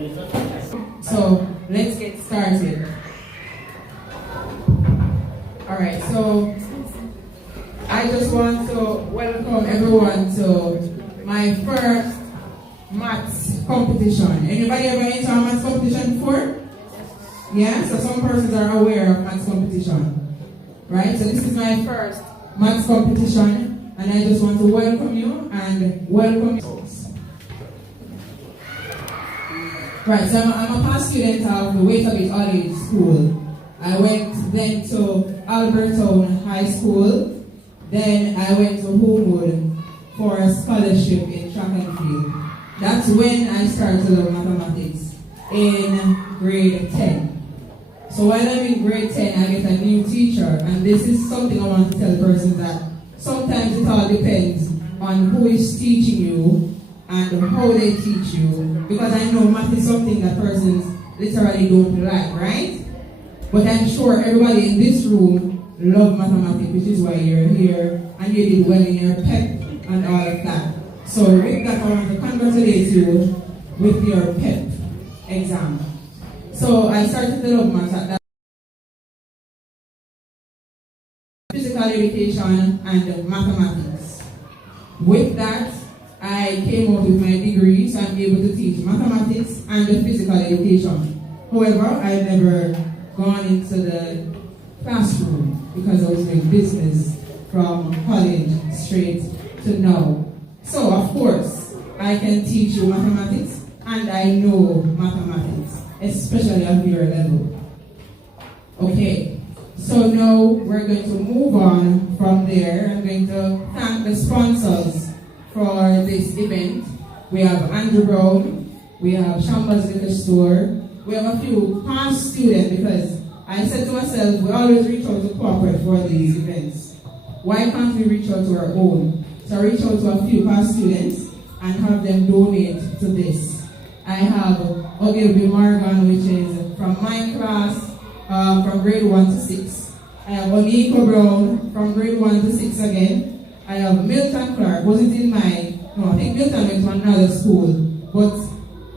So let's get started. Alright, so I just want to welcome everyone to my first maths competition. Anybody ever enter a maths competition before? Yeah, so some persons are aware of maths competition. Right, so this is my first maths competition, and I just want to welcome you and welcome you. Right, so I'm a past student of the Waitabit College School. I went then to Albertown High School. Then I went to Homewood for a scholarship in track and field. That's when I started to learn mathematics in grade 10. So while I'm in grade 10, I get a new teacher, and this is something I want to tell persons that sometimes it all depends on who is teaching you and how they teach you, because I know math is something that persons literally don't like, right? But I'm sure everybody in this room love mathematics, which is why you're here, and you did well in your PEP and all of that. So with that, I want to congratulate you with your PEP exam. So I started to love math at that. Physical education and mathematics. With that, I came out with my degree, so I'm able to teach mathematics and the physical education. However, I've never gone into the classroom because I was doing business from college straight to now. So, of course, I can teach you mathematics, and I know mathematics, especially at your level. Okay, so now we're going to move on from there. I'm going to thank the sponsors for this event. We have Andrew Brown, we have Shamba's Liquor Store, we have a few past students, because I said to myself, we always reach out to corporate for these events. Why can't we reach out to our own? So I reach out to a few past students and have them donate to this. I have Ogilvy Morgan, which is from my class, from grade 1 to 6. I have Oniko Brown from grade 1 to 6 again. I have Milton Clark, wasn't in my, no, I think Milton went to another school, but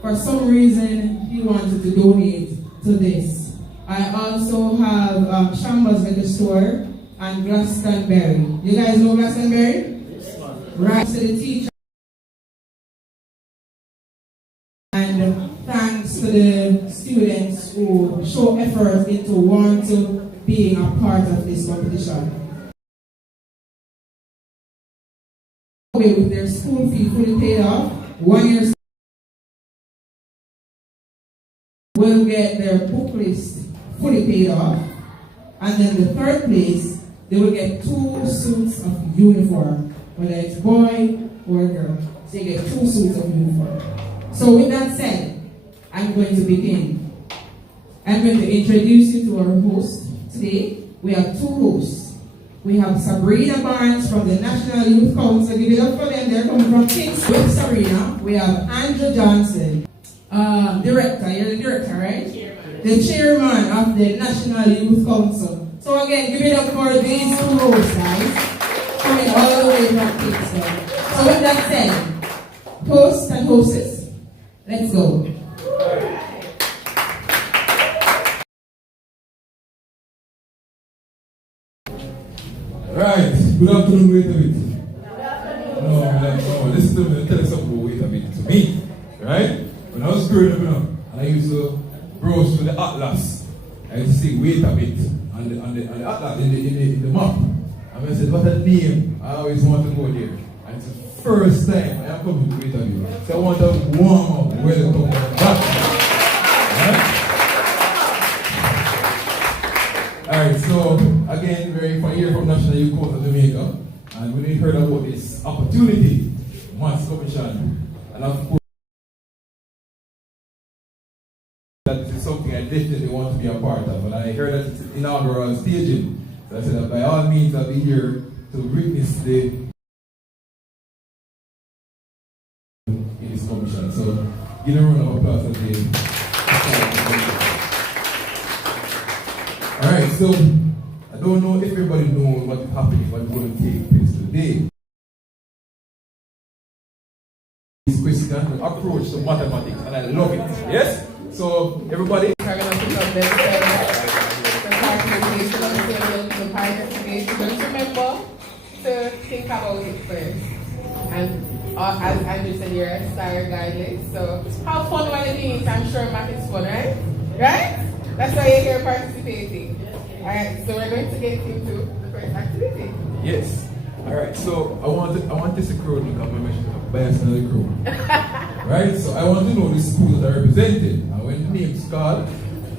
for some reason he wanted to donate to this. I also have Shamba's Liquor Store and Glastonbury. You guys know Glastonbury? Yes, right, so the teacher. And thanks to the students who show effort into wanting being a part of this competition. With their school fee fully paid off, 1 year will get their book list fully paid off, and then the third place, they will get 2 suits of uniform, whether it's boy or girl. So you get 2 suits of uniform. So with that said, I'm going to begin. I'm going to introduce you to our host today. We have 2 hosts. We have Sabrina Barnes from the National Youth Council. Give it up for them. They're coming from Kings. With Sabrina, we have Andrew Johnson, director. You're the director, right? Chairman. The chairman of the National Youth Council. So again, give it up for these 2 hosts, guys, coming all the way from Kingston. So with that said, hosts and hostess, let's go. Right, good afternoon, wait a bit. No, listen to me, I'll tell you something about wait a bit. To me, right? When I was growing up, and I used to browse through the atlas, I used to see wait a bit on the atlas, in the map. And I said, what a name, I always want to go there. And it's the first time I am coming to wait a bit. So I want to warm up, welcome back. Alright, so again, we're here from National Youth Council of Jamaica, and we heard about this opportunity, maths competition, and of course, that is something I definitely want to be a part of, and I heard that it's inaugural staging, so I said that by all means I'll be here to witness in this competition. So give a round of applause for the Alright, so I don't know if everybody knows what's happening, what's going to take place today. questions, the approach to mathematics, and I love it. Yes? So, everybody. We're going to pick up the participation. Just remember to think about it first. And as Andrew said, you're a star regardless. So have fun while you're doing it. I'm sure math is fun, right? Right? That's why you're here participating. Alright, so we're going to get into the first activity. Yes. Alright, so I want this crew to come and mention the bias in the crew. Right? So I want to know the schools that are represented. And when the name's called,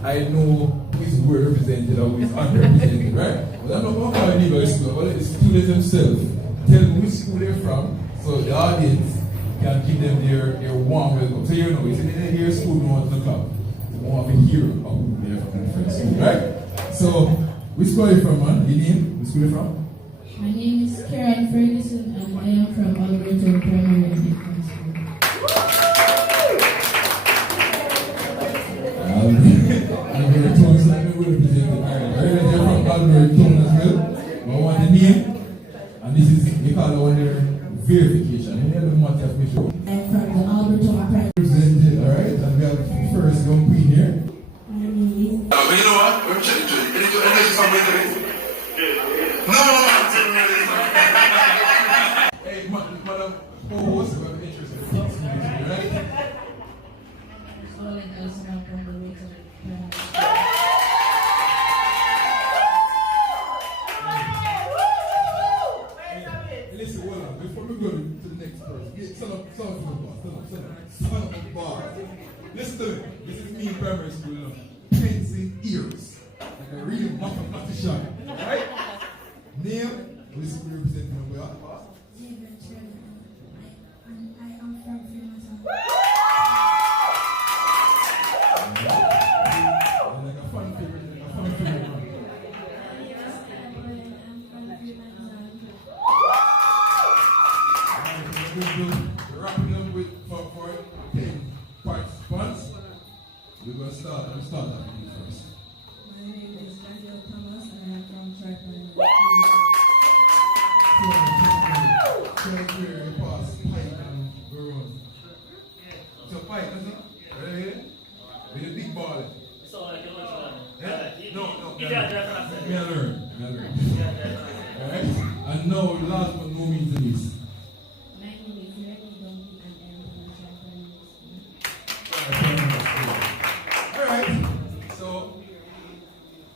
I know who is well represented or who is underrepresented, right? But I'm not going to call anybody school, but the students themselves tell them which school they're from, so the audience can give them their warm welcome. So you know, if they hear school, no one's the club. They want to hear of who they're from different school, right? So, which school are you from, man? Your name? Which school are you from? My name is Karen Ferguson and I am from Alberton Primary Elementary School. Alberton, so I will represent the area. I represent from Alberton as well. I want the name, and this is, they call it under verification. You know the matter of me show. I'm from the Alberton Primary. Represented, alright? And we have first young queen here. My name is... But you know what? Let me check it. Any something to it? No. Hey, madam, what's the interest in things, right? So let us know from the way to the primary. Hey, listen, hold on. Before we go to the next person, stand up from the bar. Listen to me. This is me in primary school, you know. Pencil ears. Like a real mathematician. Right? Name, what is school representing where? I am from Fremantle. Like a fun favorite. We're wrapping up with for 10 participants. We're going to start. I'm starting first. My name is Daniel Thomas and I am from Triton. Here, you pass pipe and go run. It's a pipe, isn't it? Right here? With a big ball. Yeah? No. Me I learn. Alright? And now, last but no means least. My name is Rebecca Donkey and I am from Triton. Alright.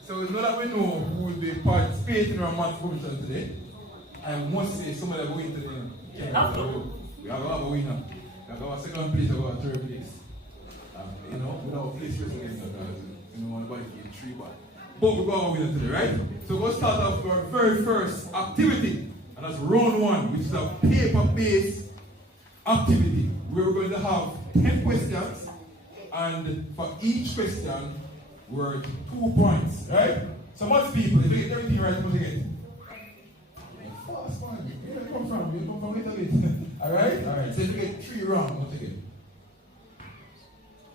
So now that we know who will be participating in our math competition today, I must say somebody will win today. We have a winner. We have a second place, we have a third place. We have a place first against because nobody gave 3 1. But we're going to win today, right? So we'll start off with our very first activity. And that's round 1, which is a paper-based activity. Where we're going to have 10 questions. And for each question, we're 2 points, right? So most people, if you get everything right, what do you get? Fast one. Where do you come from? You come from Italy. Alright? So if you get 3 wrong, what do you get?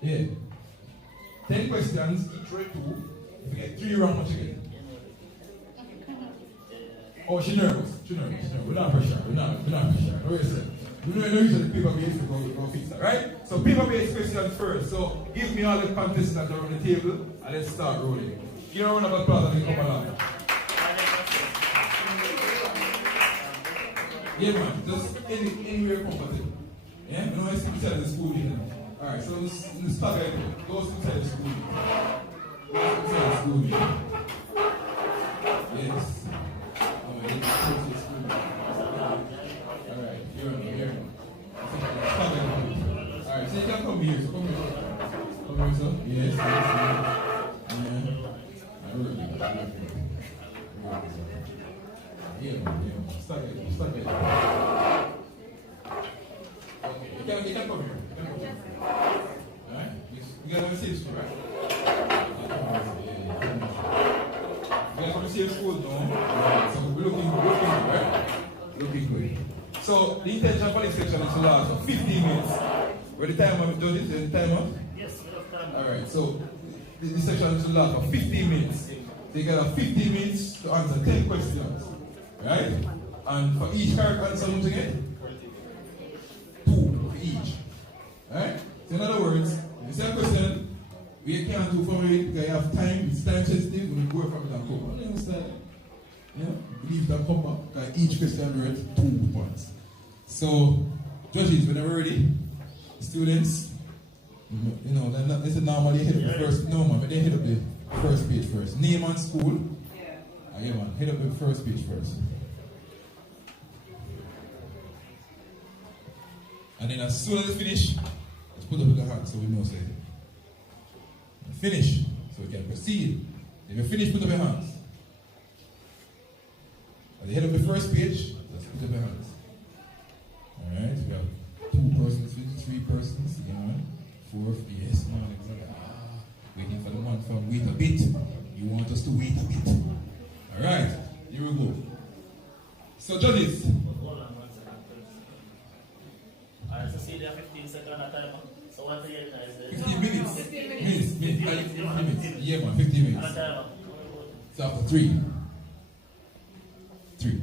Yeah. 10 questions, each right 2. If you get 3 wrong, what do you get? Oh, she's nervous. We're not pressure. We're not pressure. What do you say? We don't use the paper-based to go fix that, right? So paper-based questions first. So give me all the contestants around the table and let's start rolling. Give a round of applause and then come along. Yeah, man. Just anywhere comfortable. Yeah? We know it's inside the school here. Alright, so let's start right here. Go inside the school here. Yes. Alright, here. Alright, so you can come here. Come here, sir. Yes. Yeah. Start it. Okay, you can come here. Alright? You guys want to see the school, right? You guys want to see the school, no? Alright, so we're looking good, right? Looking good. So the intention for this section is to last for 15 minutes. Where the timer does it? Is the timer? Yes, we have time. Alright, so this section is to last for 15 minutes. So you got 15 minutes to answer 10 questions. Right? And for each character answer once again? 2 for each. because you have time, it's time sensitive, when you work from it and come back. You understand? Yeah? Leave that come back. Each question worth 2 points. So, judges, when they're ready, students, you know, they said normally they hit up the first, no man, but they hit up the first page first. Name and school. Yeah. Yeah man, hit up the first page first. And then as soon as they finish, let's put up with the hand so we know say finish, so we can proceed. If you finish, put up your hands. At the head of the first page, let's put up your hands. Alright, we have 2 persons, 3 persons, yeah man. 4, yes man, exactly. Waiting for the one from wait a bit. You want us to wait a bit. Alright, here we go. So judges. Hold on 1 second. Alright, so see there 15 seconds at a time. So what do you guys do? 15 minutes. 15 Minutes. 15 minutes. Yeah man, 15 minutes. At a time. So after 3. 3.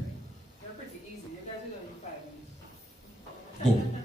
You're pretty easy. You guys do it in 5 minutes. Go.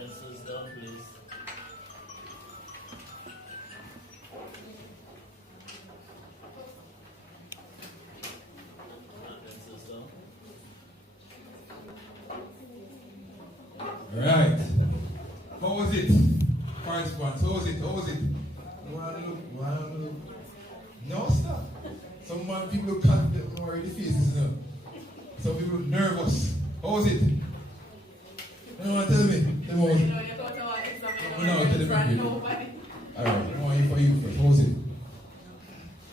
Pencils down, please. Pencils down. Alright. How was it? Participants, how was it? How was it? Wanna look. No, stop. Some people look confident when already faces, you know. Some people look nervous. How was it? You don't want to tell me? Tell me what was it? You go to our exam, No, tell me. nobody. Alright, I want to hear for you first. How was it?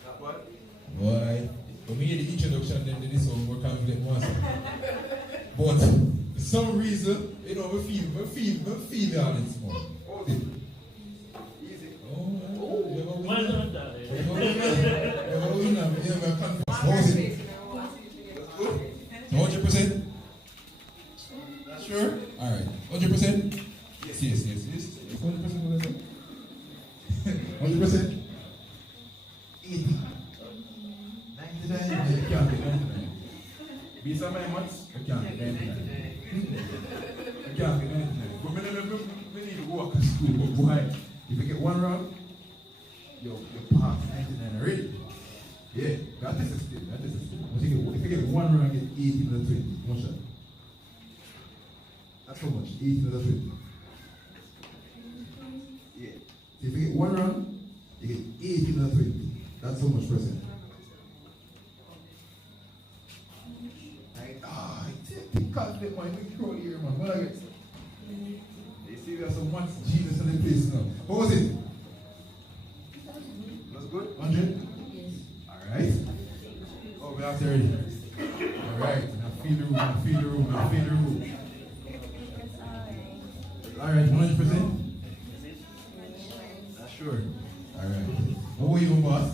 Not bad. Why? When we hear the introduction, then this one more confident once. But for some reason, you know, we feel the audience more. What was it? Easy. Oh, you have a Well winner. done, darling. You have a winner. You have a confidence. How was it? That's good. 100%? Not sure? Alright. 100%? Yes. 100% what I said? 100%? 80. 99? You can't get 99. Based on my maths, you can't get 99. You can't get 99. But we need to walk to school, but boy, if you get one round, you pass 99 already. Yeah, that is a skill. If you get one round, you get 18 and 20. One shot. That's how much? 18 and 20. Yeah. So if you get one round, you get 18 and 20. That's how much percent? I take confident my big crowd here, man. What I get? They say we have some much genius in the place now. What was it? That's good. 100? Alright. Oh, we have to ready. Alright. Now feel the room. Alright, 100%? Not sure. Alright. What were you, boss?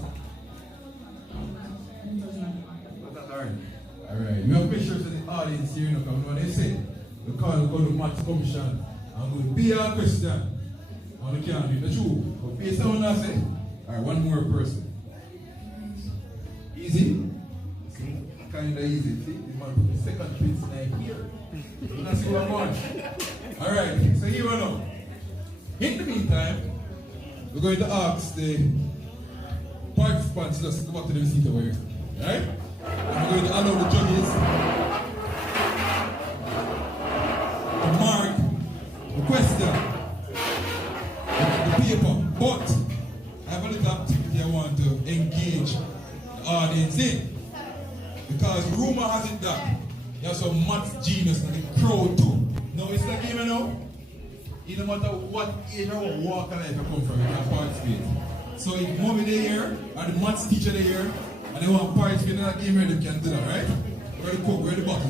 What's that? Alright. Alright. You have pictures of the audience here, you know, because when they say, we call it go to Maths Commission and go to be a question. And we can't do the truth. But based on what I say, alright, one more person. Easy? Kinda easy. See? The man put the second pins in here. So that's what I want. Alright, so here we go. In the meantime, we're going to ask the participants just to come up to the seat over here. Alright? And we're going to allow the judges to mark the question, the paper. But I have a little activity I want to engage the audience in. Because rumor has it that there's some maths genius in the crowd too. Now it's the game, you know? It no matter what age or what walk of life you come from, you can participate. So if mommy they here, or the maths teacher they here, and they want to participate in that game, they can do that, right? Where the coke, where the bottles?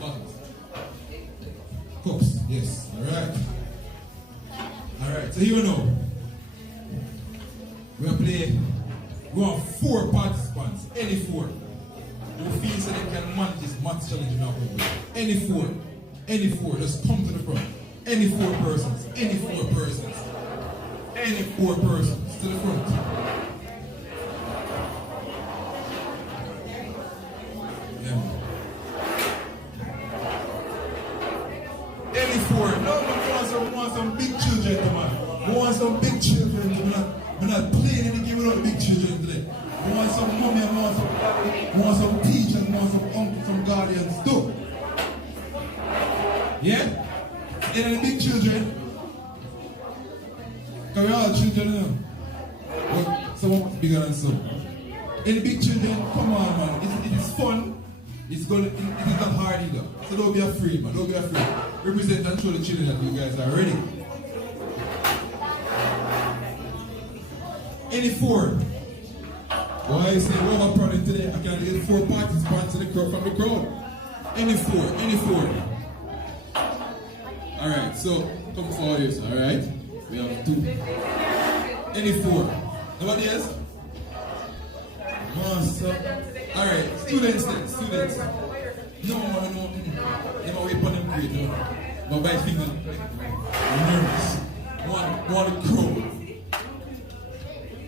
Bottles. Cups, yes, alright. Alright, so here we know. We want 4 participants, any 4. Who feel so they can manage this maths challenge in our country. Any 4, just come to the front. Any 4 persons, to the front. Yeah. Any 4, no, we want some big children, man. We want some big children, we're not playing in the game without the big children today. We want some mommy, we want some teachers, we want some uncles, some guardians too. Yeah? And the big children, because we're all children, you know. But some bigger than some. And the big children, come on, man. It is fun. It is not hard either. So don't be afraid, man. Don't be afraid. Represent and show the children that you guys are ready. Any 4. Why I say we have a problem today? I can get 4 participants in the crowd from the crowd. Any 4. Alright, so come forward here, alright? We have 2. Any 4. Nobody else? Alright, students then. No. They might wait on them great, no. But by finger, nervous. One crow.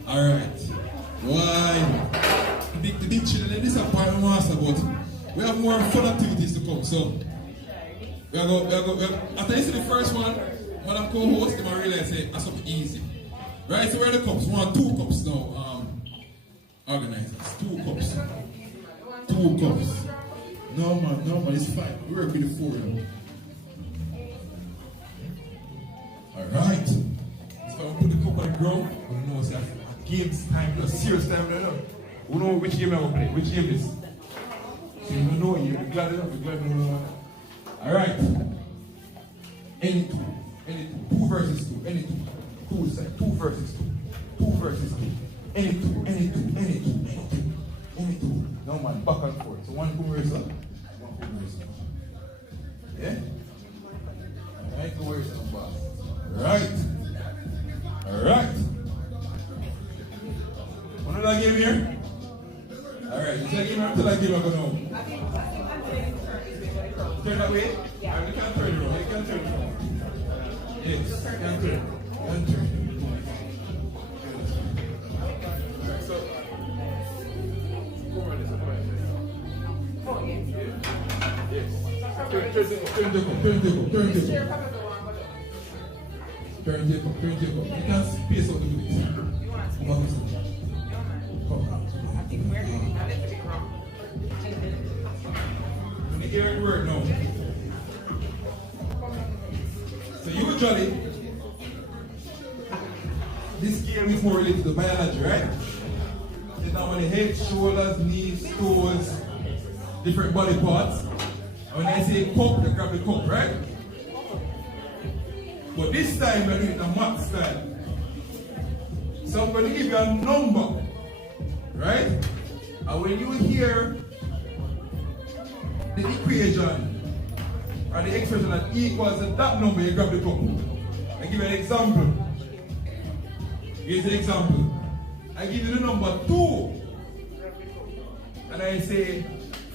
Alright. Why? The big children, this is a part of master, but we have more fun activities to come. So, After you see the first one, when I'm co-host, I realize that's something easy. Right, so where are the cups? We want 2 cups now, organizers. 2 cups. 2 cups. No man, it's fine. We're with the 4 now. Alright. So I put the cup on the ground. We know it's like games time, serious time. We know which game I'm going to play. Which game is. So you don't know, you're glad enough, Alright. Any 2. 2 versus 2. Any 2. 2 side. 2 versus 2. 2 versus 2. Any 2. No man, back and forth. So 1 converser. 1 converser. Yeah? Alright, converser, boss. Alright. Another game here? Alright, you say game after that game I go now. Turn that way? Yeah. You can't turn it around. Yes, you can turn. Alright, so go around this. Oh, yes. Turn Jacob. You can't space out the minutes. You want to space? Come on. I think we're going to have it to be wrong. Let me hear it word now. So usually, this game is more related to biology, right? It's now on the head, shoulders, knees, toes, different body parts. And when I say cup, you grab the cup, right? But this time we're doing the math style. So I'm going to give you a number, right? And when you hear the equation or the expression that equals to that number, you grab the cup. I give you an example. Here's the example. I give you the number 2. And I say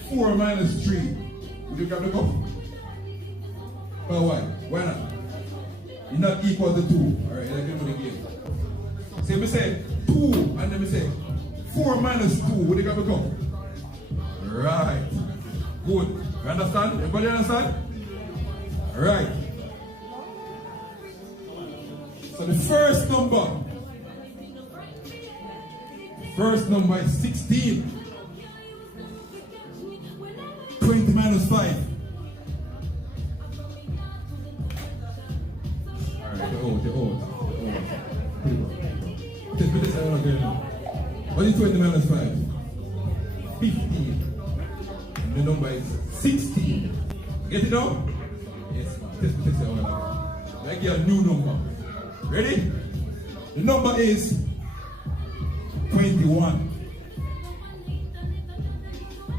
4 minus 3. Would you grab the cup? But why? Why not? It's not equal to 2. Alright, let's get the game. So we say 2 and then we say 4 minus 2. Would you grab the cup? Right. Good. You understand? Everybody understand? Alright. So the first number is 16. 20 minus 5. They're old. Take this out again. What is 20 minus 5? 15. And the number is 16. Get it now? Yes, man. Take it out again. I get a new number. Ready? The number is 21.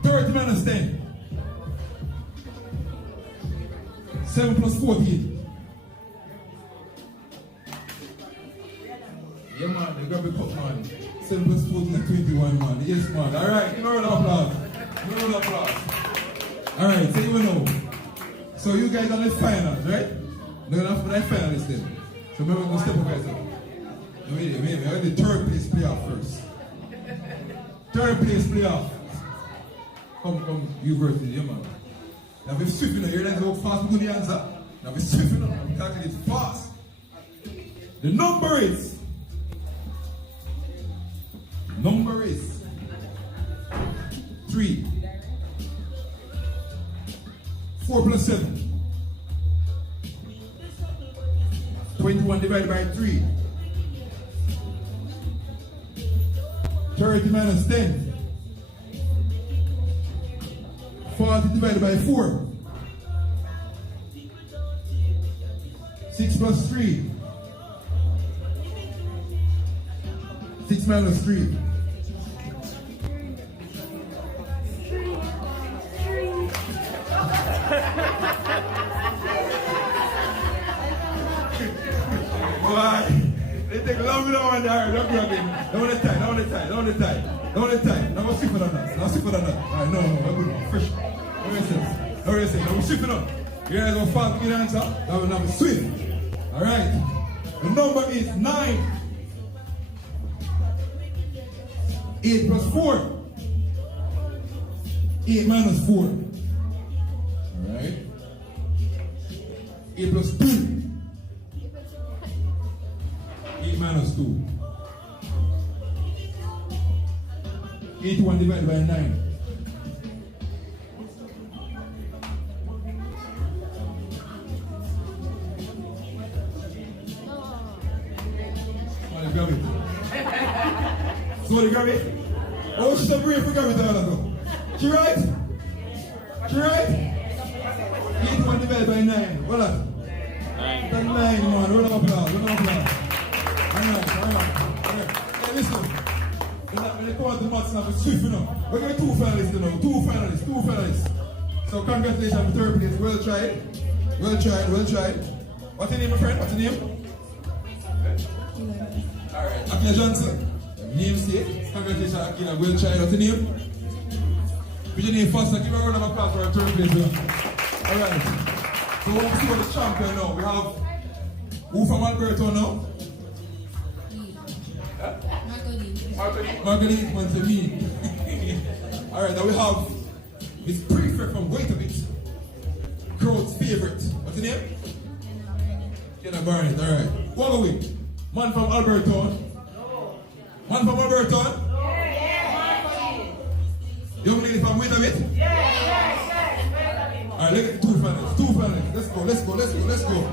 30 minus 10. 7 plus 14. Yeah, man, they grab a cup, man. 7 plus 14 and 21, man. Yes, man. Alright, give a round of applause. Alright, so you know. So you guys are the finals, right? They're going to have the finalists then. So remember, go step up, guys. Wait. I want the 3rd place playoff first. 3rd place playoff. Come, you versus yeah, man. Now we're swifting, you realize how fast we do the answer? Now we're swifting up, we calculate fast. The number is 3. 4 plus 7. 21 divided by 3. 30 minus 10. 40 divided by 4. 6 plus 3. 6 minus 3. Why? They take a long time on there. Don't grab him. Don't let tie. Now we're shipping on that. Alright, no, we're good. Fresh. No reason. Now we're shipping on. You guys go fast with your answer. Now we're swift. Alright. The number is 9. 8 plus 4. 8 minus 4. Alright. 8 plus 2. 8 minus 2. 81 divided by 9. Somebody grab it. Somebody grab it. Oh, she's a brave for grabbing it. She right? She right? 81 divided by 9. What that? 9. That's 9, man. Round of applause. Round of applause. Alright. Hey, listen. When they come out the maths now, it's swift, you know. We're getting 2 finalists, you know. 2 finalists. So congratulations for 3rd place. Well tried. What's your name, my friend? What's your name? Alright. Akina Johnson. Name state. Congratulations, Akina. Well tried. What's your name? What's your name first? Give me a round of applause for our 3rd place, you know. Alright. So we'll see what the champion now. We have who from Alberto now? Marguerite wants to me. Alright, now we have this prefect from Wait a Bit. Crowd's favorite. What's his name? Kenna Barnett, alright. Walk away. Man from Alberto. Man from Alberto? Young lady from Wait a Bit? Alright, let's get 2 finalists. 2 finalists. Let's go.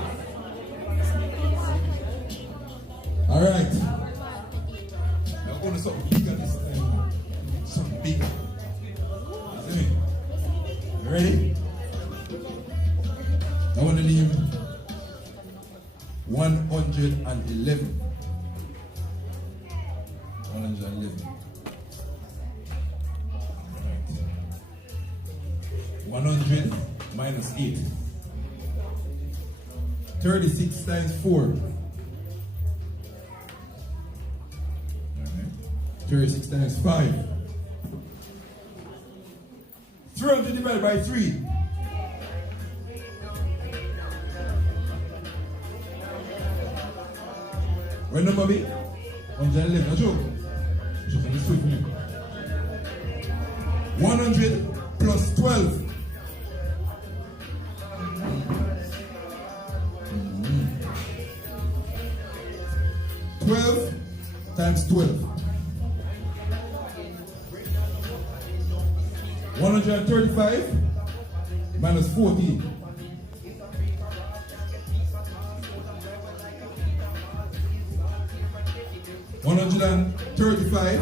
Alright. I'm going to something bigger this time. Something bigger. See me? You ready? I want to name 111. 111. 100 minus 8. 36 times 4. 36 times 5. 300 divided by 3. What number be? 111. No joke. It's sweet for me. 100 plus 12. 12 times 12. 135 minus 14. 135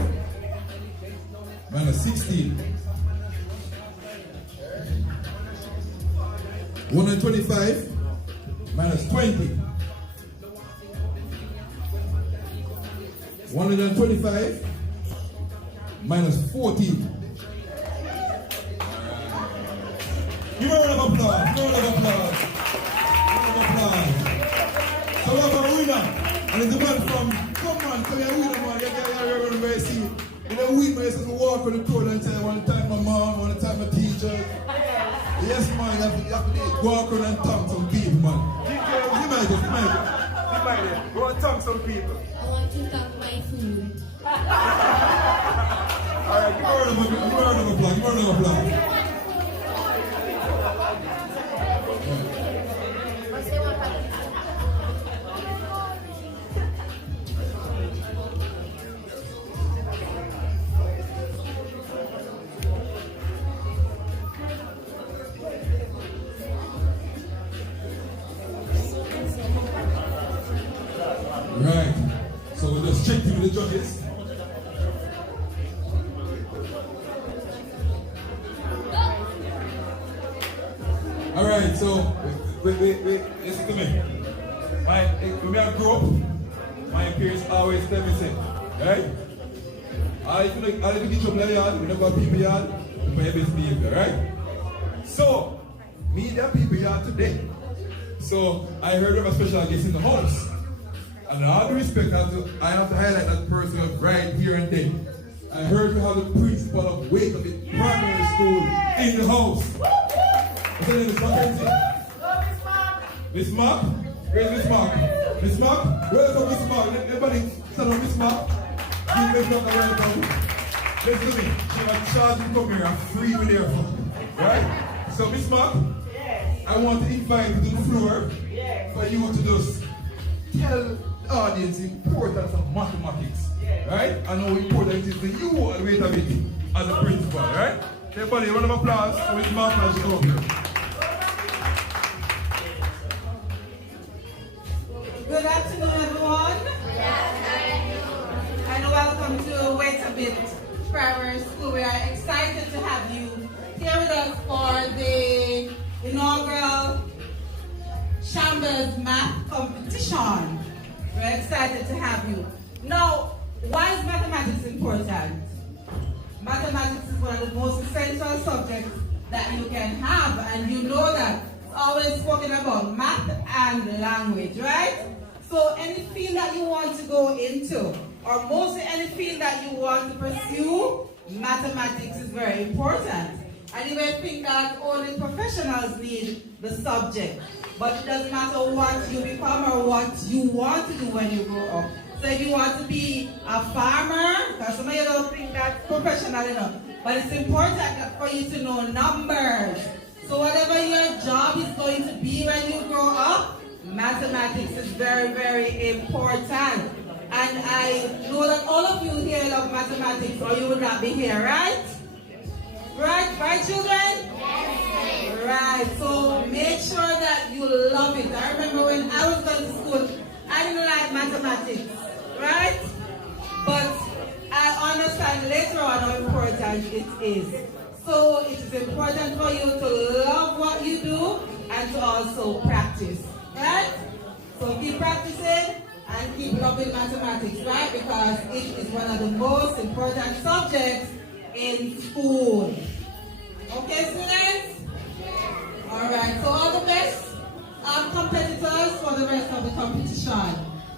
minus 16. 125 minus 20. 125 minus 14. Give a round of applause. So we have a winner. And it's the man from, come on, come here, winner, man. You're very see. You know, we may just walk on the road and say, I want to thank my mom, I want to thank my teacher. Yes, man, you have to walk around and thank some people, man. You might go. Go and thank some people. I want to thank my food. Alright, give a round of applause. Right. So we'll just check with the judges. Alright, so wait, listen to me. When I grew up, my parents always tell me, say, right? I didn't get trouble in the yard, we never got people yard, we pay best behavior, right? So, me and people yard today. So I heard of a special guest in the house. And all the respect, I have to highlight that person right here and there. I heard we have the principal of Wake Up Primary School in the house. What's her name? Miss Mackenzie? Miss Mark? Where's Miss Mark? Miss Mark? Where's Miss Mark? Everybody stand on Miss Mark. Give Miss Mark a welcome. Listen to me. She was charged to come here and free with her phone. Right? So Miss Mark, I want to invite you to the floor. for you to just tell the audience the importance of mathematics, right? And how important it is to you and wait a bit as a principal, right? Everybody, a round of applause for Miss Mark as she come here. Good afternoon, everyone. And welcome to Wait a Bit Primary School. We are excited to have you here with us for the inaugural Shamba's math competition. We're excited to have you. Now, why is mathematics important? Mathematics is one of the most essential subjects that you can have, and you know that it's always spoken about math and language, right? So any field that you want to go into, or mostly any field that you want to pursue, mathematics is very important. And you may think that only professionals need the subject, but it doesn't matter what you become or what you want to do when you grow up. So if you want to be a farmer, because some of you don't think that's professional enough, but it's important for you to know numbers. So whatever your job is going to be when you grow up, mathematics is very, very important. And I know that all of you here love mathematics, or you would not be here, right? Right, children? Yes. Right, so make sure that you love it. I remember when I was going to school, I didn't like mathematics, right? But I understand later on how important it is. So it is important for you to love what you do and to also practice, right? So keep practicing and keep loving mathematics, right? Because it is one of the most important subjects in school. Okay, students? Alright, so all the best competitors for the rest of the competition.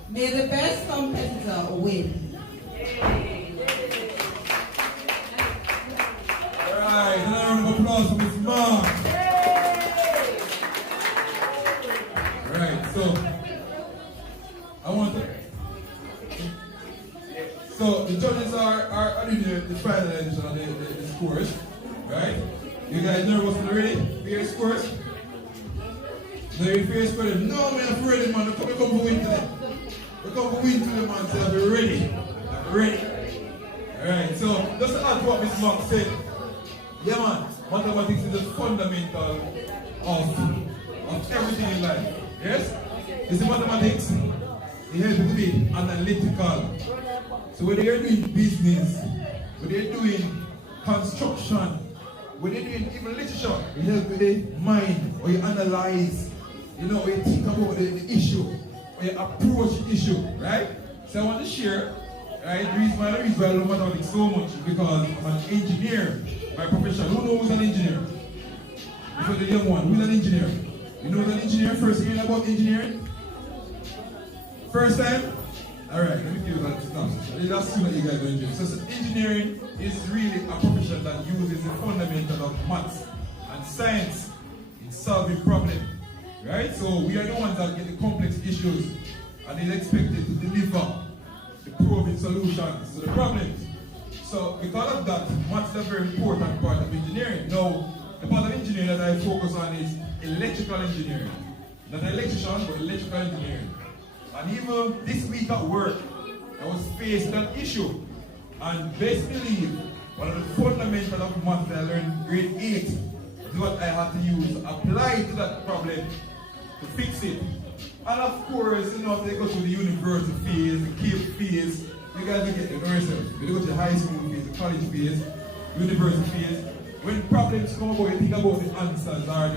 May the best competitor win. Alright, and a round of applause for Miss Mark. Alright, so I want to. So the judges are doing the final edition of the scores, right? You guys nervous and ready for your scores? No, you're for your scores? No, man, I'm ready, man. We come for win today. We come for win today, man. So I'll be ready. I'll be ready. Alright, so just to add to what Miss Mark said. Yeah, man, mathematics is the fundamental of everything in life. Yes? It's the mathematics. It helps you to be analytical. So whether you're doing business, whether you're doing construction, whether you're doing even literature, it helps with the mind, or you analyze, you know, or you think about the issue, or you approach the issue, right? So I want to share, right, the reason why I love mathematics so much is because I'm an engineer by profession. Who knows an engineer? Before the young one, who's an engineer? You know an engineer? First hearing about engineering? First time? Alright, let me give you that stuff. That's soon that you guys are engineering. So engineering is really a profession that uses the fundamental of maths and science in solving problems. Right? So we are the ones that get the complex issues and is expected to deliver the proven solutions to the problems. So because of that, maths is a very important part of engineering. Now, the part of engineering that I focus on is electrical engineering. Not electrician, but electrical engineering. And even this week at work, I was faced with that issue. And best believe, one of the fundamentals of math that I learned in grade 8 is what I had to use to apply to that problem to fix it. And of course, you know, if they go to the university phase, the Cape phase, you guys will get the yourself. If you go to the high school phase, the college phase, university phase, when problems come about, you think about the answers or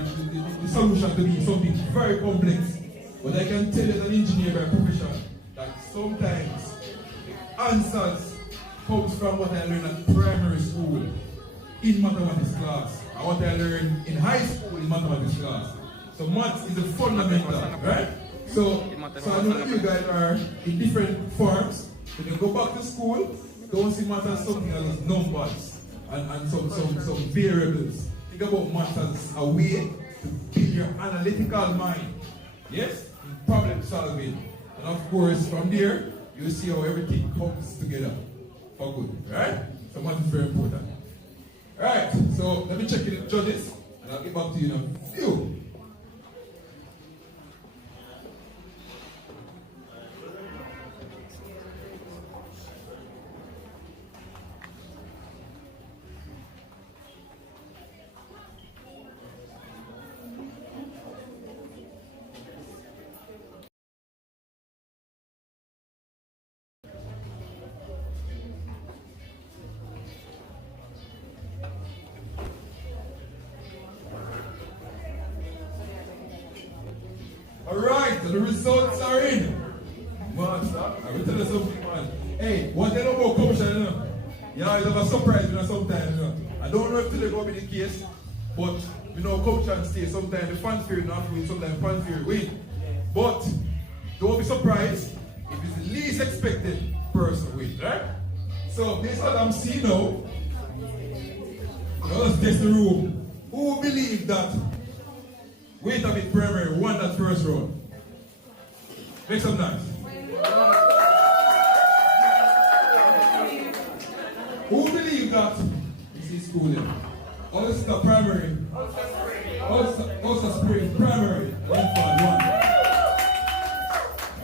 the solution to be something very complex. But I can tell you as an engineer by profession that sometimes the answers comes from what I learned at primary school in mathematics class, and what I learned in high school in mathematics class. So maths is a fundamental, right? So I know that you guys are in different forms. When you go back to school, don't see maths as something as numbers and some variables. Think about maths as a way to build your analytical mind. Yes? In problem solving. And of course, from there, you see how everything comes together for good. Right? So maths is very important. Alright, so let me check the judges and I'll get back to you in a few. Alright, so the results are in. Master, I will tell you something, man. Hey, what they know about commission, you know? You know, it's have a surprise, you know, sometimes, you know. I don't know if today going to be the case, but, you know, commission stay. Sometimes the fanfare not win, sometimes the fanfare win. But, don't be surprised if it's the least expected person win, right? So, this is what I'm seeing now. Let's test the room. Who believe that Wait a Bit Primary won that first round? Make some noise. Who believe that? This is school then. Ulster Primary. Ulster Spring Primary. Won.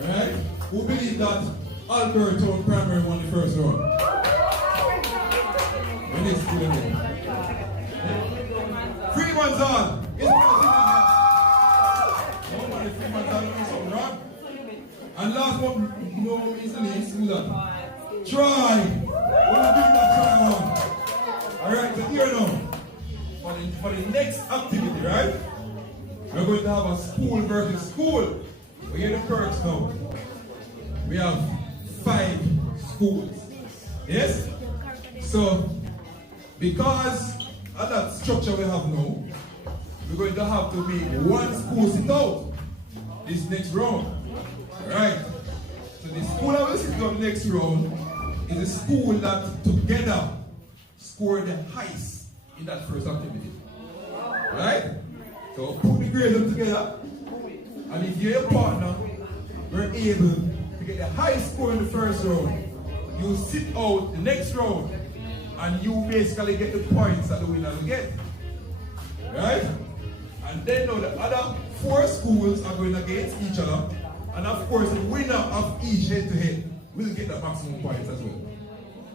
Alright? Who believe that Alberton Primary won the first round? When is school then? 3 months on. It's nobody 3 months on doing something wrong. And last one, you know what means to me, school that. Try. We'll do that try one. Alright, so here now. For the next activity, right? We're going to have a school versus school. We get the perks now. We have 5 schools. Yes? So, because of that structure we have now, we're going to have to make one school sit out this next round. Alright? So the school that will sit out next round is a school that together scored the highest in that first activity. Right? So put the grades up together, and if you're a partner, we're able to get the highest score in the first round. You sit out the next round, and you basically get the points that the winner will get. Right? And then now the other 4 schools are going against each other, and of course the winner of each head-to-head will get the maximum points as well.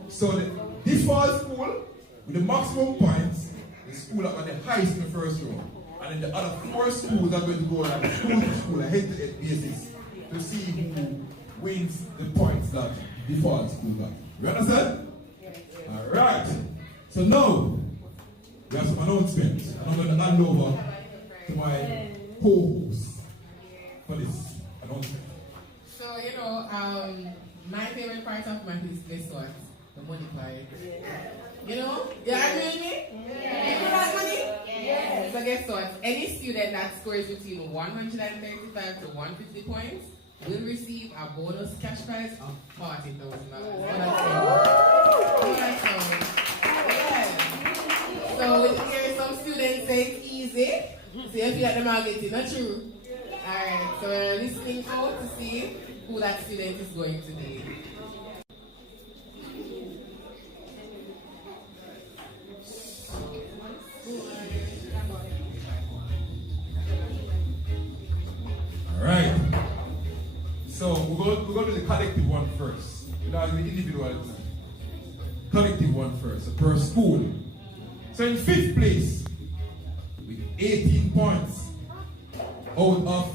So the default school with the maximum points, the school that got the highest in the first round. And then the other 4 schools are going to go like school to school, a head-to-head basis, to see who wins the points that default school got. You understand? Alright. So now, we have some announcements. And I'm going to hand over to my co-host for this announcement. So, you know, my favorite part of math is, guess what? The money part. You know? You agree with me? Yeah. You like money? Yeah. So guess what? Any student that scores between 135 to 150 points will receive a bonus cash prize of $40,000. Yeah. So here some students say it's easy. So you feel like the market is not true. Alright, so we're listening out to see who that student is going to be. Alright. So we're going to do the collective one first. You know, the individual. Collective one first, so per school. So in 5th place, with 18 points out of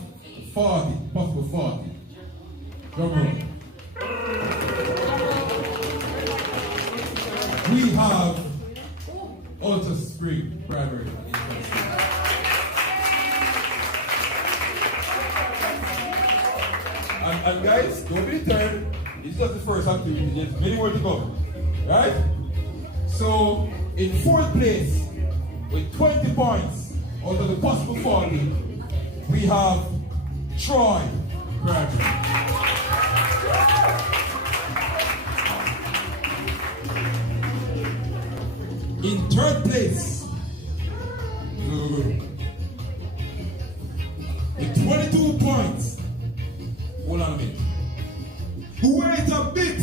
40, possible 40. Drum roll. We have Ulster Spring Primary in first place. And guys, don't be deterred. It's just the first activity. There's many more to go. Right? So, in 4th place, with 20 points out of the possible 40, we have Troy Graduate. In 3rd place, with 22 points, hold on a minute. Wait a bit!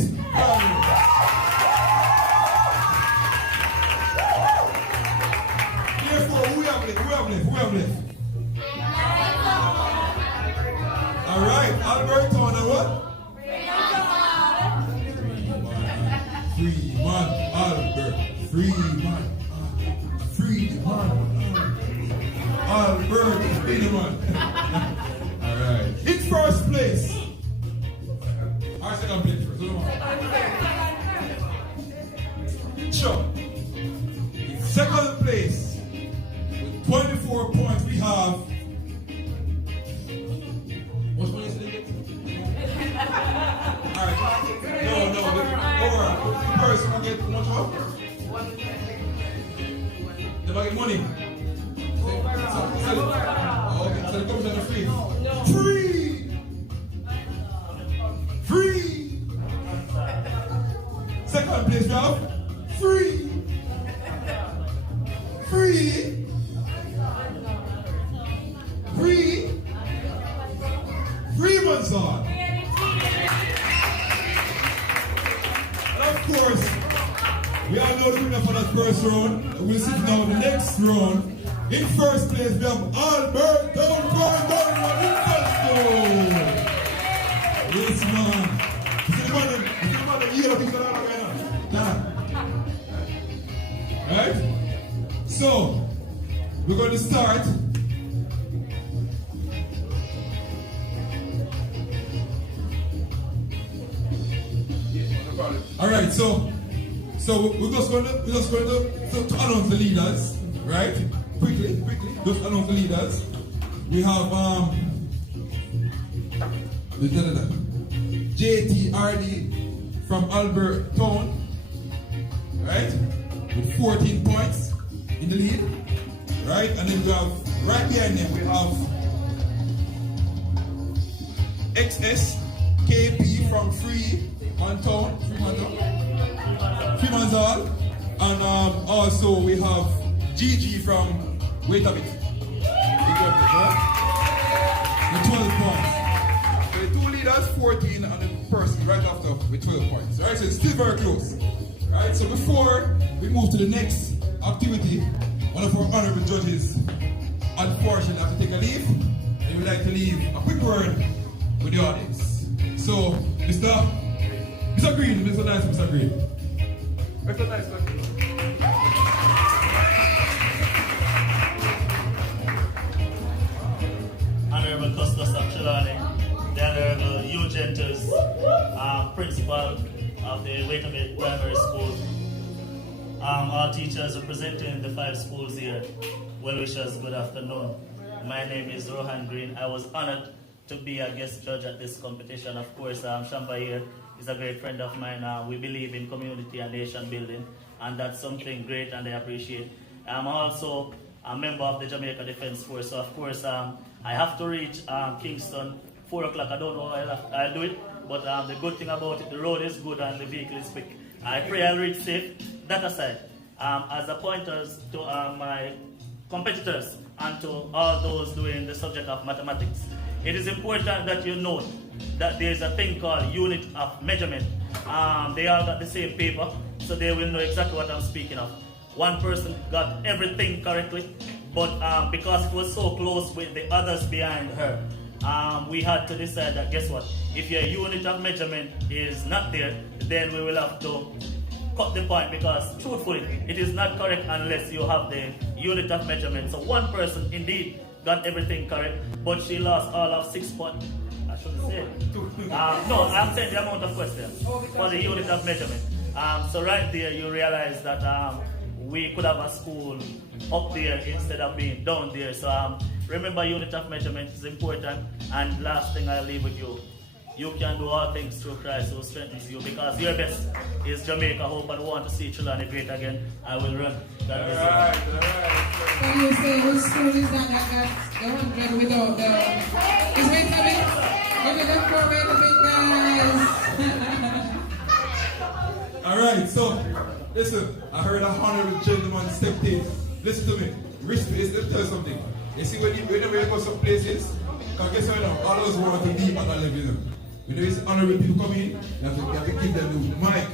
Therefore, who have left? Alright, Alberton and what? 3-1 Albert. 3-1 Albert is the man. Alright. In 1st place. Our 2nd place first. Sure. In 2nd place, with 24 points, we have money. Okay, so the commission is free. Free! Second place, Ralph. Free! Free months on. And of course, we all know the winner for that first round. We'll see now the next round. In first place, we have Albert Downtown in first round. Yes, man. You see the man that year of his right? So, we're going to start. All right, so we're just going to announce the leaders, right? Quickly, just announce the leaders. We have JTRD from Albert Town, right? With 14 points in the lead, right? And then we have right behind them we have XSKP from Fremantle, and also we have GG from wait a bit, with 12 points. So the two leaders 14 and the person right after with 12 points. Right, so it's still very close. Right, so before we move to the next activity, one of our honorable judges unfortunately have to take a leave, and he would like to leave a quick word with the audience. So, Mr. Green, Mr. Nice, Mr. Green. Mr. Nice, Mr. Green. Honorable Custos of Trelawney, the Honorable Hugh Gentles, Principal of the Waitermate Primary School, all teachers representing the 5 schools here, well wishers, good afternoon. My name is Rohan Green. I was honored to be a guest judge at this competition. Of course, Shamba here is a great friend of mine. We believe in community and nation building, and that's something great and I appreciate. I'm also a member of the Jamaica Defense Force, so of course I have to reach Kingston 4 o'clock. I don't know how I'll do it, but the good thing about it, the road is good and the vehicle is quick. I pray I'll reach safe. That aside, as a pointers to my competitors and to all those doing the subject of mathematics, it is important that you know that there is a thing called unit of measurement. They all got the same paper, so they will know exactly what I'm speaking of. One person got everything correctly, but because it was so close with the others behind her, we had to decide that, guess what, if your unit of measurement is not there, then we will have to cut the point, because truthfully, it is not correct unless you have the unit of measurement. So one person indeed got everything correct, but she lost all of 6 points. I shouldn't say. No, I'm saying the amount of questions for the unit of measurement. So right there, you realize that we could have a school up there instead of being down there. So remember, unit of measurement is important. And last thing I'll leave with you, you can do all things through Christ who strengthens you, because your best is Jamaica Hope, and want to see Trelawney great again. I will run. God bless you. Can you say which school is that got the 100 without the... Is wait a bit? Give it up for wait a bit, guys. Alright, so, listen, I heard a honorable gentleman stepped in. Listen to me. Respect, let me tell you something. You see, whenever you go some places, because guess what now, all those want to deep at that level, you know. When there is honorable people come in, you have to give them the mic.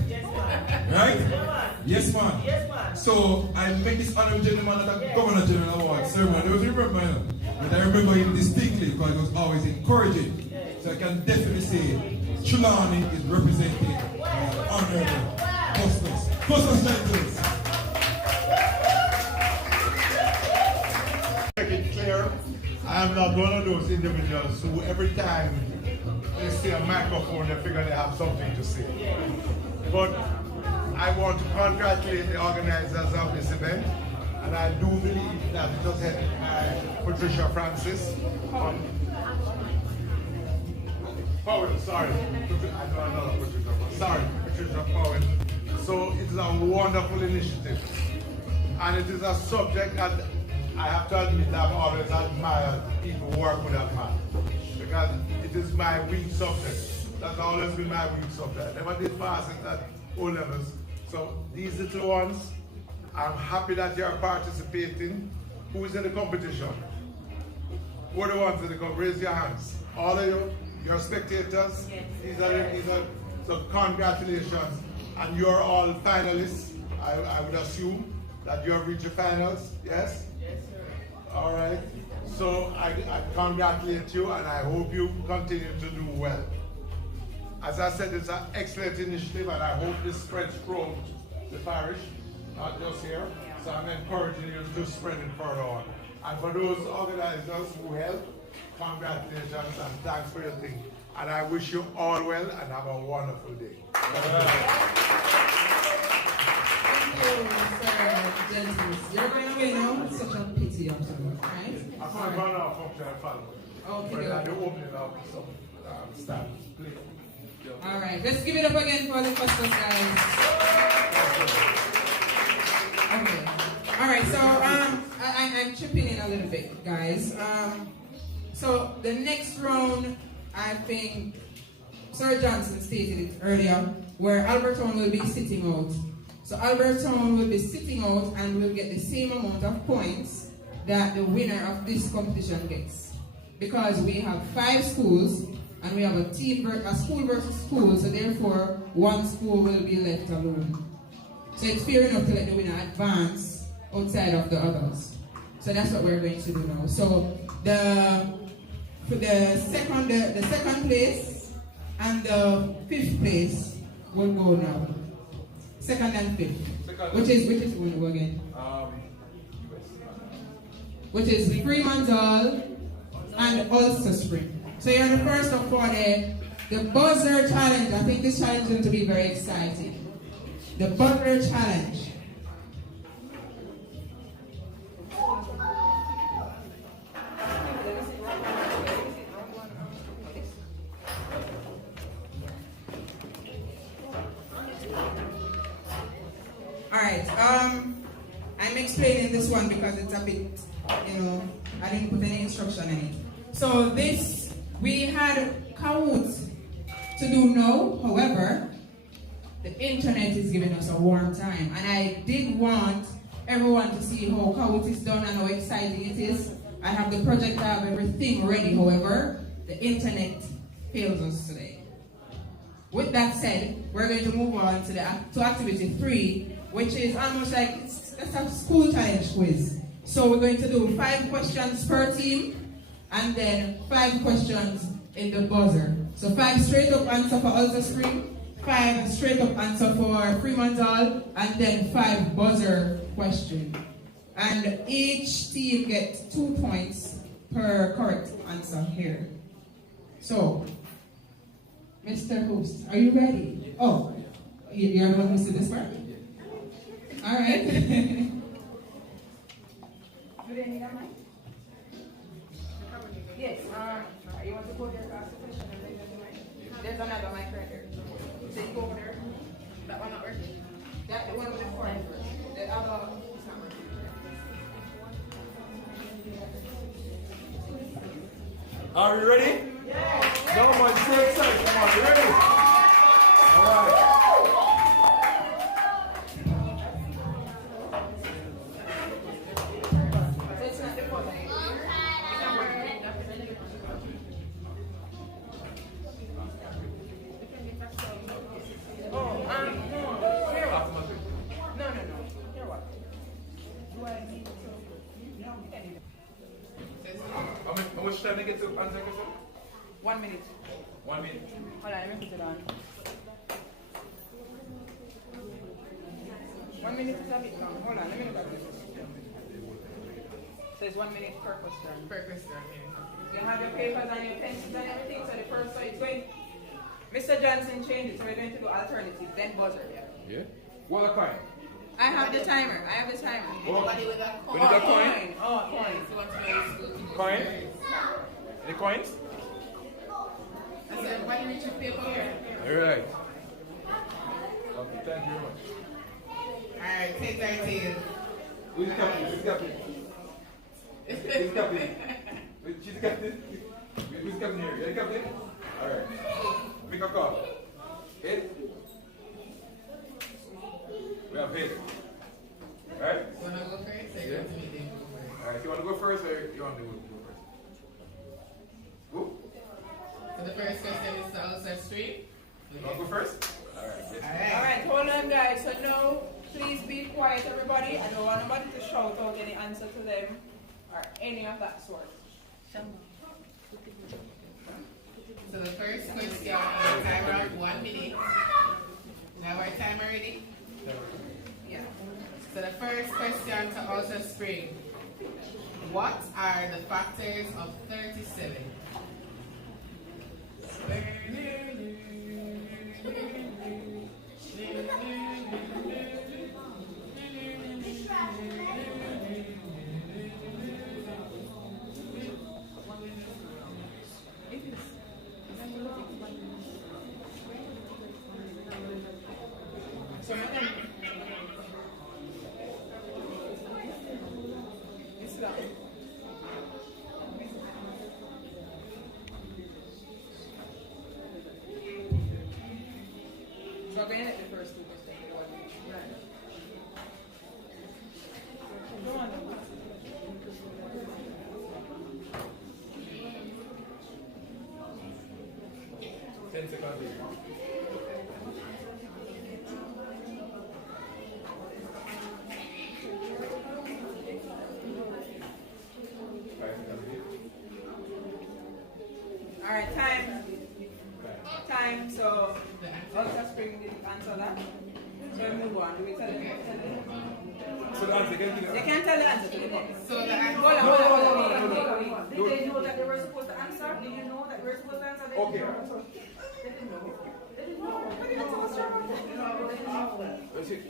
Right? Yes, man. Yes, man. So, I met this honorable gentleman at the Governor General Award ceremony. I don't remember him, but I remember him distinctly because he was always encouraging. So I can definitely say Trelawney is representing honorable Custos. Custos Gentles. Make it clear, I'm not one of those individuals who every time they see a microphone, they figure they have something to say. But I want to congratulate the organizers of this event, and I do believe that it was headed by Patricia Francis. Powell, sorry. I know another Patricia. Sorry, Patricia Powell. So it is a wonderful initiative. And it is a subject that I have to admit I've always admired people who work with that man. Because it is my weak subject. That's always been my weak subject. I never did pass it at O levels. So these little ones, I'm happy that you're participating. Who is in the competition? Who are the ones in the competition? Raise your hands. All of you, you're spectators. These are, so congratulations. And you're all finalists. I would assume that you have reached the finals, yes? Yes, sir. All right. So I congratulate you and I hope you continue to do well. As I said, it's an excellent initiative and I hope this spreads throughout the parish, not just here. So I'm encouraging you to spread it further on. And for those organizers who help, congratulations and thanks for your thing. And I wish you all well and have a wonderful day. Thank you, Sir Gentles. You're going away now? Such a pity afterwards, right? I'm going to run off functional follow. Okay. But I do open it up some staff. Please. All right, let's give it up again for the customers, guys. Okay. All right, so I'm chipping in a little bit, guys. So the next round, I think Sir Johnson stated it earlier, where Albertown will be sitting out. So Albertown will be sitting out and will get the same amount of points that the winner of this competition gets. Because we have 5 schools and we have a school versus school, so therefore one school will be left alone. So it's fair enough to let the winner advance outside of the others. So that's what we're going to do now. So the second place and the 5th place will go now. 2nd and 5th. Which is going to go again? Which is Fremantle and Ulster Spring. So you're the first of 4 there. The buzzer challenge. I think this challenge is going to be very exciting. The buzzer challenge. Alright, I'm explaining this one because it's a bit, I didn't put any instruction in it. So this, we had Kahoot to do now, however, the internet is giving us a warm time. And I did want everyone to see how Kahoot is done and how exciting it is. I have the project, I have everything ready, however, the internet fails us today. With that said, we're going to move on to activity 3, which is almost like it's a school challenge quiz. So we're going to do 5 questions per team and then 5 questions in the buzzer. So 5 straight up answer for Ulster Spring, 5 straight up answer for Fremantle, and then 5 buzzer questions. And each team gets 2 points per correct answer here. So, Mr. Host, are you ready? Oh, you're the one who's in this part? All right. Do they need a mic? Yes. You want to go there to ask the question and then the mic? There's another mic right there. So you go over there. That one not working? That the one with the foreign first. The other is not working. Are we ready? Yes. No more so excited. Come on, you ready? All right. How much time to get to answer the question? 1 minute. 1 minute. Hold on, let me put it on. 1 minute is a bit long. Hold on, let me look at this. So it's 1 minute per question. Per question, yeah. You have your papers and your pencils and everything, so the first, so it's going. Mr. Johnson changed it, so we're going to do alternative, then buzzer. Yeah? What a coin? I have the timer. Anybody with a coin? We need a coin? Oh, coin. So what's the Coin? Any coins? I said, why do you reach your paper here? Alright. Okay, thank you very much. Alright, take that tail. Who's the captain? Who's the captain? Who's the captain? She's the captain? Who's the captain here? You're the captain? Alright. Make a call. Head? We have head. Alright? Wanna go first? Or you want to meet them go first? Alright, you want to go first or you want to go first? Go? So the first question is the outside stream. You want to go first? Alright. Yes. Alright, hold on guys. So now, please be quiet everybody. I don't want nobody to shout out any answer to them or any of that sort. So the first question, a timer of 1 minute. Now our timer ready? Yeah. So the first question to Ultra Spring. What are the factors of 37? So again at the first two just take it away. Go on. 10 seconds. Alright, time. Time, so Ultra Spring didn't answer that. So we move on. Do we tell them? So the answer, They can't tell the answer to the next. So the answer. Hold on. Did they know that they were supposed to answer? Did you know that they were supposed to answer? Okay. They didn't know. They didn't know. What did you tell us? Where's it?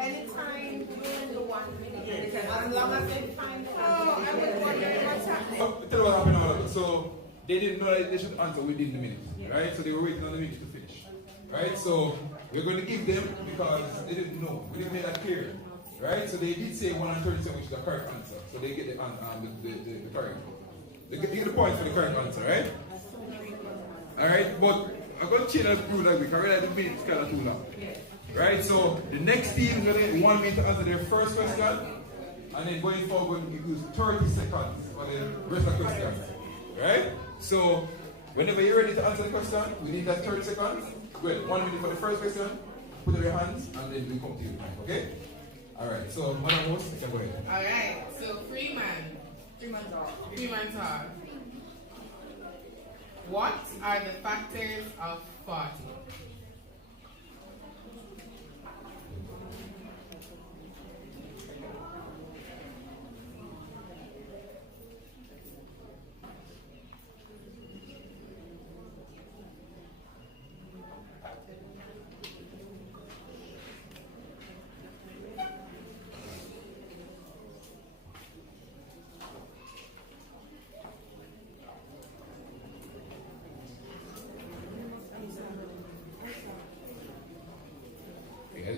Anytime during the 1 minute, as long as they find the Tell you what happened now. So they didn't know that they should answer within the minute, right? So they were waiting on the minute to finish, right? So we're going to give them because they didn't know. We didn't make that clear, right? So they did say 137, which is the correct answer. So they get the correct. They get the points for the correct answer, right? All right, but I'm going to change that rule that week. I realize the minute is kind of too long, right? So the next team is going to want me to answer their first question. And then going forward, we use 30 seconds for the rest of the questions. Right? So, whenever you're ready to answer the question, we need that 30 seconds. Good. 1 minute for the first question, put up your hands, and then we come to you. Okay? Alright, so, Madam Host, you can go ahead. Alright, so Freeman. Freeman talk. What are the factors of 40?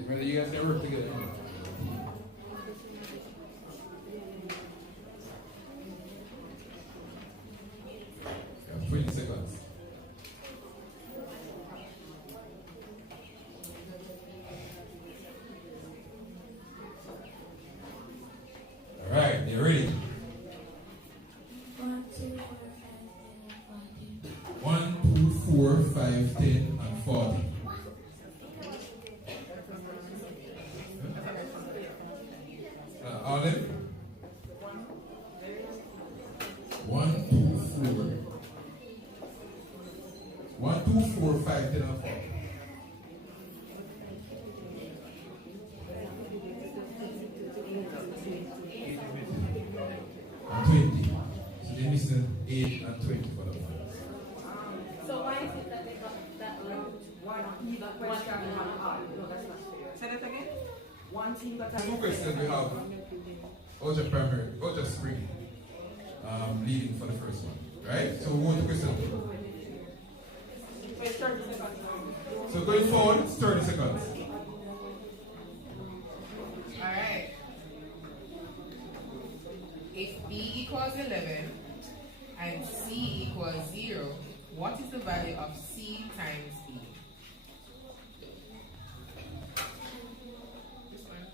Brother, you guys never work together. You have 20 seconds. All right, you ready? 1, 2, 4, 5, 10, and 40. All them? 1, 2, 4. 1, 2, 4, 5, 10, and 40. And 20. So they missing 8 and 20 for the one. So why is it that they got that one question and one hard? No, that's not fair. Say that again? One team got Two questions we have. Ultra Primary, Ultra Spring, leading for the first one, right? So we want to question. Wait, 30 seconds. So going forward, it's 30 seconds. equals 11 and C equals 0, what is the value of C times B? This one.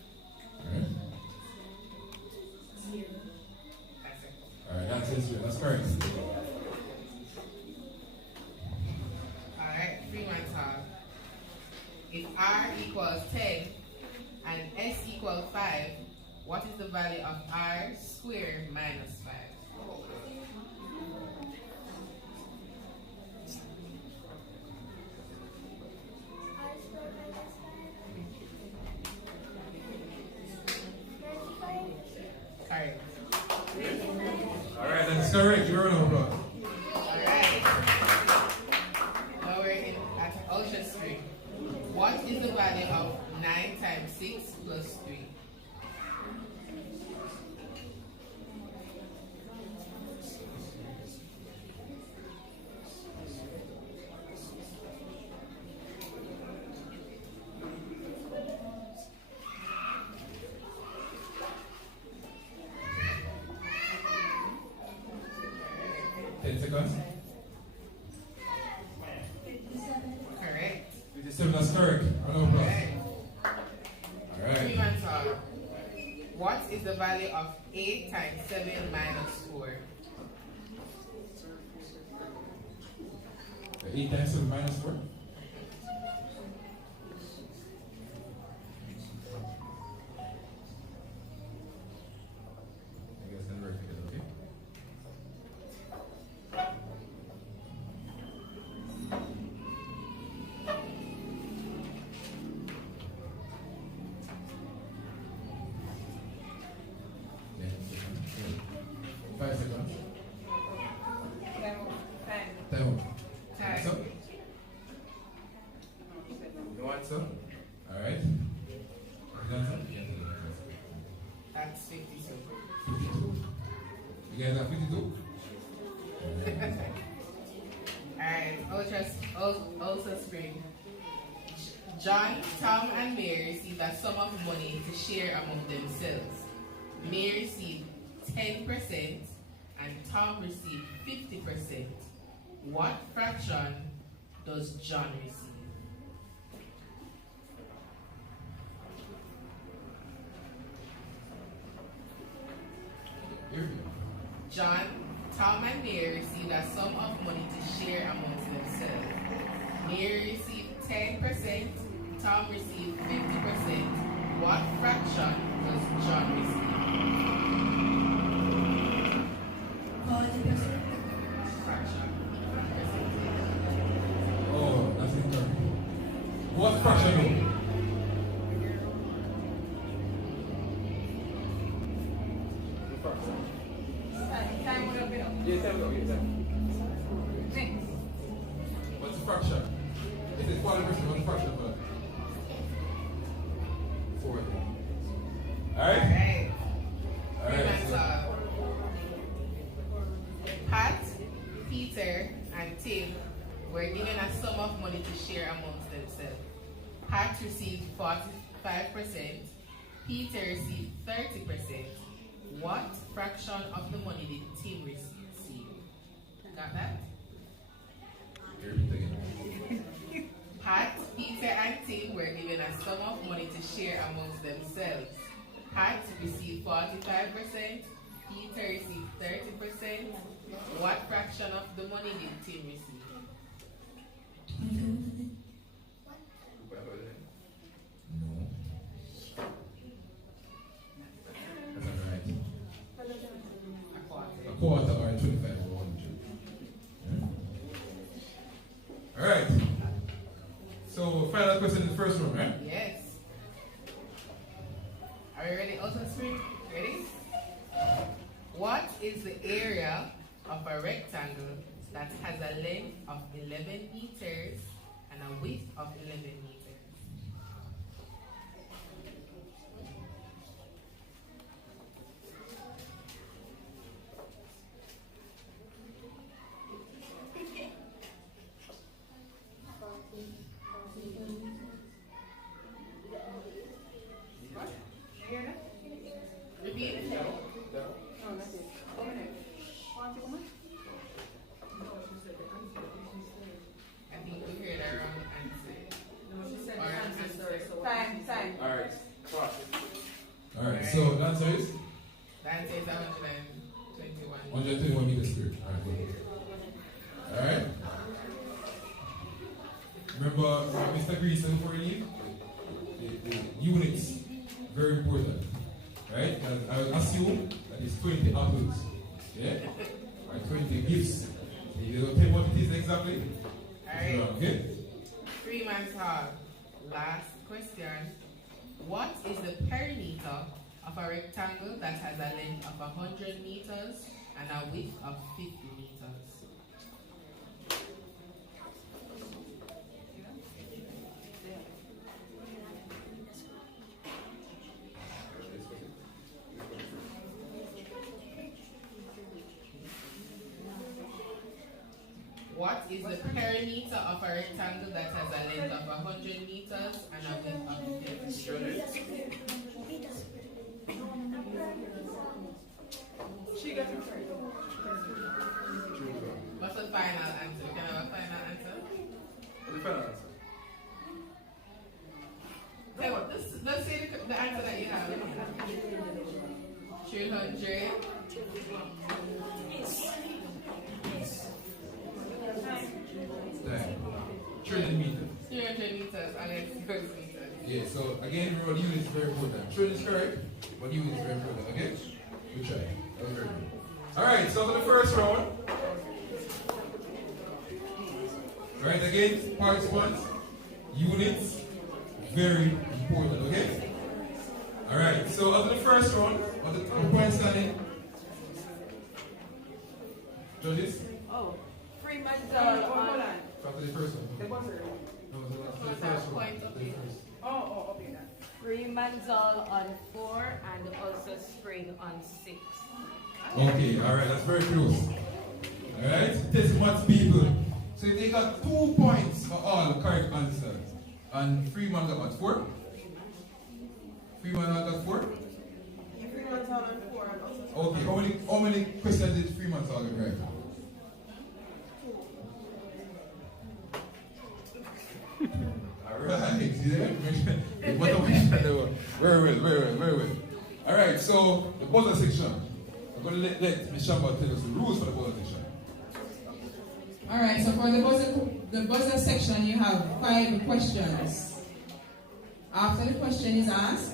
Alright, that's correct. Alright, Freeman talk. If R equals 10 and S equals 5, what is the value of R squared minus 5? Correct. Alright, that's correct. You're on, bro. Alright. Now we're at Ocean Spring. What is the value of 9 times 6 plus 3? Correct. 57, that's correct. Alright. Alright. Freeman talk. What is the value of 8 times 7 minus 4? 8 times 7 minus 4? I guess I'm working it, okay? Five seconds. Time. So? No answer? Alright. That's 52. 52. You guys have 52? Alright, Ultra Spring. John, Tom, and Mary received a sum of money to share among themselves. Mary received 10% and Tom received 50%. What fraction does John receive? John, Tom, and Mary received a sum of money to share amongst themselves. Mary received 10%, Tom received 50%. What fraction does John receive? 40%. Fraction. Oh, that's incorrect. What fraction? Time would have been up. Yeah, time go. Next. What's the fraction? Is it 40%? What's the fraction of that? 40. Alright? Alright. Alright. So, Pat, Peter, and Tim were given a sum of money to share amongst themselves. Pat received 45%, Peter received 30%. What fraction of the money did Tim receive? Got that? Pat, Peter, and Tim were given a sum of money to share amongst themselves. Pat received 45%, Peter received 30%. What fraction of the money did Tim receive? No. That's not right. A quarter or 25 or 100. Alright. So, final question in the first room, right? Yes. Are you ready, Ultimate Spring? Ready? What is the area of a rectangle that has a length of 11 meters and a width of 11 meters? Repeat. No, not it. So the answer is? The answer is 121. 121 meters squared. Alright, good. Alright. Remember Mr. Greason before you leave? The units, very important. Right? And I will assume that it's 20 apples. Yeah? Or 20 gifts. You don't tell what it is exactly? Alright. Okay? Freeman's Hall. Last question. What is the perimeter of a rectangle that has a length of 100 meters and a width of 50 meters? What is the perimeter of a rectangle that has a length of 100 meters and a width of 50 meters? She got it right. What's the final answer? Can I have a final answer? What's the final answer? Say what? Let's say the answer that you have. 300. Time. 300 meters. 300 meters against 6 meters. Yeah, so again, remember the unit is very important. Trade is correct, but unit is very important, okay? Good try. That was very good. Alright, so for the first round. Alright, again, participants, units, very important, okay? Alright, so after the first round, on the point standing, judges? Oh, Freeman's Hold on. After the first one. The buzzer. No, the first one. Point of view. Oh, okay. That. Freemanzal on 4 and also Spring on 6. Okay, alright, that's very close. Alright, test much people. So if they got 2 points for all correct answers, and Freeman got what, 4? Freeman got 4? Freeman's on 4 and also. Okay, how many questions did Freeman get right? Alright, see there? Very well. Alright, so the buzzer section. I'm going to let Ms. Shamba tell us the rules for the buzzer section. Alright, so for the buzzer section, you have 5 questions. After the question is asked,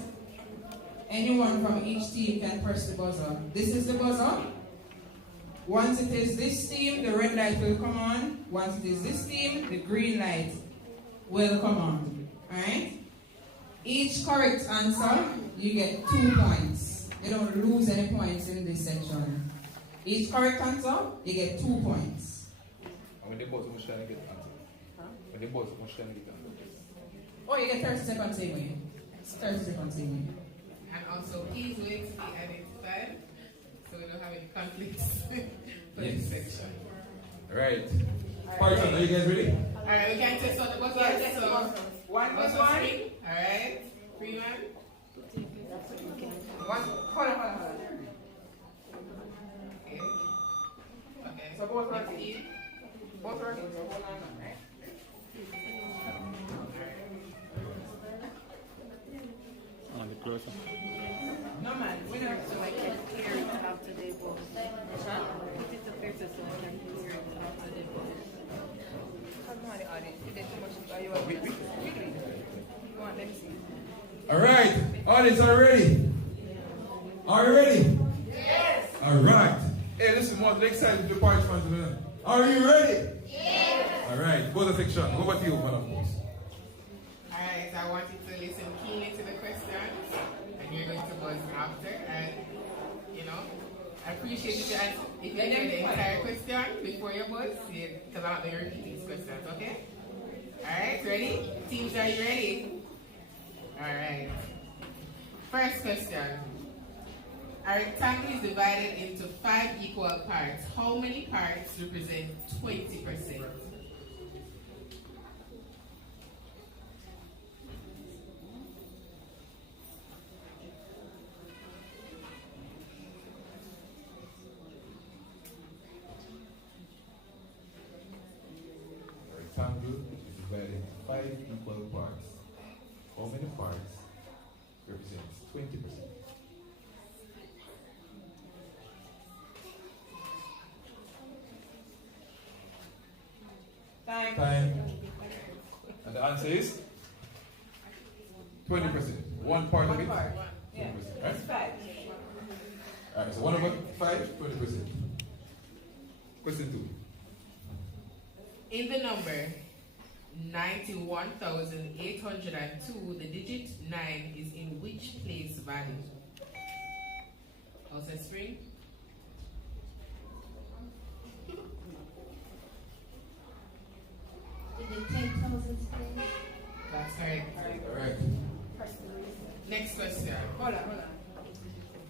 anyone from each team can press the buzzer. This is the buzzer. Once it is this team, the red light will come on. Once it is this team, the green light will come on. Alright? Each correct answer, you get 2 points. You don't lose any points in this section. Each correct answer, you get 2 points. When they buzz, much time you get answer? When they buzz, much time you get answer? Oh, you get 30 seconds same way. It's 30 seconds same way. And also, please wait to be identified so we don't have any conflicts for this section. Alright. Participants, are you guys ready? Alright, we can test out the buzzer. Yes, So, one buzzer one. string. Alright, Freeman. Hold on. Okay. Okay. So both Next working. team. Both working. So hold on, right? A bit closer. No man, we don't. So I can hear it after they vote. Put it up here so I can hear it after they vote. Come on, the audience. You did too much. You are wiggly. You want them to see. Alright, audience, are you ready? Are you ready? Yes! Alright. Hey, listen, more excited to the participants. Are you ready? Yes! Alright, buzzer section. Over to you, Madam Boss. Alright, I want you to listen keenly to the questions, and you're going to buzz after. And, you know, I appreciate if you answer the entire question before you buzz, because I'm not going to repeat these questions, okay? Alright, ready? Teams, are you ready? Alright. First question. A rectangle is divided into 5 equal parts. How many parts represent 20%? A rectangle is divided into 5 equal parts. How many parts represents 20%? answer is 20%. One part of it. One part. 20%, Yeah. right? That's 5. Alright, so 1 over 5, 20%. Question 2. In the number 91,802, the digit 9 is in which place value? Also spring? Is it 10,000 spring? That's correct. Alright. Next question. Hold on.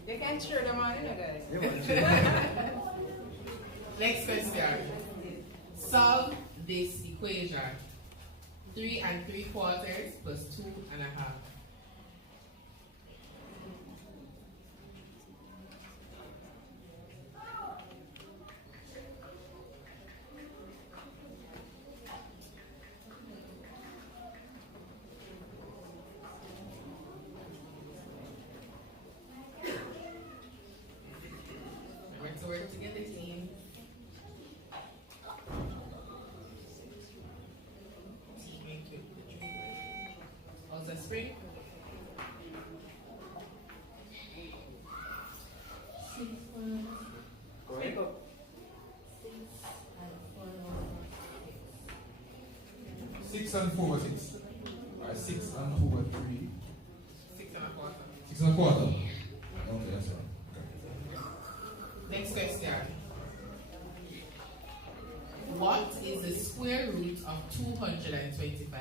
You can cheer them on, you know, guys. Next question. Solve this equation. 3 3/4 plus 2 1/2. Remember to work together, team. Also spring. 6 Go ahead. 6 and 4 over 6. Alright, 6 and 2 over 3. 6 1/4. 6 and a quarter. Okay, that's right. Next question. What is the square root of 225?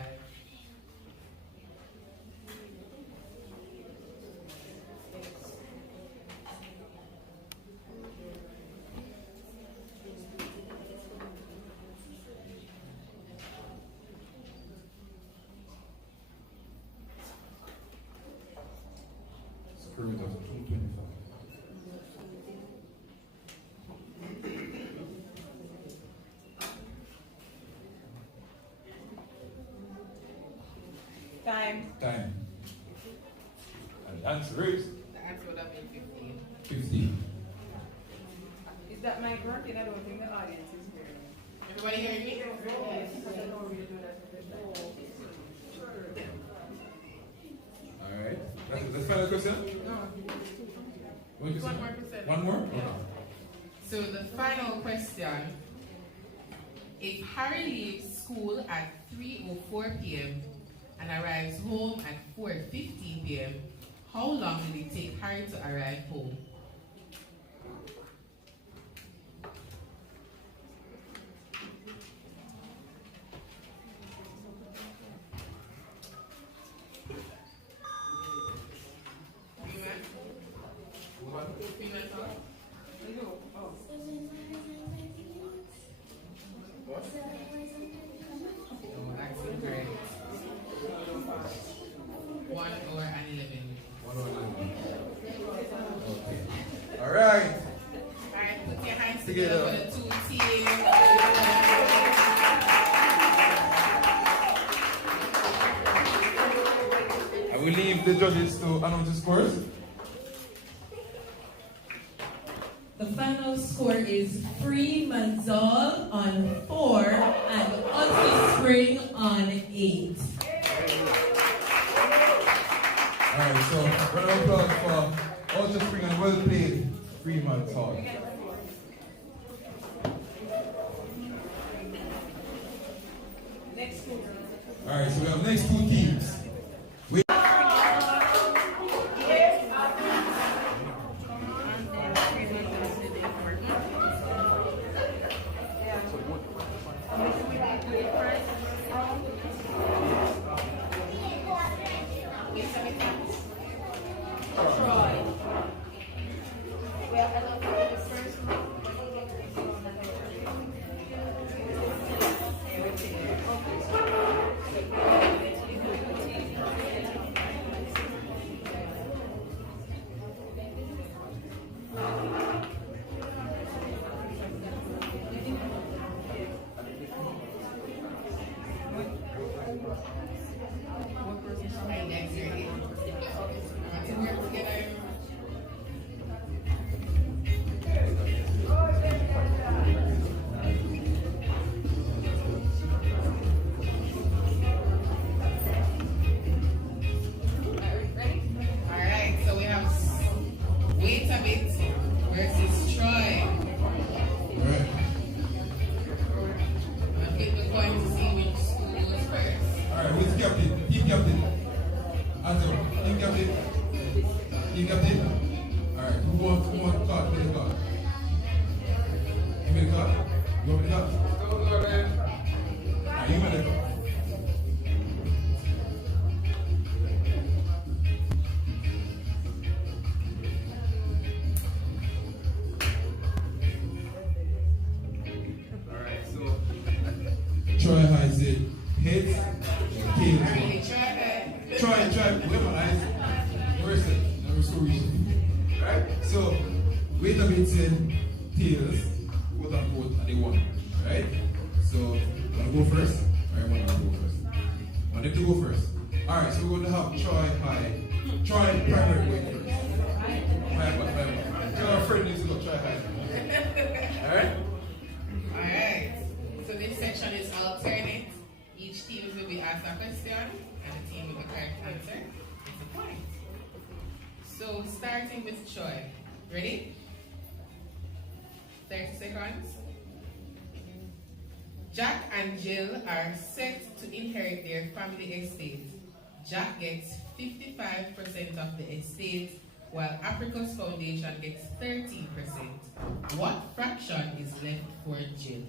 Square root of 225. Time. Time. And the answer is The answer would have been 15. 15. Is that my working? I don't think the audience is hearing. Everybody hearing me? Alright. That's the final question? No. One One more percent. One more? Yeah. Okay. So the final question. If Harry leaves school at 3:04 p.m. and arrives home at 4:15 p.m., how long will it take Harry to arrive home? No, that's incorrect. 1 hour and 11. 1 hour and 11. Okay. Alright. Alright, put your hands Together. together for the 2 teams. I will leave the judges to announce the scores. The final score is Free Manzal on 4 and Ulti Spring on 8. Alright, so round of applause for Ultra Spring and well played Freeman's Hall. Next school. Alright, so we have next 2 teams. Next year. I want to work together. Wait a bit versus Troy. Alright. I'll flip the coin to see which school goes first. Alright, who's the captain? Team captain. Answer. Team captain. Team captain. Alright, who wants card? Give me the card. Give me the card. You want me the card? Alright, you want the card. Alright, so Troy has it. Heads. Tails. Alright, Troy ahead. Try. Where my eyes? Where's it? Now we're still reaching. Right? So, wait a bit said tails, quote unquote, and they won. Right? So, wanna go first? Alright, wanna go first. Want them to go first. Alright, so we're going to have Troy high. Troy primary going first. High one. Tell our friend needs to go try high. Alright? Alright. So this section is alternate. Each team will be asked a question, and the team with the correct answer is a point. So starting with Troy. Ready? 30 seconds. Jack and Jill are set to inherit their family estate. Jack gets 55% of the estate, while Africa's Foundation gets 13%. What fraction is left for Jill?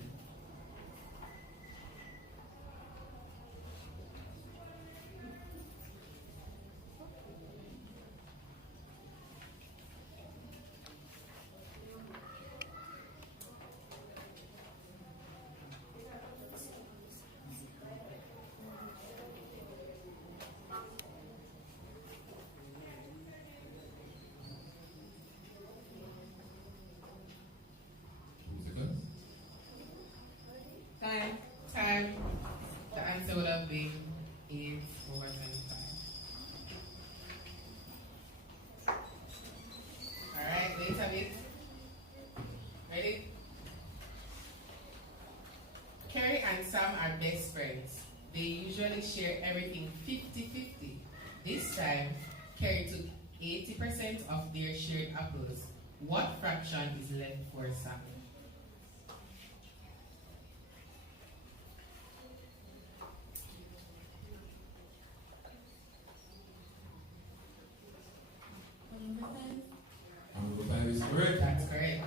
Time. The answer would have been 8 over 25. Alright, wait a bit. Ready? Carrie and Sam are best friends. They usually share everything 50-50. This time, Carrie took 80% of their shared apples. What fraction is left for Sam? Number 5 is correct. That's correct.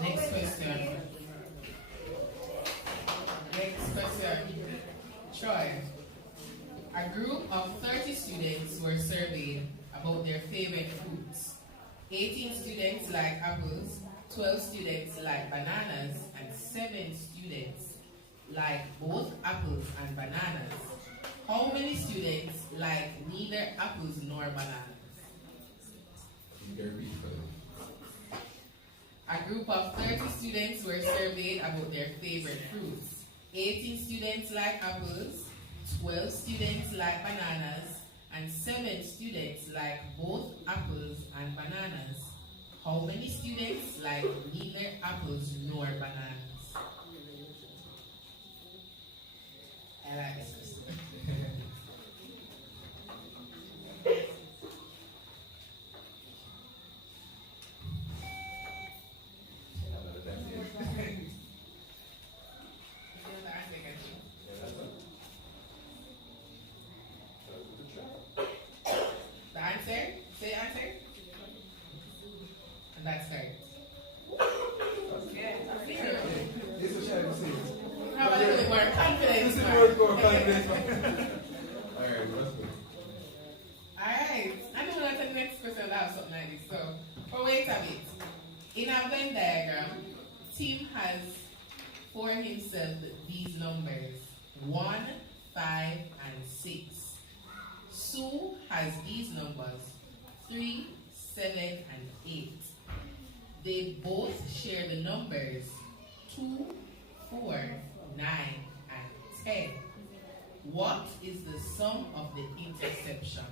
Next question. Troy. A group of 30 students were surveyed about their favorite fruits. 18 students like apples, 12 students like bananas, and 7 students like both apples and bananas. How many students like neither apples nor bananas? A group of 30 students were surveyed about their favorite fruits. 18 students like apples, 12 students like bananas, and 7 students like both apples and bananas. How many students like neither apples nor bananas? I like this question. The answer? Say answer. And that's correct. This is what I'm saying. Have a little bit more confidence. This is more confidence. Alright, let's go. Alright. I know that the next person will have something like this. So, but wait a bit. In our Venn diagram, Tim has for himself these numbers 1, 5, and 6. Sue has these numbers 3, 7, and 8. They both share the numbers 2, 4, 9, and 10. What is the sum of the intersection?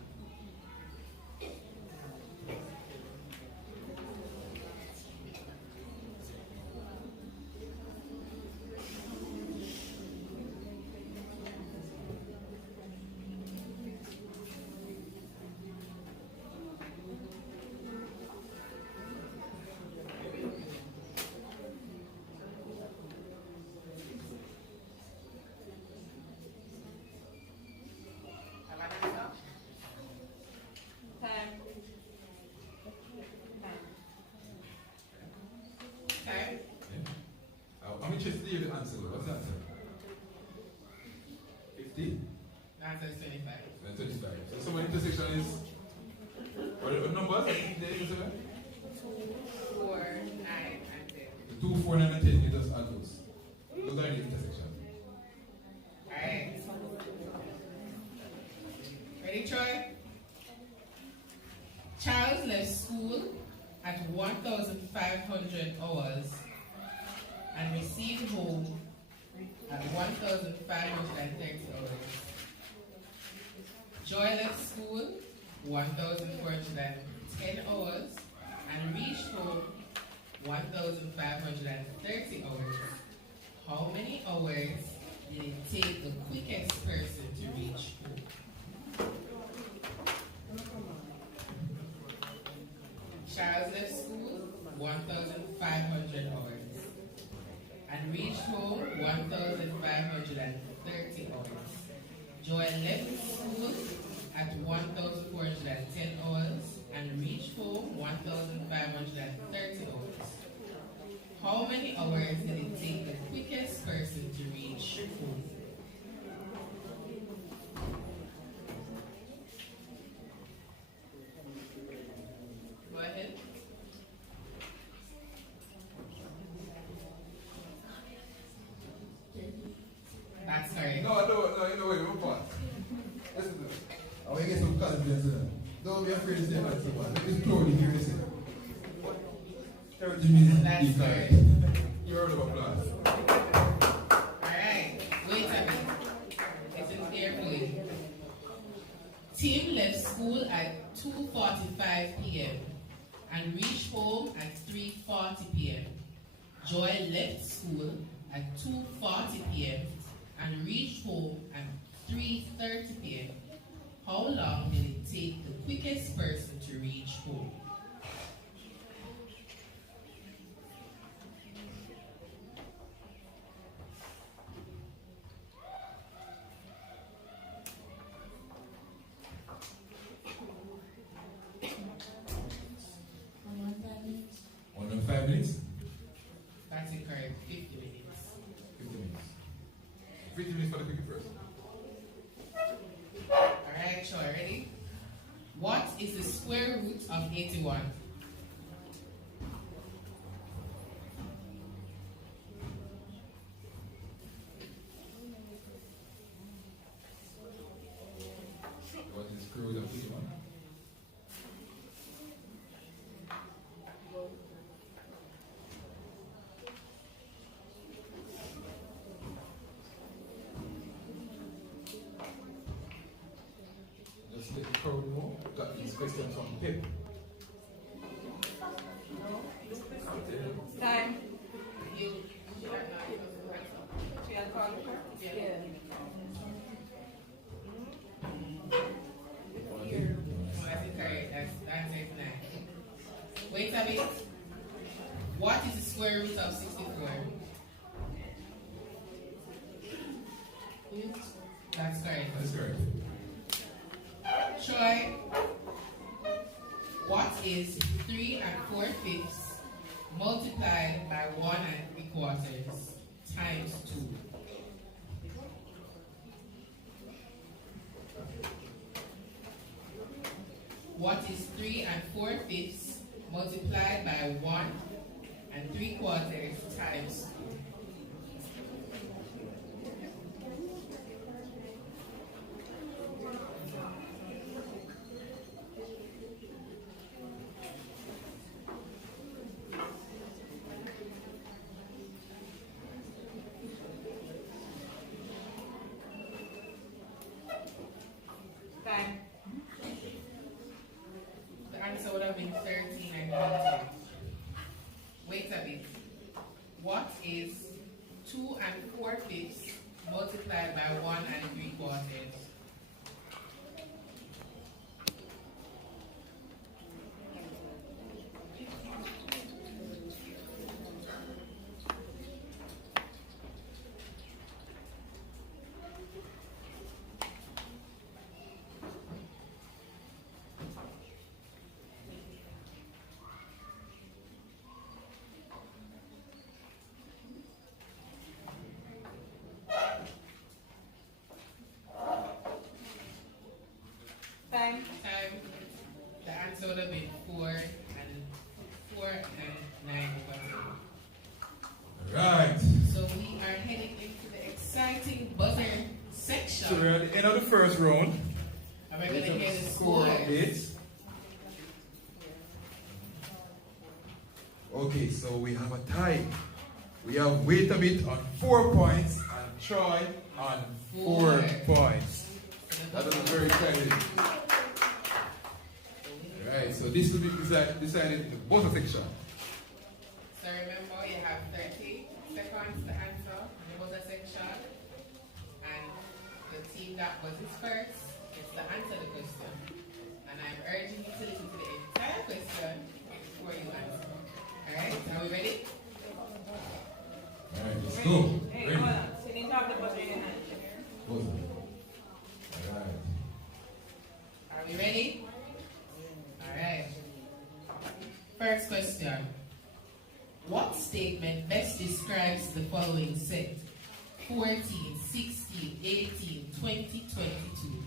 answer is 25. 25. So someone intersection is what numbers? There you say? 4, 9, and 10. The 2, 4, 9, and 10, you just add those. Those are the intersection. Alright. Ready, Troy? Charles left school at 1,500 hours and received home at 1,530 hours. Joy left school 1,410 hours and reached home 1,530 hours. How many hours did it take the quickest person to reach home? Charles left school 1,500 hours and reached home 1,530 hours. Joy left school at 1,410 hours and reached home 1,530 hours. How many hours did it take the quickest person to reach home? Go ahead. That's correct. No, wait, one part. Listen to this. I want to get some confidence in that. Don't be afraid to say that so much. Let me slowly hear this. 30 minutes. That's correct. You heard of applause. Alright, wait a minute. Listen carefully. Tim left school at 2:45 p.m. and reached home at 3:40 p.m. Joy left school at 2:40 p.m. and reached home at 3:30 p.m. How long did it take the quickest person to reach home? On 5 minutes? That's incorrect. 50 minutes. 50 minutes. 50 minutes for the quick first. Alright, Troy, ready? What is the square root of 81? What is the square root of 81? Let's let the crowd know. Got these questions from Pip. Time. You. She had called her? Yeah. Oh, that's incorrect. That's it now. Wait a bit. What is the square root of 64? That's correct. That's correct. Troy, what is 3 4/5 multiplied by 1 3/4 times 2? What is 3 4/5 multiplied by 1 3/4 times 2? Time. The answer would have been 13 and 14. Wait a bit. What is 2 4/5 multiplied by 1 3/4? would have been 4 and 9 over 10. Right. So we are heading into the exciting buzzer section. So we're at the end of the first round. And we're going to hear the Score scores. updates. Okay, so we have a tie. We have Wait a Bit on 4 points and Troy on 4 points. That is very exciting. Alright, so this will be decided in the buzzer section. So remember, you have 30 seconds to answer in the buzzer section. And the team that buzzes first gets to answer the question. And I'm urging you to listen to the entire question before you answer. Alright, are we ready? Alright, let's go. Hey, Ready? hold on. So you need to have the buzzer in your hand. Buzzer. Alright. Are we ready? Alright. First question. What statement best describes the following set? 14, 16, 18, 20, 22.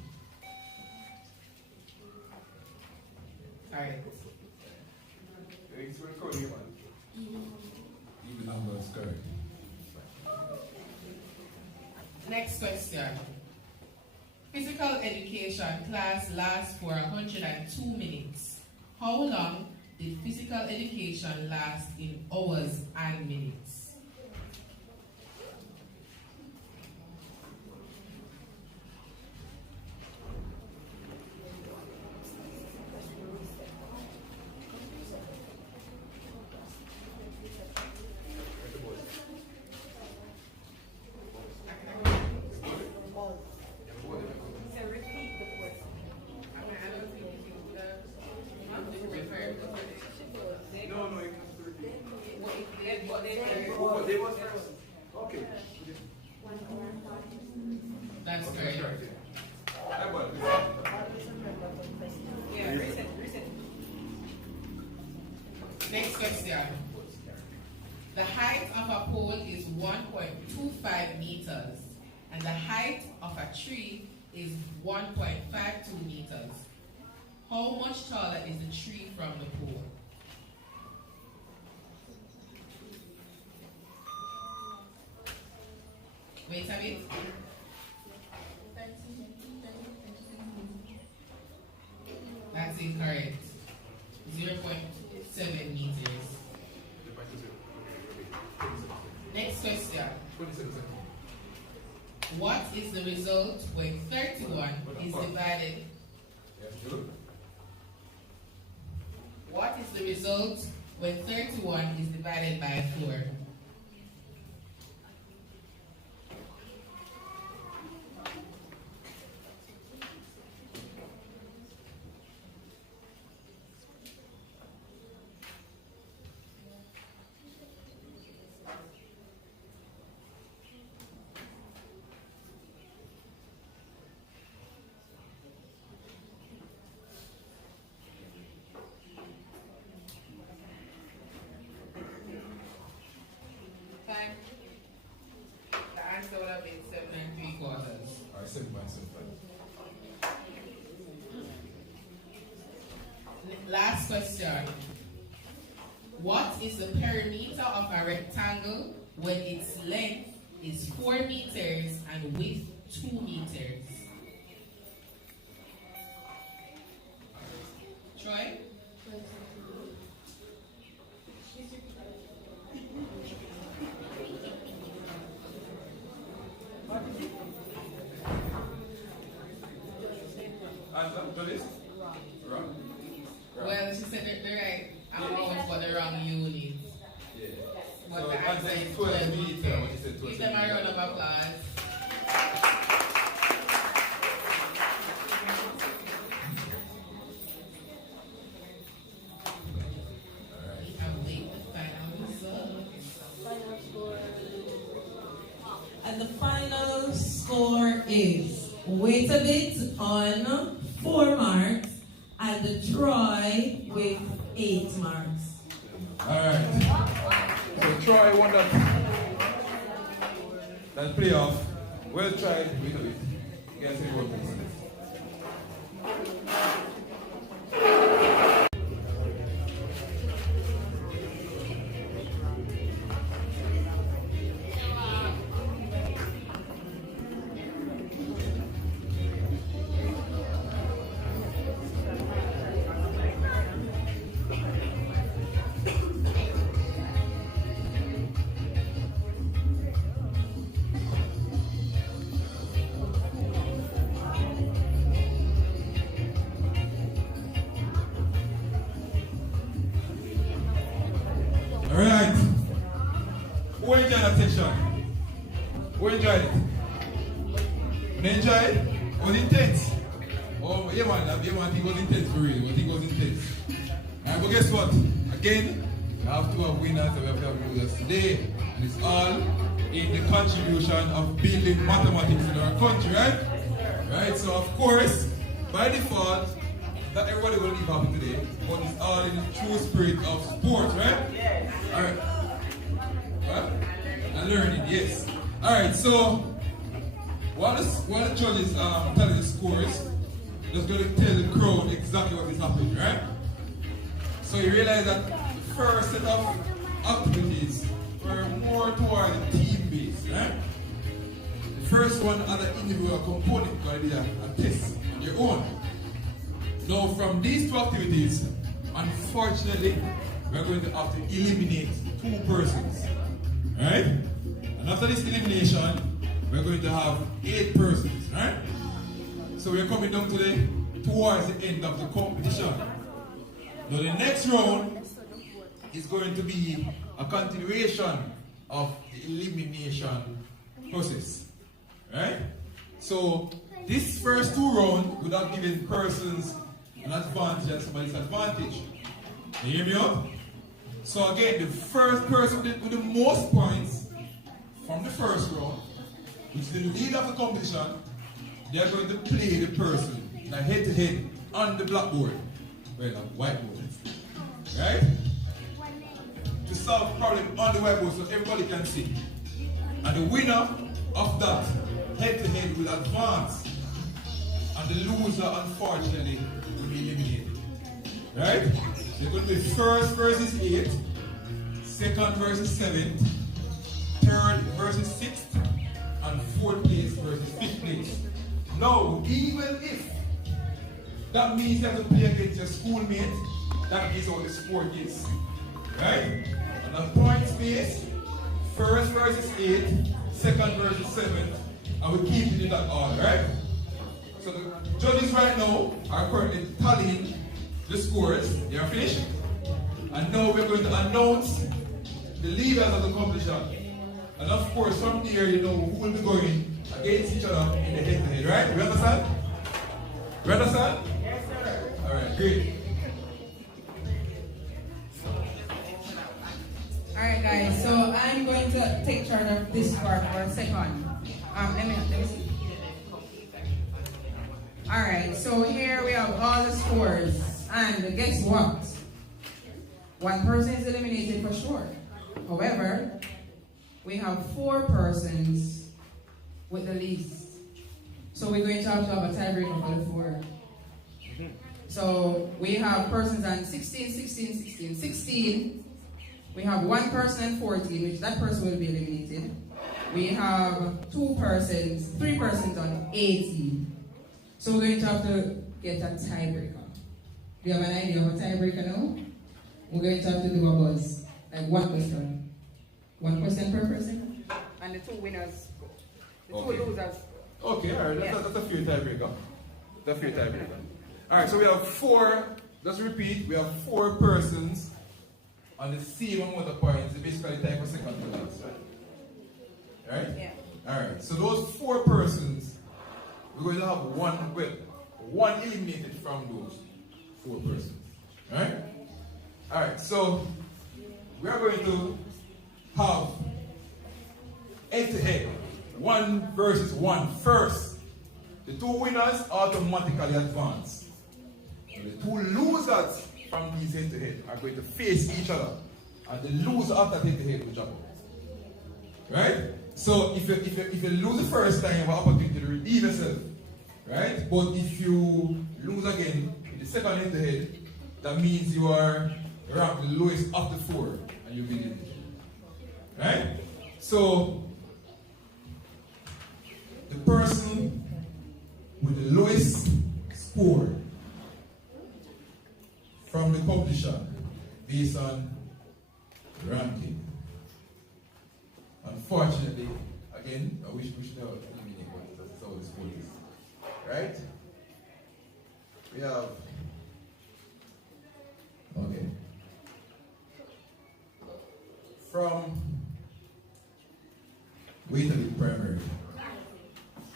Alright. Even number is correct. Next question. Physical education class lasts for 102 minutes. How long did physical education last in hours and minutes? So repeat the question. No, it comes to repeat. They was first. Okay. That's correct. Yeah, reset. Next question. The height of a pole is 1.25 meters, and the height of a tree is 1.52 meters. How much taller is the tree from the pole? Wait a bit. That's incorrect. 0.7 meters. Next question. What is the result when 31 is divided? What is the result when 31 is divided by 4? Time. The answer would have been 7 3/4. Alright, 7.75. Last question. What is the perimeter of a rectangle when its length is 4 meters and width 2 meters? Troy? Answer to this? Wrong. Well, she said they're right. I'm going for the wrong unit. Yeah. But So the answer answer is is 12 12 meters. meters. What you said, 12 Give them a round of applause. We await the final results. And the final score is Wait a Bit on 4 marks and the Troy with 8 marks. Alright. So Troy won that playoff. Well tried, wait a bit. You guys say what this. Alright. Who enjoyed that session? Who enjoyed it? You enjoyed it? Was it intense? Oh, yeah man, it was intense for real. It was intense. Alright, but guess what? Again, we have to have winners and we have to have losers today. And it's all in the contribution of building mathematics in our country, right? Right, so of course, by default, not everybody will leave happy today, but it's all in the true spirit of sports, right? Yes. Alright. What? And learning, yes. Alright, so while the judges tell the scores, just going to tell the crowd exactly what is happening, right? So you realize that the first set of activities were more toward the team based, right? The first one had an individual component where they did a test on your own. Now from these two activities, unfortunately, we're going to have to eliminate 2 persons, right? And after this elimination, we're going to have 8 persons, right? So we're coming down today towards the end of the competition. Now the next round is going to be a continuation of the elimination process, right? So this first 2 rounds would have given persons an advantage and somebody's advantage. You hear me up? So again, the first person with the most points from the first round, which is the leader of the competition, they are going to play the person like head to head on the blackboard, well, the whiteboard, right? To solve the problem on the whiteboard so everybody can see. And the winner of that head to head will advance, and the loser, unfortunately, will be eliminated. Right? So you're going to be first versus 8, second versus 7th, third versus 6th, and 4th place versus 5th place. Now, even if that means you have to play against your schoolmate, that is how the sport is. Right? And the point space, first versus 8th, second versus 7th, and we keep it in that order, right? So the judges right now are currently tallying the scores. They are finished. And now we're going to announce the leaders of the competition. And of course, from here, you know who will be going against each other in the head-to-head, right? You understand? You understand? Yes, sir. All right, great. All right, guys. So I'm going to take charge of this part for a second. Let me see. All right. So here we have all the scores, and guess what? One person is eliminated for sure. However, we have 4 persons with the least. So we're going to have a tiebreaker for the 4. So we have persons on 16, 16, 16, 16. We have 1 person on 14, which that person will be eliminated. We have 3 persons on 18. So we're going to have to get a tiebreaker. Do you have an idea of a tiebreaker now? We're going to have to do a buzz, like 1 question. 1 question per person? And the 2 winners, the 2 Okay. losers. Okay, all right, that's a fair tiebreaker. That's a fair tiebreaker. All right, so we have 4, let's repeat, we have 4 persons on the same amount of points. They basically tie for second place, right? Right? Yeah. All right, so those 4 persons, we're going to have one eliminated from those 4 persons, right? All right, so we are going to have head-to-head, 1 versus 1 first. The 2 winners automatically advance. So the 2 losers from these head-to-head are going to face each other, and the loser of that head-to-head will jump out. Right? So if you lose the first time, you have an opportunity to redeem yourself. Right? But if you lose again in the second head-to-head, that means you are ranked the lowest of the 4, and you'll be eliminated. Right? So the person with the lowest score from the competition based on ranking. Unfortunately, again, I wish we should have eliminated, but that's how the sport is. Right? We have. Okay. from Waterloo Primary,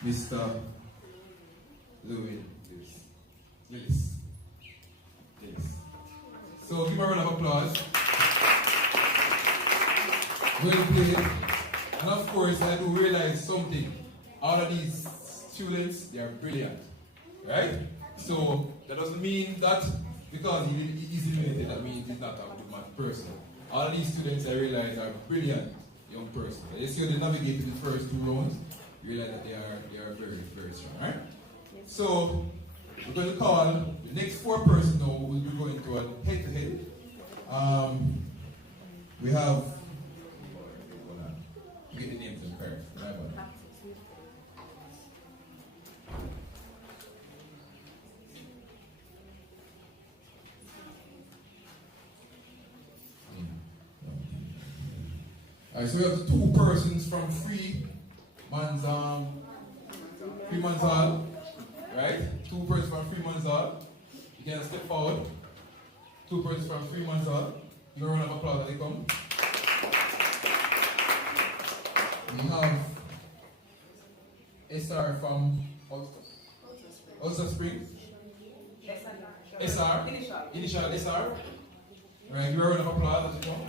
Mr. Louis Lillis. So give him a round of applause. Well played. And of course, I do realize something. All of these students, they are brilliant. Right? So that doesn't mean that because he's eliminated, that means he's not a good math person. All of these students, I realize, are brilliant young persons. You see how they navigated the first 2 rounds, you realize that they are very, very strong. Right? So we're going to call the next 4 persons now. We'll be going to a head-to-head. We have, hold on, get the names in correct. Alright, so we have 2 persons from Freeman's Hall, right? 2 persons from Freeman's Hall. You can step forward. 2 persons from Freeman's Hall. Give a round of applause as they come. We have SR from Ulster Spring. SR. Initial SR. Right, give a round of applause as you come.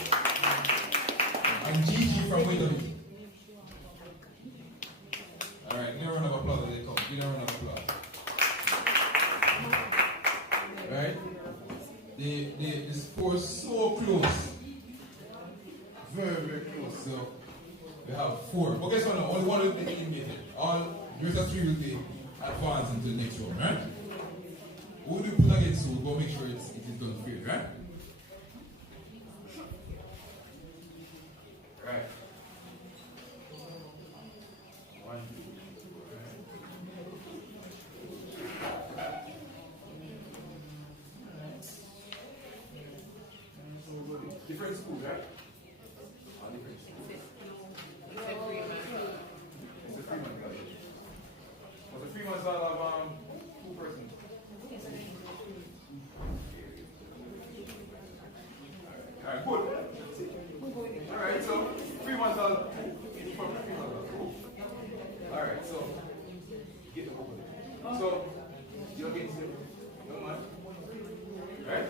And Gigi from Waterloo. Alright, give a round of applause as they come. Give a round of applause. Right? The score is so close. Very, very close. So we have 4. But guess what now? Only 1 will be eliminated. All the rest of 3 will be advanced into the next round, right? Who will we put against? So we'll go make sure it is done fair, right? Right. 1, 2. Different schools, right? Different schools. It's a 3 month college. Was the 3 months all of 2 persons? Alright, good. Alright, so 3 months all from 3 months all. Alright, so get the book. So you're against it. Young man. Right?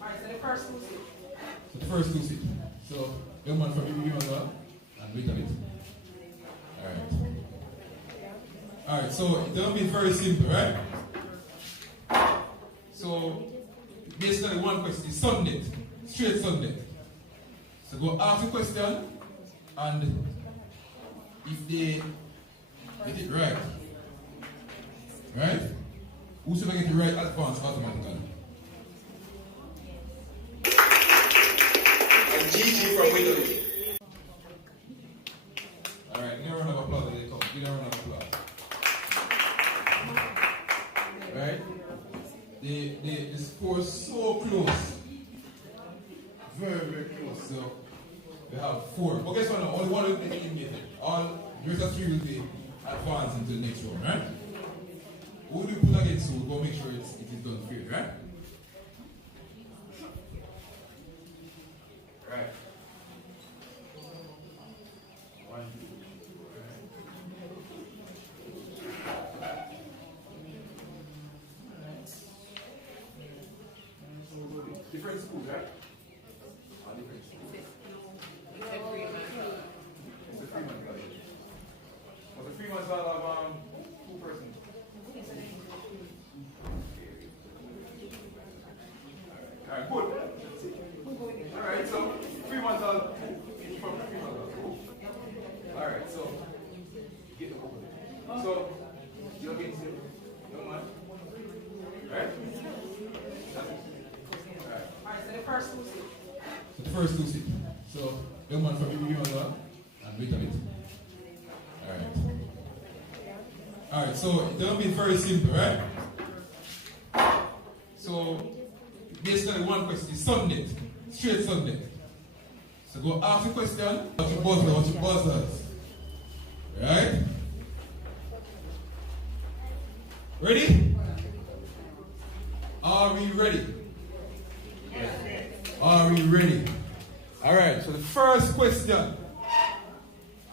Alright, so the first 2 seats. So the first 2 seats. So young man from BBB as well. And wait a bit. Alright, so it's going to be very simple, right? So basically 1 question is Sunday. Straight Sunday. So go ask the question, and if they get it right, whosoever get it right, advance automatically. And Gigi from Waterloo. Alright, give a round of applause as they come. Give a round of applause. Right? The score is so close. Very, very close. So we have 4. But guess what now? Only 1 will be eliminated. All the rest of 3 will be advanced into the next round, right? Who will you put against? So we'll go make sure it is done fair, right? Right. 1, 2. Different schools, right? Different schools. It's a 3 month college. Was the 3 months all of 2 persons? Alright, good. Alright, so 3 months all from 3 months all. Alright, so get the book. So you're against it, young man. Right? Alright, so the first 2 seats. So the first 2 seats. So young man from BBB as well. And wait a bit. Alright, so it's going to be very simple, right? So basically 1 question is Sunday. Straight Sunday. So go ask the question. What your buzzers? Right? Ready? Are we ready? Yes. Are we ready? Alright, so the first question.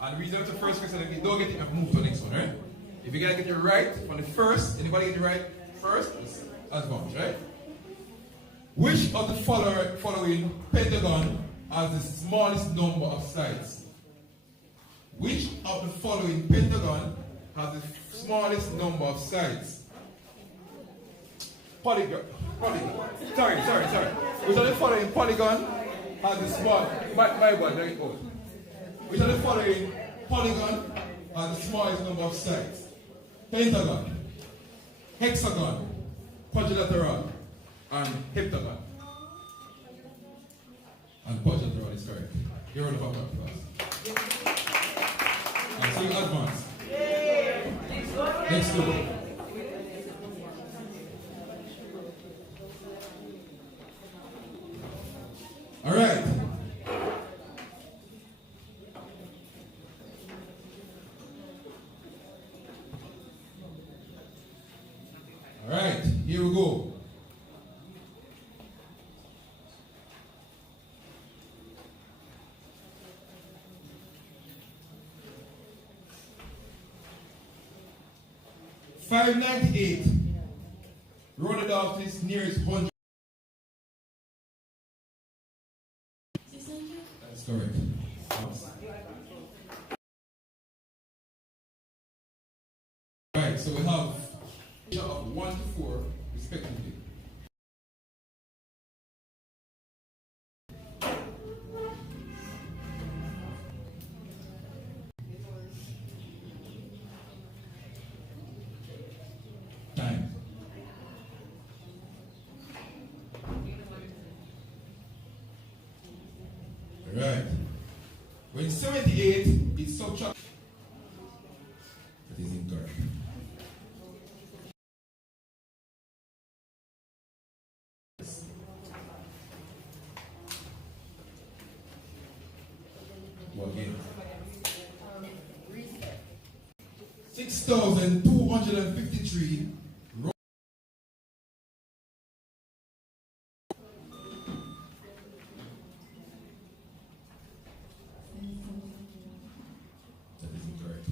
And the reason it's the first question, if you don't get it, I'll move to the next one, right? If you gotta get it right on the first, anybody get it right first? It's advance, right? Which of the following pentagon has the smallest number of sides? Which of the following pentagon has the smallest number of sides? Polygon. Sorry. Which of the following polygon has the small? My bad, there you go. Which of the following polygon has the smallest number of sides? Pentagon, hexagon, quadrilateral, and heptagon. And quadrilateral is correct. You're on the back of class. And so you advance. Next go. All right. All right, here we go. $5.98. Roll it off to its nearest 100. That's correct. Right, so we have of 1 to 4 respectively. Time. Alright. When 78 is subtracted, that is incorrect. Again. 6,253. That is incorrect.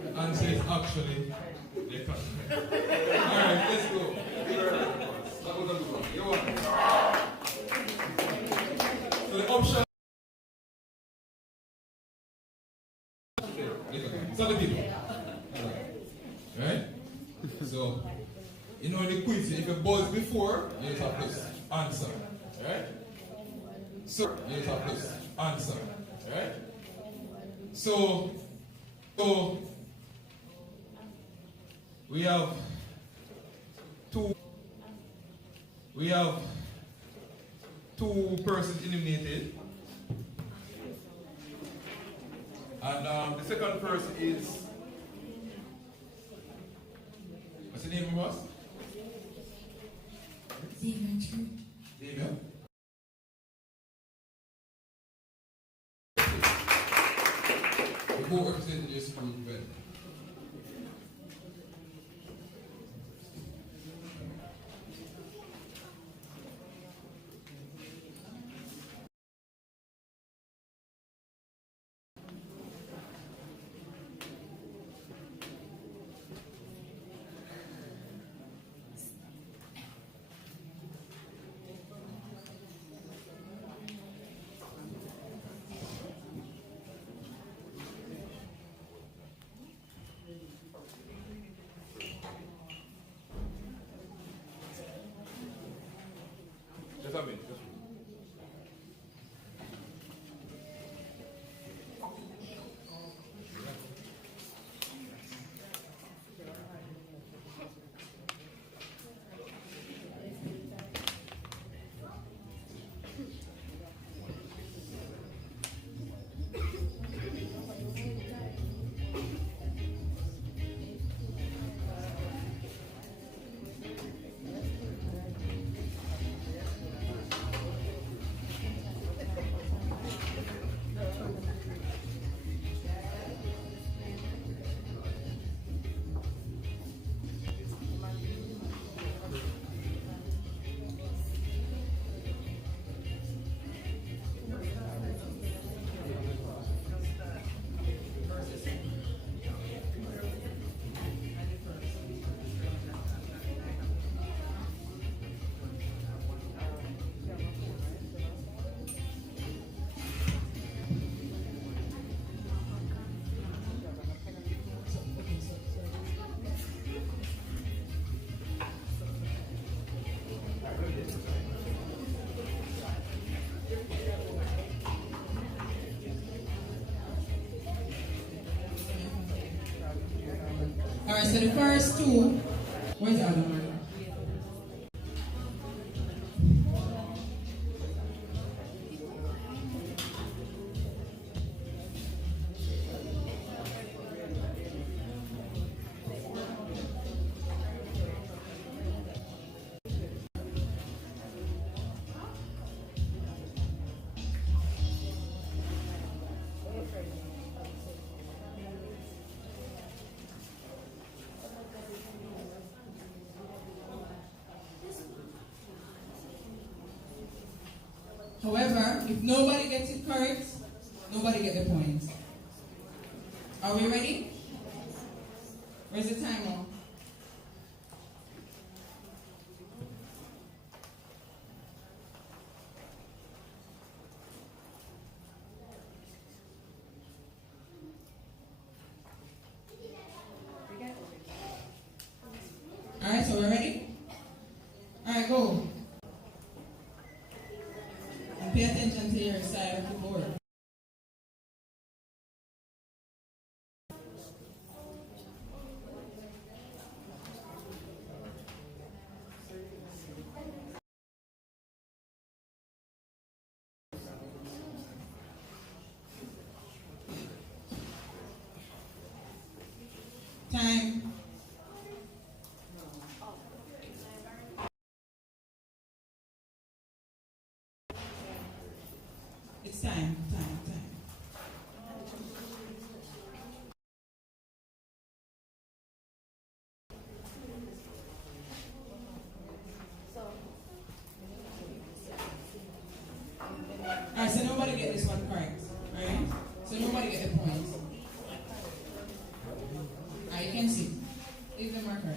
The answer is actually the customer. Alright, let's go. That was a good one. You want it. So the option. It's other people. Right? So, you know in the quiz, if you buzz before, you just have plus answer. Right? So, you just have plus answer. Right? So we have two persons eliminated, and the second person is, what's the name of us? Xavier. Who represented your school well? Alright, so the first two, where's the other one? However, if nobody gets it correct, nobody gets the point. Are we ready? Where's the timer? Alright, so we're ready? Alright, go. And pay attention to your side of the board. Time. It's time. Alright, so nobody get this one correct. Alright? So nobody get the point. Alright, you can see. Leave the marker.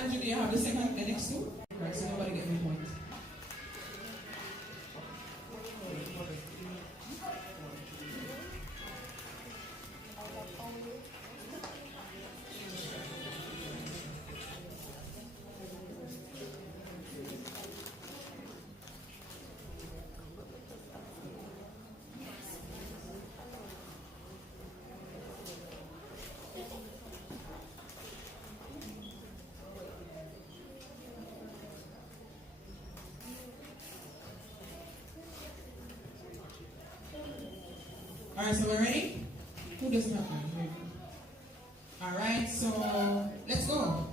Andrew, do you have the next two? Right, so nobody get the point. Alright, so we're ready? Who doesn't have one? Alright, so let's go.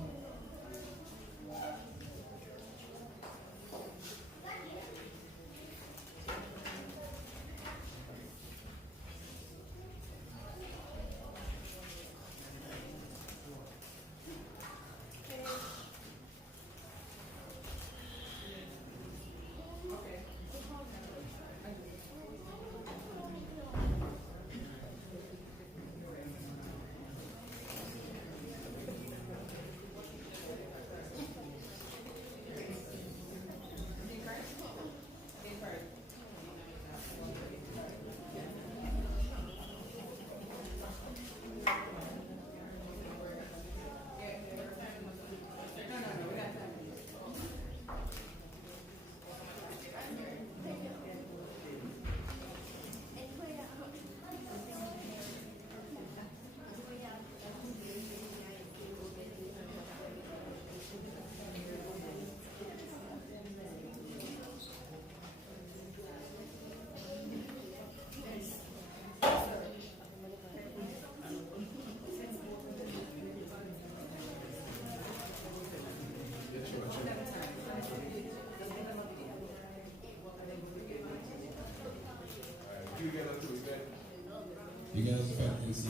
You guys felt in see.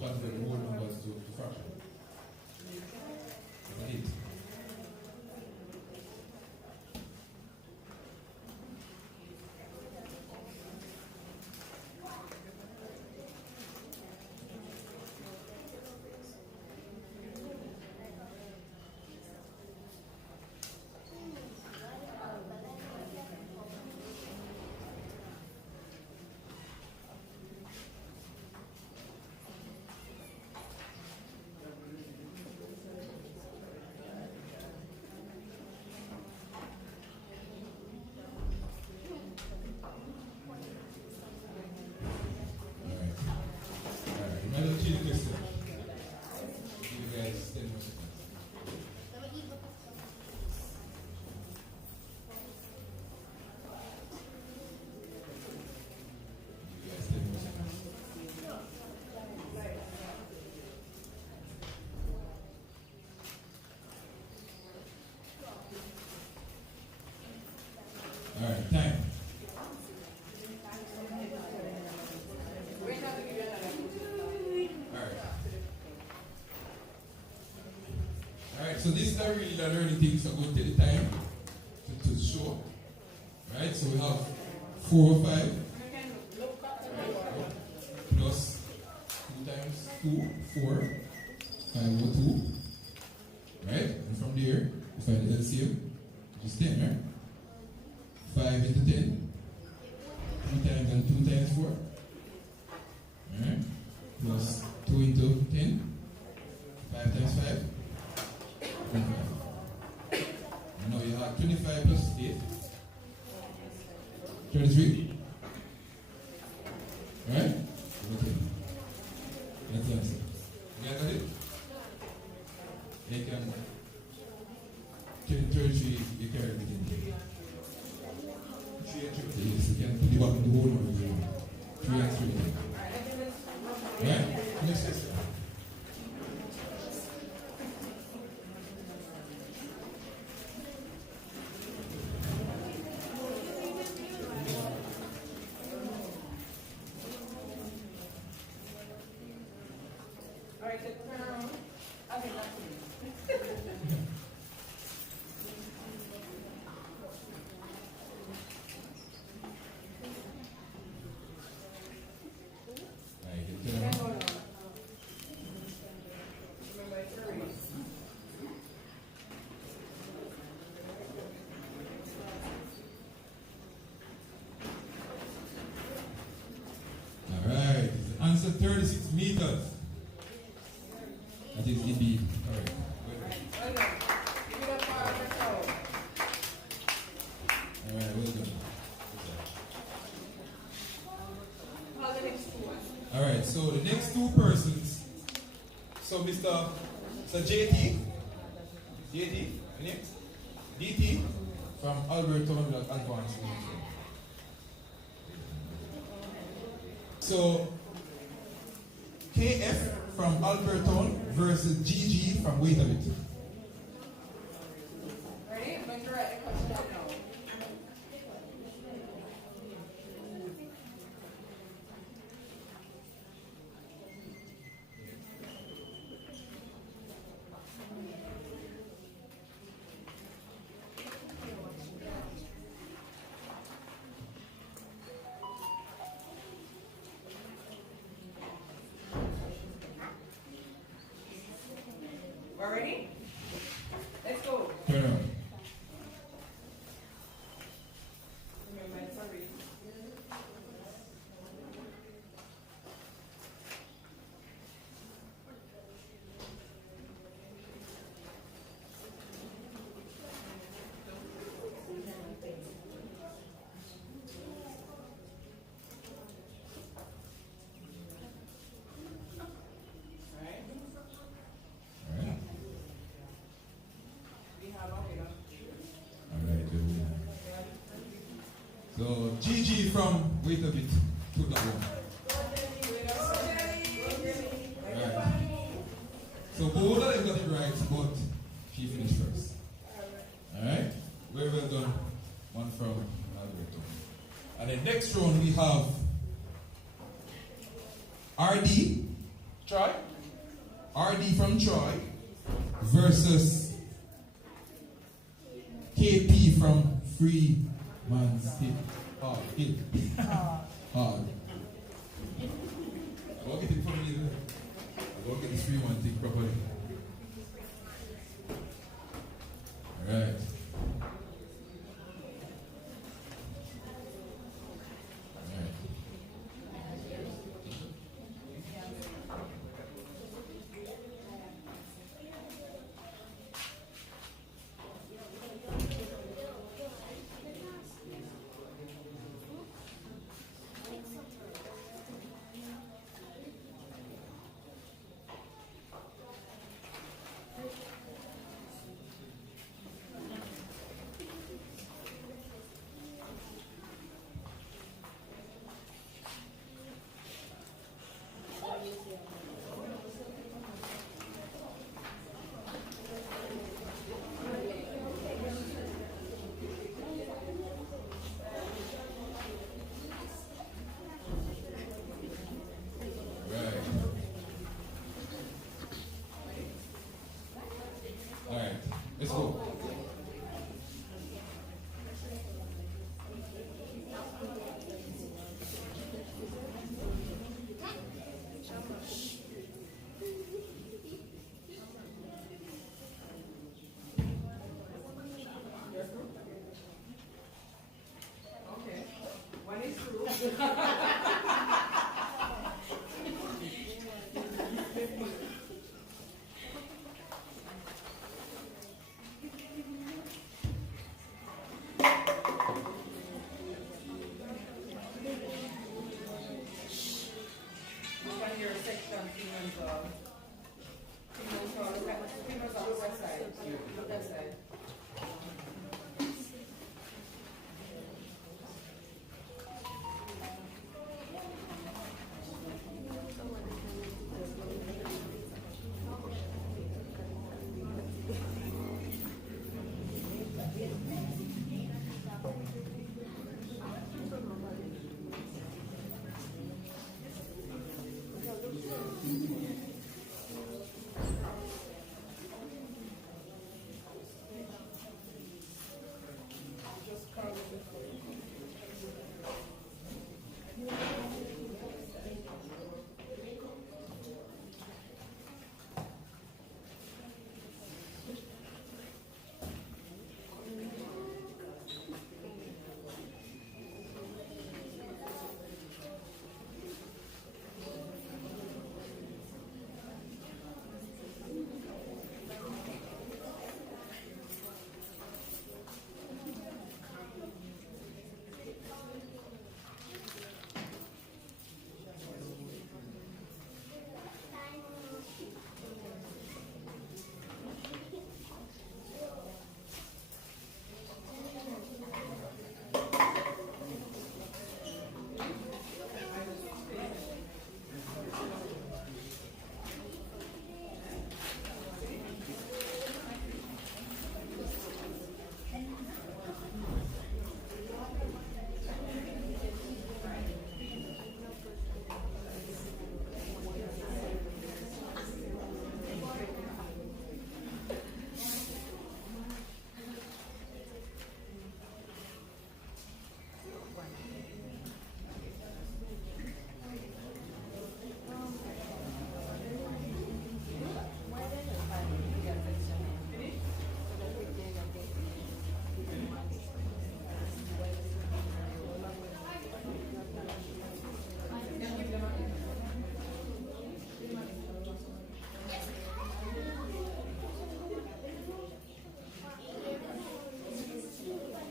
Convert the whole numbers to fraction. That's it. Alright, time. Alright, so this is really the learning thing, so go take the time to show. Right, so we have 4 or 5 plus 2 times 2, 4, 5 over 2. Right, and from there, we find the LCM, which is 10, right? 5 into 10, 2 times and 2 times 4. Alright, plus 2 into 10, 5 times 5. 25. And now you have 25 plus 8. 33. Right? Okay. That's the answer. You guys got it? You can 33, you carry it in. 3 and 3. Yes, you can put the button the whole number if you want. 3 and 3. Right? Next question. Alright, answer 36 meters. That is indeed correct. Alright, well done. Alright, so the next 2 persons. So Mr. JT, your name? DT from Alberton Advanced. So KF from Alberton versus GG from Wait a Bit. Ready? I'm going to write the question now. We're ready? Let's go. Turn around. Remember, sorry. So GG from Wait a Bit took that one. Right. So both of them got it right, but she finished first. Alright? Very well done. One from Alberto. And the next round we have RD, Troy. RD from Troy versus KP from Freeman's Hill. Hard. Hill. Hard. I'll get it from you. I'll get this Freeman thing properly. Alright.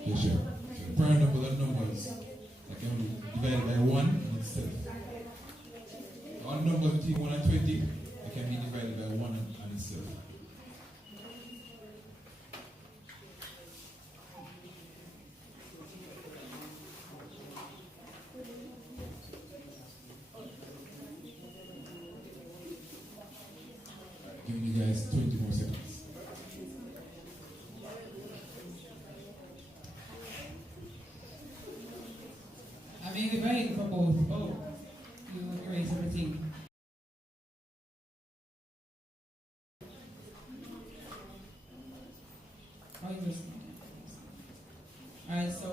Yeah, sure. So the prime number of numbers that can be divided by 1 and itself. All numbers between 1 and 20 that can be divided by 1 and itself. Giving you guys 20 more seconds. I made it right for both. Oh, you erase everything. Oh, you just. Alright, so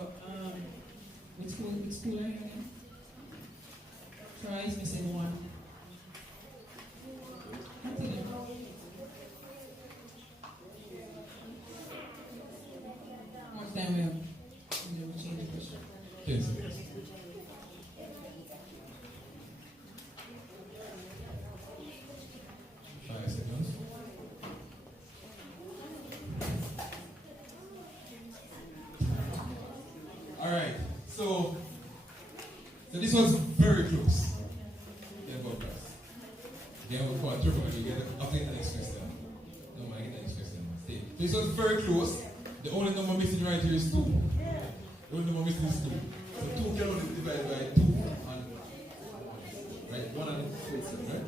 which school are you in? Troy is missing one. Continue. One time we have. We'll change the question. Yes. Alright, so this was very close. Yeah, about that. Then we'll call it triple, you get I'll get the next question. No, I get the next question. Stay. This was very close. The only number missing right here is 2. The only number missing is 2. So 2 can only be divided by 2 and right? 1 and 4, right?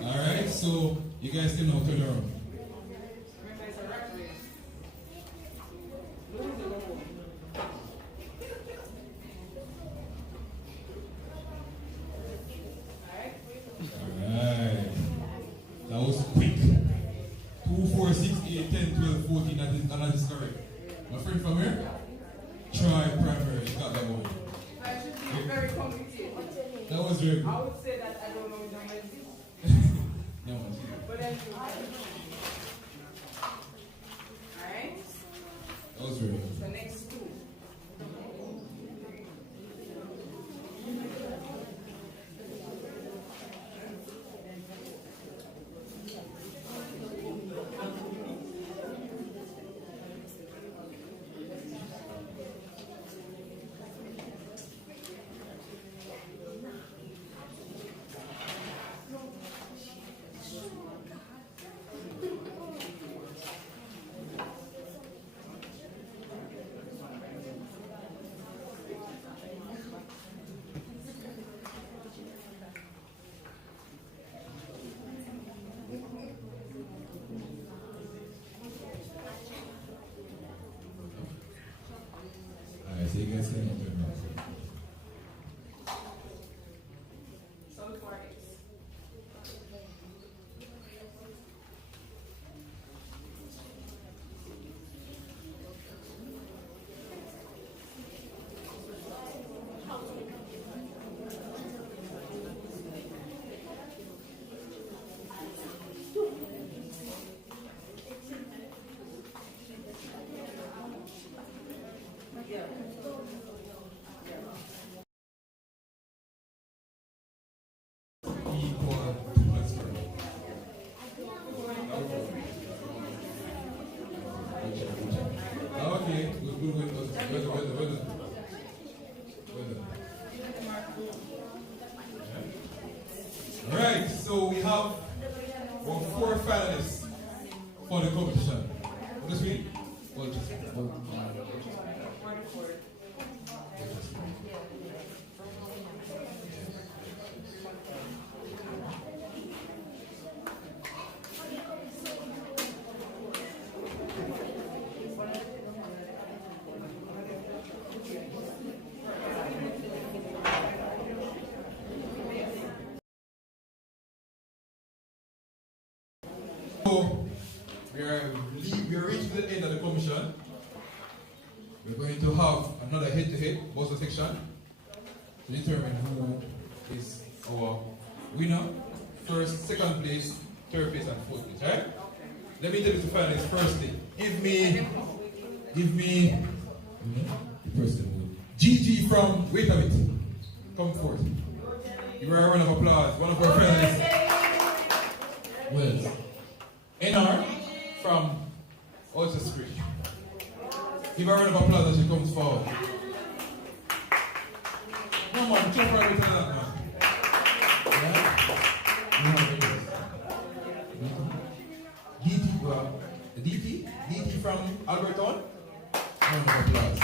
Alright, so you guys can now turn around. Alright. That was quick. 2, 4, 6, 8, 10, 12, 14, that is correct. My friend from here? Try primary, you got that one. That should be very complicated. That was very good. I would say that I don't know which number it is. No one. But then, alright? That was very good. So next 2. Alright, so you guys can now turn around. So the 4 is. Equal to plus 4. Okay, good. Alright, so we have 4 finalists for the competition. What does it mean? Well, just So we are reaching the end of the commission. We're going to have another head-to-head buzzer section to determine who is our winner, first, second place, third place, and fourth place. Right? Let me introduce the finalists firstly. Give me the person. Gigi from Wait a Bit. Come forth. You are a round of applause. One of our finalists. Well, NR from Ulster Street. Give her a round of applause as she comes forward. Come on, jump right into that now. DT from Alberton. Round of applause.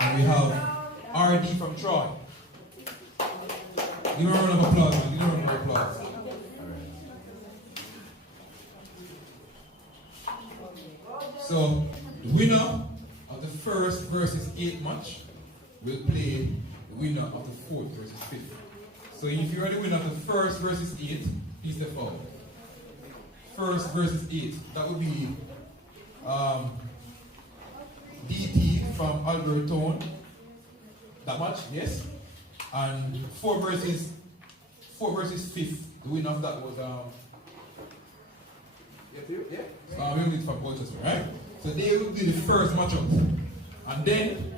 And we have RD from Troy. Give her a round of applause, man. Give her a round of applause. So, the winner of the first versus 8th match will play the winner of the 4th versus 5th. So if you are the winner of the first versus 8th, please step forward. First versus 8th, that would be DT from Alberton. That match, yes. And 4 versus 5th, the winner of that was we from Colchester, right? So they will be the first matchup. And then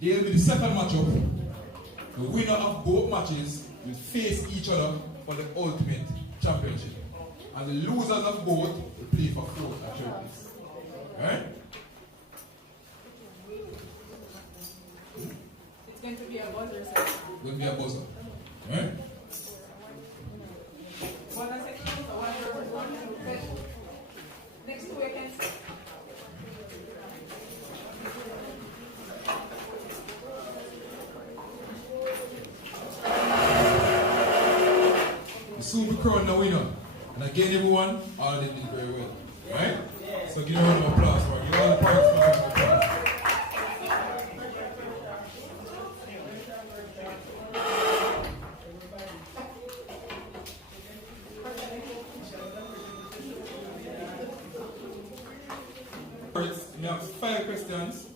they will be the second matchup. The winner of both matches will face each other for the ultimate championship. And the losers of both will play for 4th and 3rd place. Right? It's going to be a buzzer session. It will be a buzzer. Right? Next 2 weekends. The Super Crown the winner. And again, everyone, all of them did very well. Right? So give them a round of applause for it. Give all the participants an applause. We have 5 questions,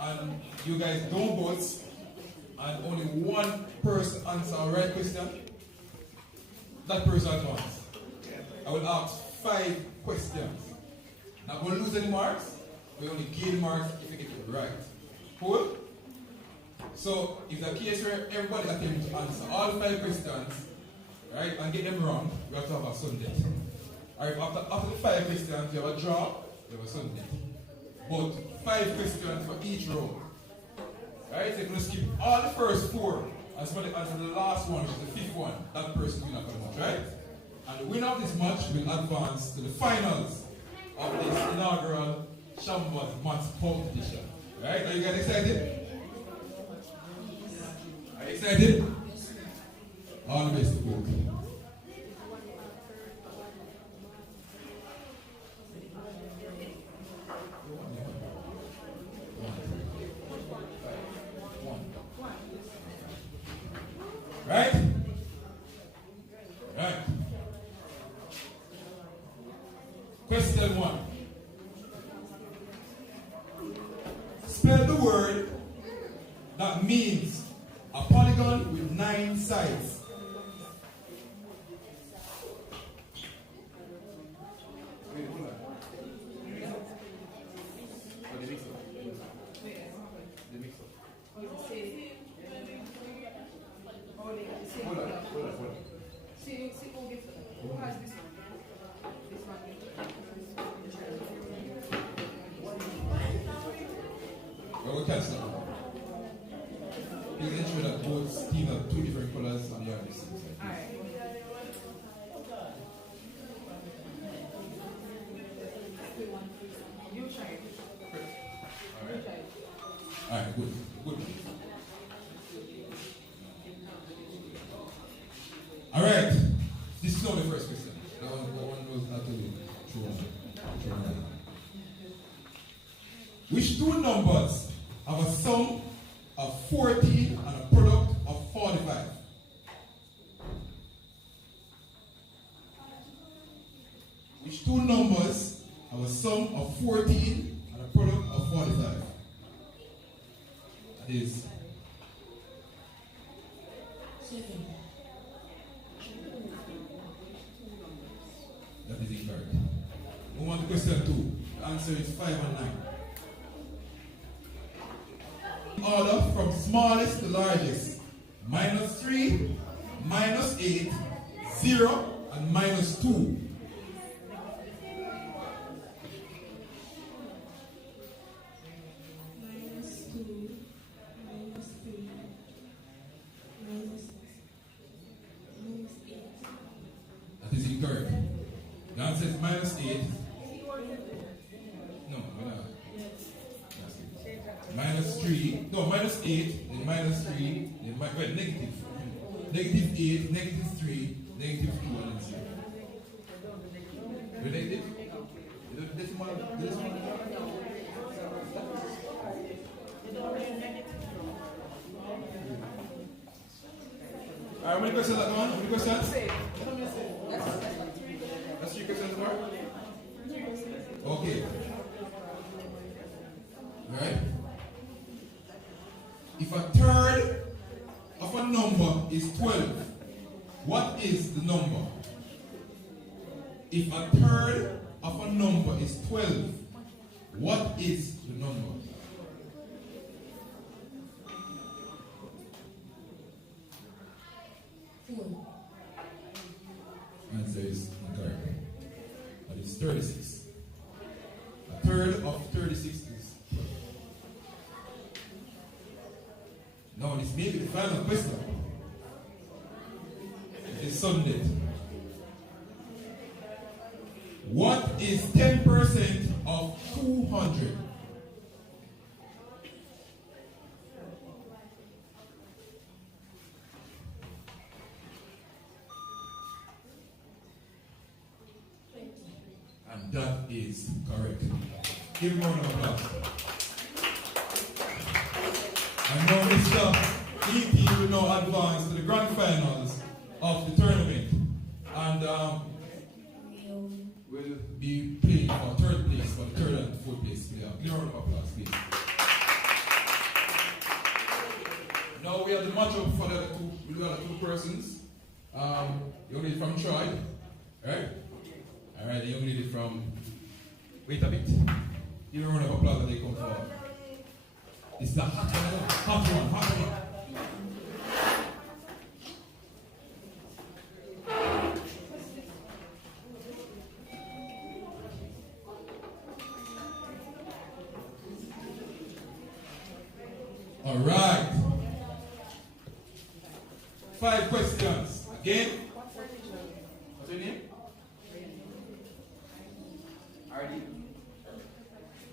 and you guys don't vote, and only one person answer a right question. That person advances. I will ask 5 questions. Not going to lose any marks. We only gain marks if you get it right. Cool? So, if the case where everybody attempts to answer all 5 questions, right, and get them wrong, we have to have a Sunday. Alright, after the 5 questions, you have a draw. You have a Sunday. But 5 questions for each row. Right? So you're going to skip all the first 4 and somebody answer the last one, which is the 5th one. That person will not come out, right? And the winner of this match will advance to the finals of this inaugural Shamba's Maths competition. Right? Are you guys excited? Are you excited? All the best, folks. Right? Right. Question 1. Spell the word that means a polygon with 9 sides. Who has this one? This one. Well, we can't stop. Please ensure that both teams have 2 different colors and they are the same size. Alright. You try it. Alright, good. Good. Alright. This is not the first question. That one was not to be true. Which 2 numbers have a sum of 14 and a product of 45? Which 2 numbers have a sum of 14 and a product of 45? That is 7. That is incorrect. Move on to question 2. The answer is 5 and 9. Order from smallest to largest. -3, -8, 0, and -2. says minus 8. No, we're not. Minus 3. No, minus 8, then minus 3, then negative. Negative 8, negative 3, negative 2, and then 0. Related? This one? Alright, how many questions that one? How many questions? That's 3 questions more? Okay. Alright. If a third of a number is 12, what is the number? If a third of a number is 12, what is the number? Answer is incorrect. That is 36. A third of 36 is 12. Now this may be the final question. It is Sunday. What is 10% of 200? And that is correct. Give him a round of applause. And now Mr. EP will now advance to the grand finals of the tournament. And will be playing for third place, for the third and fourth place player. Give a round of applause, please. Now we have the matchup for the other two persons. You only from Troy, right? Alright, the young lady from. Wait a bit. Give a round of applause when they come forward. It's the hot one. Alright. 5 questions. Again. What's your name?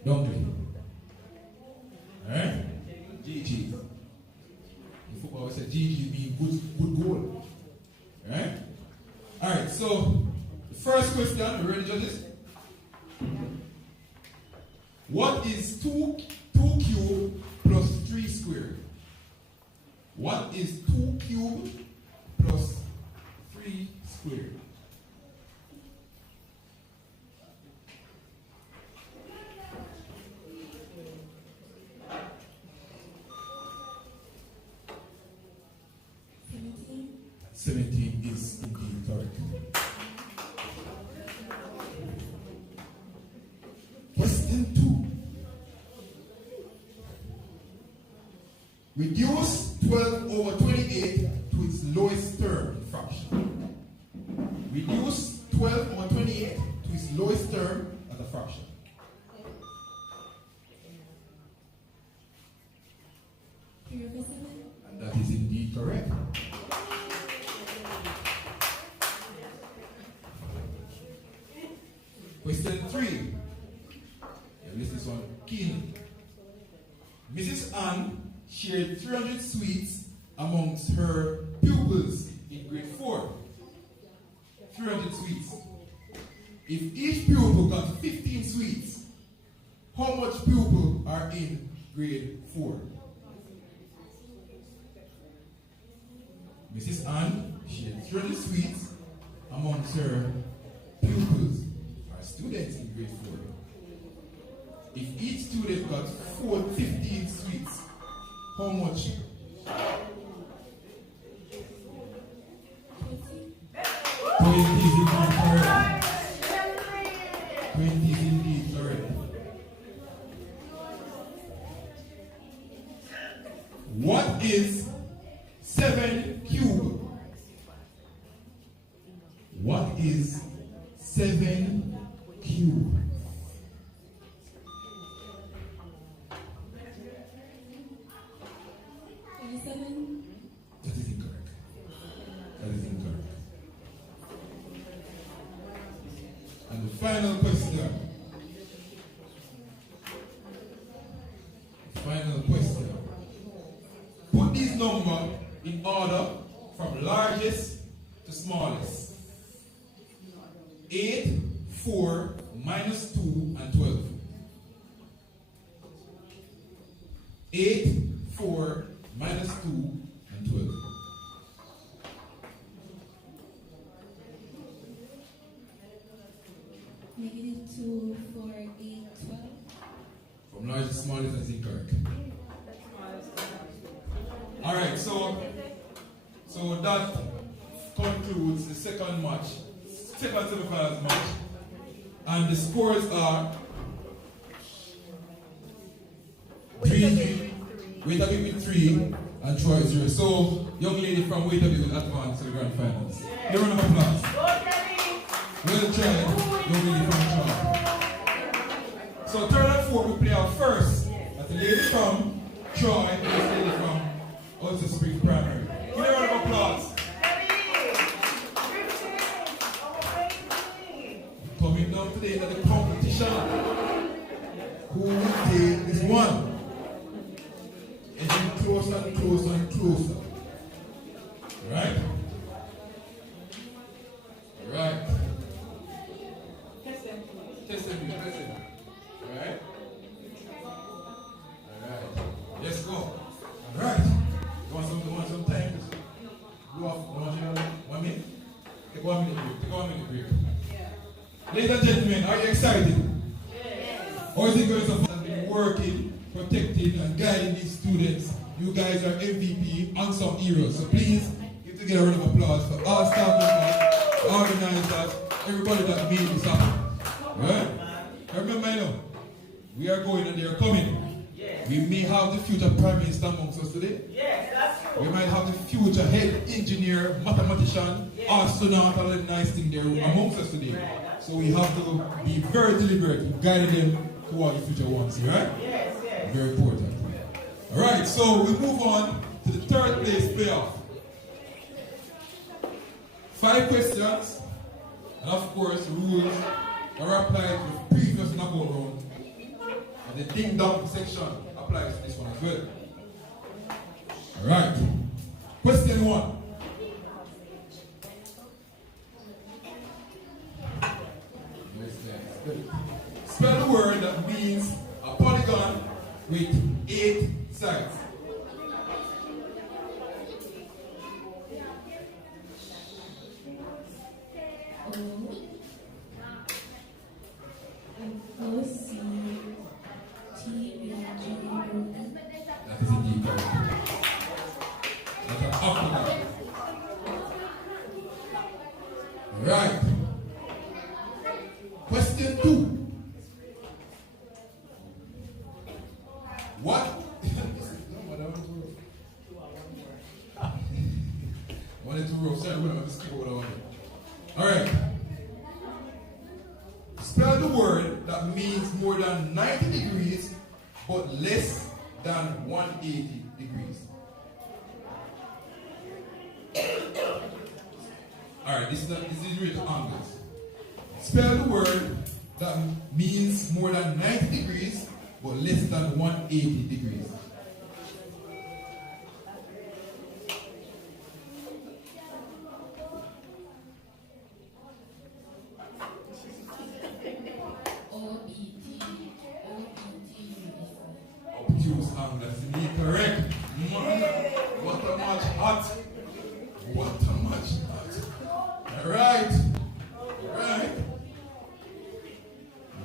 Dunkley. Alright? GG. In football we say GG means good goal. Alright? Alright, so the first question, you ready, judges? What is 2 cubed plus 3 squared? What is 2 cubed plus 3 squared? Is indeed correct. Question 2. Reduce 12 over 28 to its lowest term in fraction. Reduce 12 over 28 to its lowest term as a fraction. And that is indeed correct. Question 3. Yeah, list this one keen. Mrs. Ann shared 300 sweets amongst her pupils in grade 4. 300 sweets. If each pupil got 15 sweets, how much pupils are in grade 4? Mrs. Ann shared 300 sweets amongst her pupils, or students in grade 4. If each student got 15 sweets, how much? 20 is indeed correct. 20 is indeed correct. What is 7 cubed? What is 7 cubed? That is incorrect. That is incorrect. And the Final question. Final question. Put these numbers in order from largest to smallest. 8, 4, minus 2, and 12. 8, 4, minus 2, and 12. -2, 4, 8, 12. From largest to smallest, that's incorrect. Alright, so that concludes the second match, second semifinals match. And the scores are 3, Wait a bit with 3, and Troy 0. So, young lady from Wait a bit will advance to the grand finals. A round of applause. Well tried, young lady from Troy. So, third and fourth we play out first. That's the lady from Troy and the lady from also Spring Primary. Give me a round of applause. Coming down today at the competition. Who day is one? Edging closer and closer and closer. Right? Right. Test them. Alright? Alright. Let's go. Alright. You want some time? Go off. 1 minute? Take 1 minute break. Take 1 minute break. Ladies and gentlemen, are you excited? Yes. Or is it going to be working, protecting, and guiding these students? You guys are MVP, unsung heroes. So please give together a round of applause for all staff members, organizers, everybody that made this happen. Right? Remember, I know, we are going and they are coming. Yes. We may have the future Prime Minister amongst us today. Yes, that's true. We might have the future head engineer, mathematician, astronaut, all the nice thing there amongst us today. Right. So we have to be very deliberate in guiding them toward the future ones, right? Yes. Very important. Alright, so we move on to the third place playoff. 5 questions, and of course, rules are applied to the previous knockout round. And the ding dong section applies to this one as well. Alright, question 1. Spell the word that means a polygon with 8 sides. That is indeed correct. That's an octagon. Right. Question 2. What? One and two rows. Sorry, we're going to skip over that one. Alright. Spell the word that means more than 90 degrees but less than 180 degrees. Alright, this is related to angles. Spell the word that means more than 90 degrees but less than 180 degrees. Obtuse angle, that's indeed correct. Man, what a much hot. What a much hot. Alright. Alright.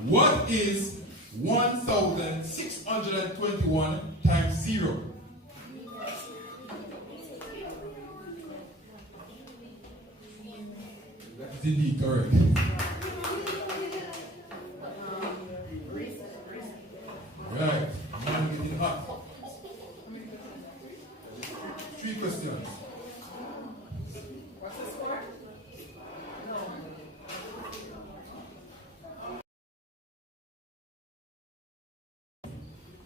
What is 1,621 times 0? That is indeed correct. Right. Man getting hot. 3 questions. What's the score?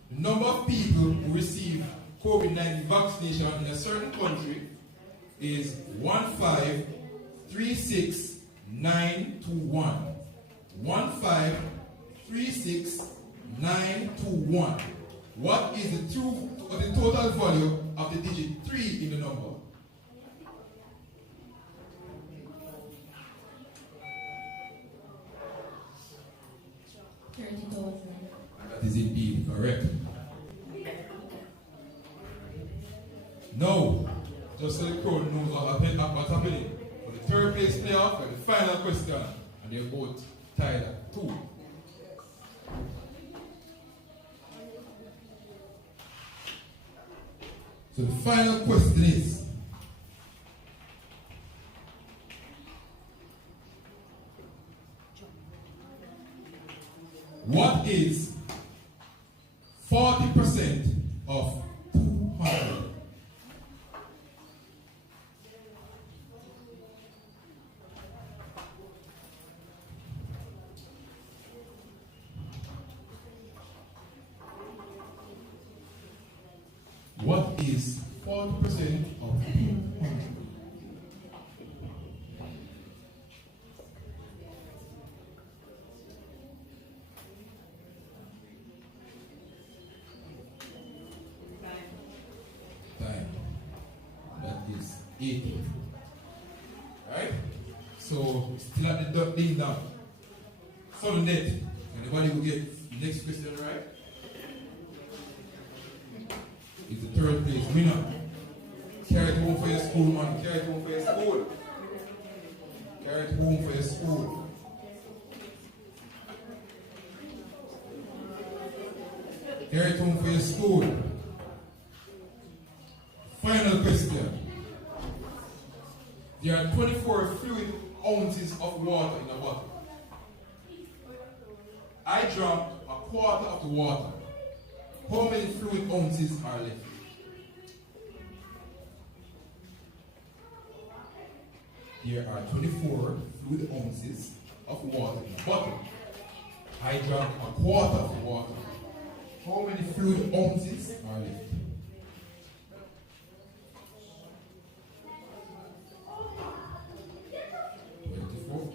The number of people who receive COVID-19 vaccination in a certain country is 1536921. 1536921. What is the total value of the digit 3 in the number? That is indeed correct. Now, just so the crowd knows what's happening, for the third place playoff, for the final question, and they're both tied at 2. So the final question is, what is 40% of 200? What is 40% of 200? Time. That is 80. Right? So, still at the ding down. Sudden death. Anybody will get the next question right? Is the third place winner. Carry it home for your school, man. Carry it home for your school. Carry it home for your school. Carry it home for your school. Final question. There are 24 fluid ounces of water in the bottle. I drank a quarter of the water. How many fluid ounces are left? There are 24 fluid ounces of water in a bottle. I drank a quarter of the water. How many fluid ounces are left?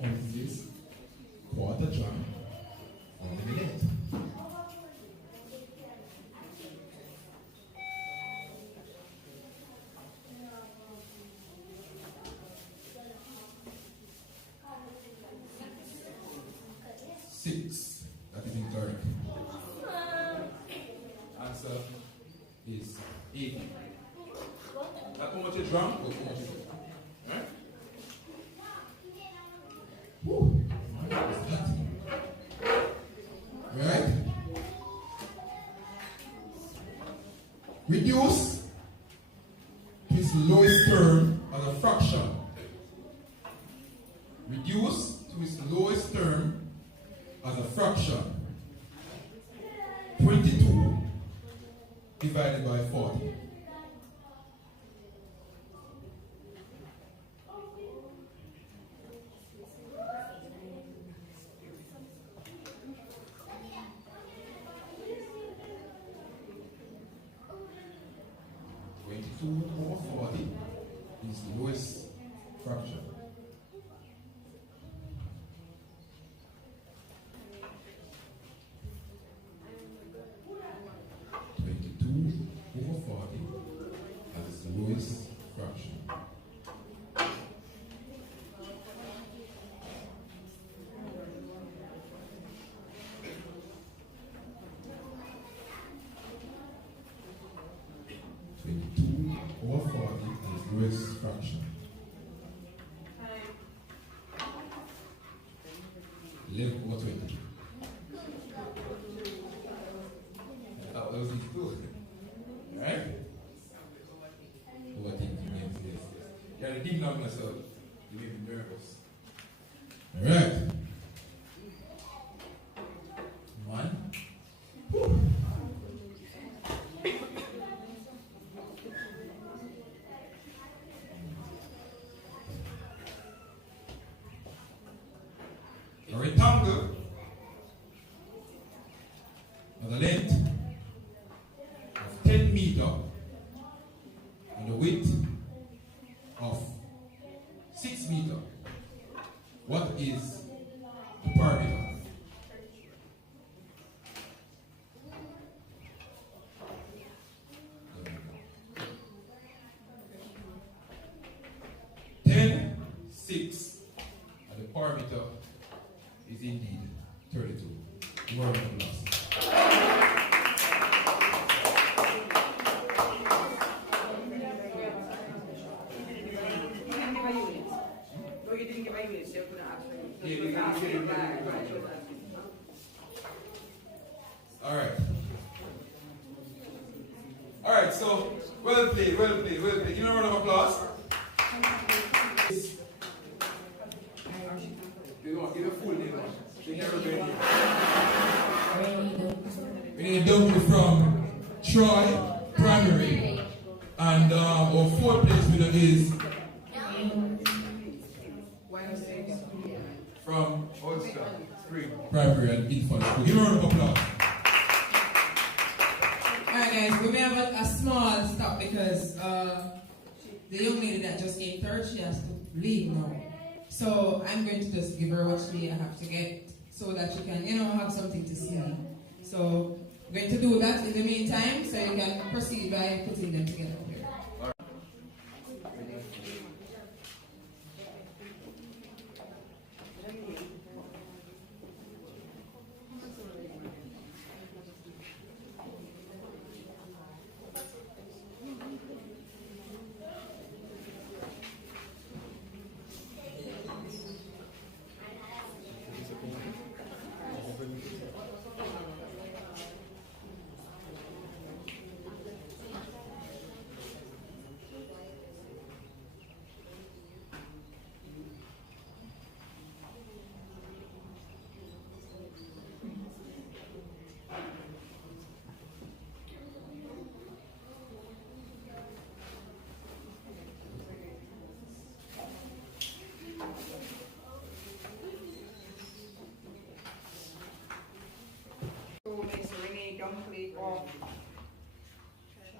Ounces, quarter drum, how many left? Six. That is incorrect. Answer is 80. That's how much you drank or how much you drank? Right? Right? Reduce to its lowest term as a fraction. Reduce to its lowest term as a fraction. 22 divided by 40. Over 40 is the lowest fraction. Over 40 is the lowest fraction. Over 40 is the lowest fraction. 11 over 20. That was easy too. Right? Overthinking, yes. You gotta dig down yourself. You make me nervous. Alright. 1. A rectangle of the length of 10 meters and the width of 6 meters. What is the perimeter? 6, and the parameter is indeed 32. More than applause. All right, so well played. Give me a round of applause. Give a full name. We need a donkey from Troy Primary, and our fourth place winner is from Ulster Primary and Infant School. Give me a round of applause. Alright guys, we may have a small stop because the young lady that just came third, she has to leave now. So I'm going to just give her what she have to get so that she can, have something to see. So I'm going to do that in the meantime so you can proceed by putting them together here.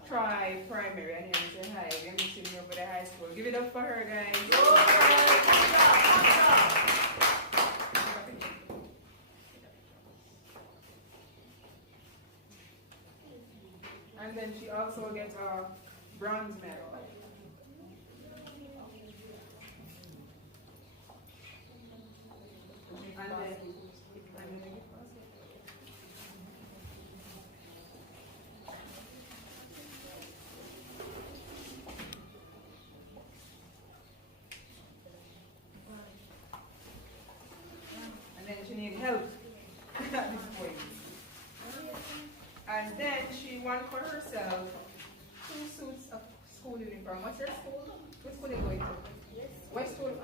Try primary and then say hi. Let me see me over the high school. Give it up for her, guys. And then she also gets a bronze medal. And then she needs help at this point. And then she won for herself 2 suits of school uniform. What's your school? What school are you going to? Westwood.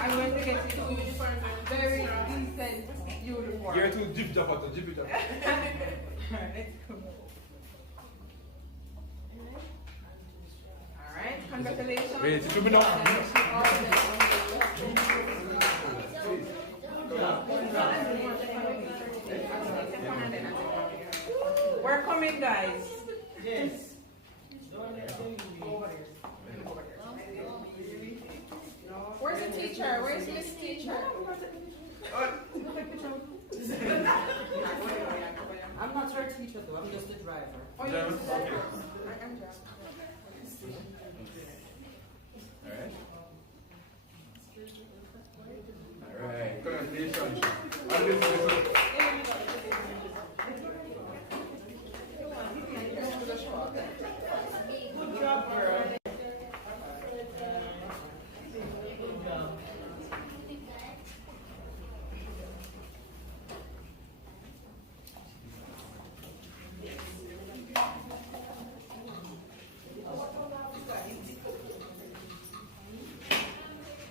I'm going to get you 2 uniforms. Very decent uniform. You're too deep up at the deep up. Alright, let's go. Alright, congratulations. Ready to do it now? We're coming, guys. Yes. Where's the teacher? Where's Miss Teacher? I'm not her teacher though, I'm just a driver. Oh, you're just a driver. I'm just. Alright, congratulations. Good job, girl.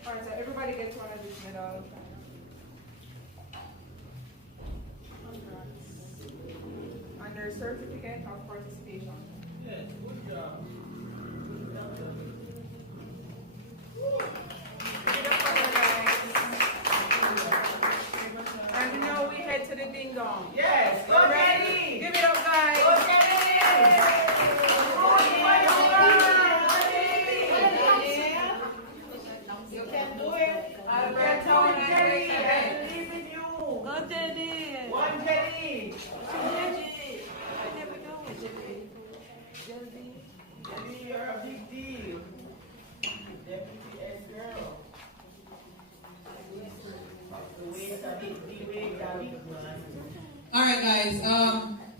Alright, so everybody gets one of these medals. And their certificate of participation. Yes, good job. And now we head to the ding dong. Yes, We're ready. Give it up, guys. You can do it. I'll get down and raise your hand. Believe in you. Go, Teddy. One Jenny. I never know what Teddy. You're a big deal. Deputy S girl. Alright guys,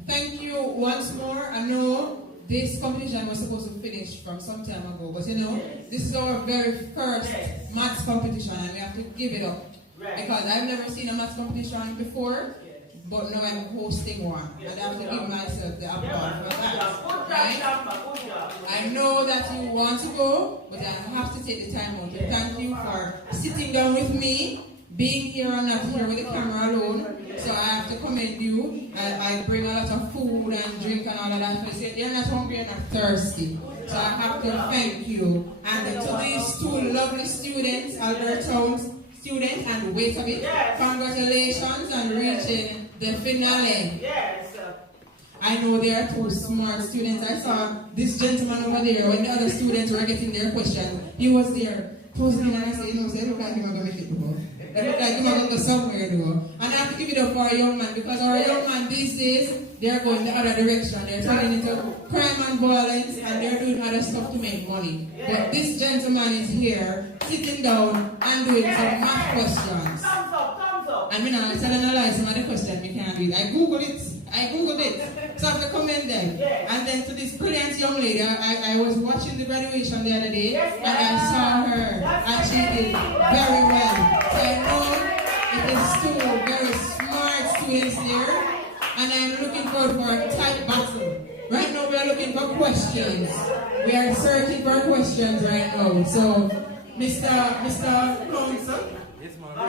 thank you once more. I know this competition was supposed to finish from some time ago, but you know, this is our very first maths competition and we have to give it up. Because I've never seen a maths competition before, but now I'm hosting one. And I have to give myself the applause for that. Right? I know that you want to go, but I have to take the time out to thank you for sitting down with me, being here and not here with the camera alone. So I have to commend you. I bring a lot of food and drink and all of that. So you're not hungry, you're not thirsty. So I have to thank you. And to these two lovely students, Albertown students, and wait a bit, congratulations on reaching the finale. Yes. I know they are two smart students. I saw this gentleman over there when the other students were getting their questions. He was there, posing and I said, you know, they look like he's going to make it though. They look like he's going to go somewhere though. And I have to give it up for our young man because our young man these days, they're going the other direction. They're turning into crime and violence and they're doing other stuff to make money. But this gentleman is here, sitting down and doing some math questions. Thumbs up. And me now, I'm telling a lie, some of the questions we can't read. I googled it. So I have to commend them. And then to this brilliant young lady, I was watching the graduation the other day and I saw her and she did very well. So I know it is two very smart students there and I'm looking forward for a tight battle. Right now we are looking for questions. We are searching for questions right now. So Mr. Counsel,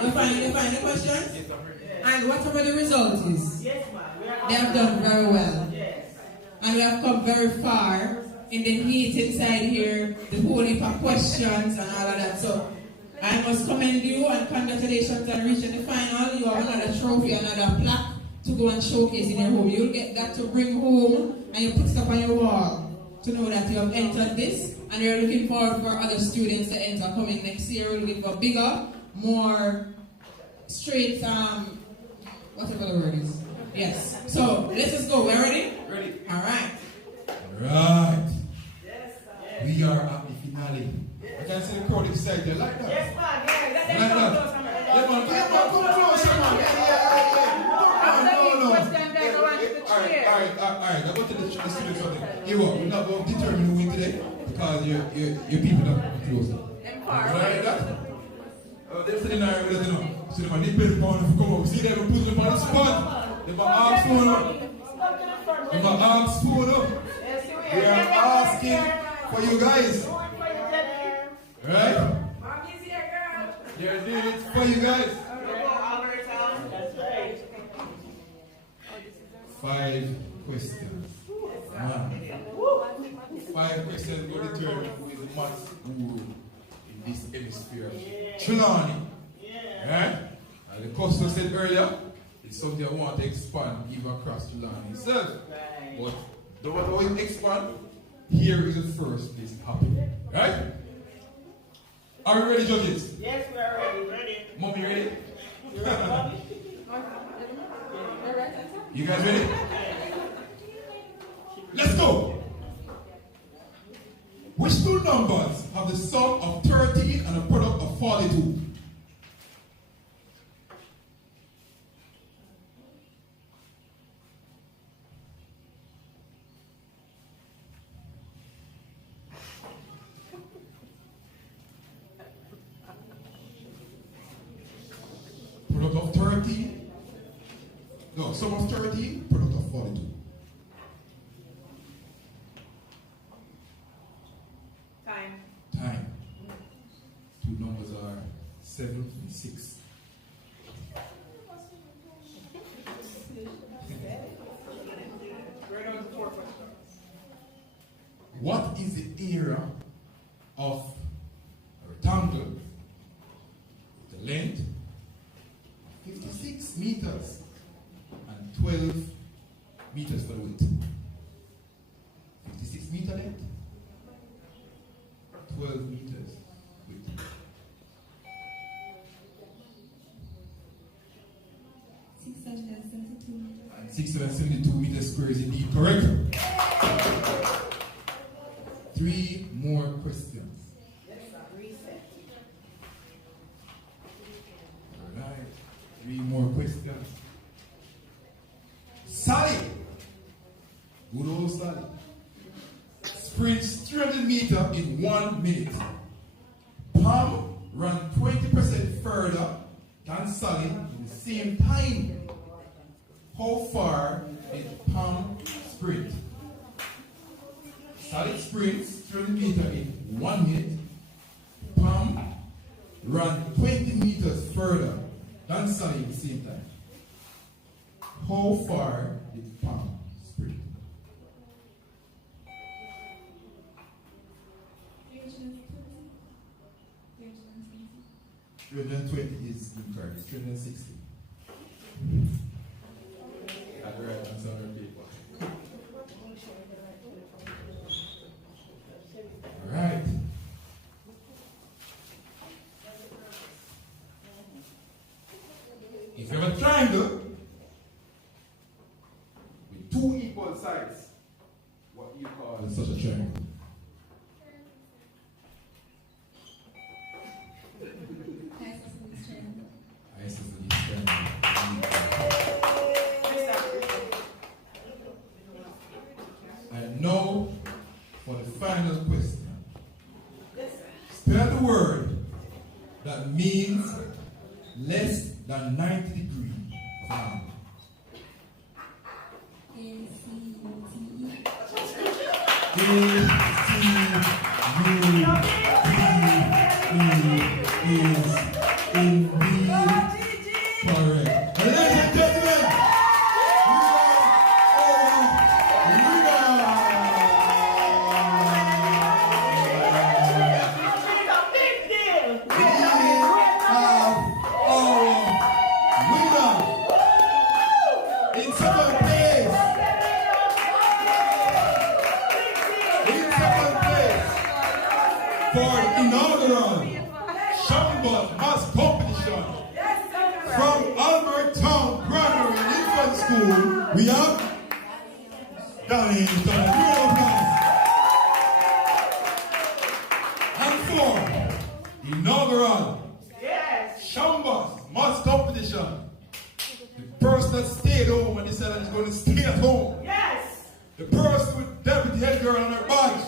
you find the questions? And whatever the result is, they have done very well. And we have come very far in the heat inside here, the whole heap of questions and all of that. So I must commend you and congratulations on reaching the final. You have another trophy, another plaque to go and showcase in your home. You'll get that to bring home and you put it up on your wall to know that you have entered this. And you're looking forward for other students to enter coming next year. We're looking for bigger, more straight, whatever the word is. Yes. So let's just go. We're ready? Ready. All right. Right. We are at the finale. I can see the crowd excited like that. Yes, man. Like that. Yeah, man. Come closer, man. All right. I go to the students something. Here what? We're not going to determine who wins today because your people don't come closer. Right? They're sitting there with us, you know. So they might need to come up. See, they will put them on the spot. They might ask for them. They might ask for them. We are asking for you guys. Right? They're doing it for you guys. That's right. 5 questions. 5 questions will determine who is the maths guru in this hemisphere. Trelawney. Right? And the customer said earlier, it's something I want to expand even across Trelawney itself. But don't it expand, here is the first place happening. Right? Are we ready, judges? Yes, we are ready. Mommy, ready? You ready, Mommy? You guys ready? Let's go! Which two numbers have the sum of 13 and a product of 42? Product of 13. No, sum of 13, product of 42. Time. Two numbers are 7 and 6. What is the area of a rectangle with the length of 56 meters and 12 meters for the width? 56 meter length, 12 meters width. 672 meters. And 672 meters square is indeed correct. 3 more questions. Alright, 3 more questions. Sally, good old Sally, sprints 300 meters in 1 minute. Pam ran 20% further than Sally in the same time. How far did Pam sprint? Sally sprints 300 meters in 1 minute. Pam ran 20 meters further than Sally at the same time. How far did Pam sprint? 320 is incorrect. It's 360. That's the right answer on the paper. Alright. If you have a triangle with 2 equal sides, what do you call such a triangle? Isosceles triangle. And now for the final question. Spell the word that means less than 90 degrees. Is indeed correct. And ladies and gentlemen, in second place, for the inaugural Shamba Mass Competition from Albert Town Primary Infant School, we have Danny. And for the inaugural Shamba Mass Competition, the person that stayed home and decided he's going to stay at home. The person with deputy head girl on her badge.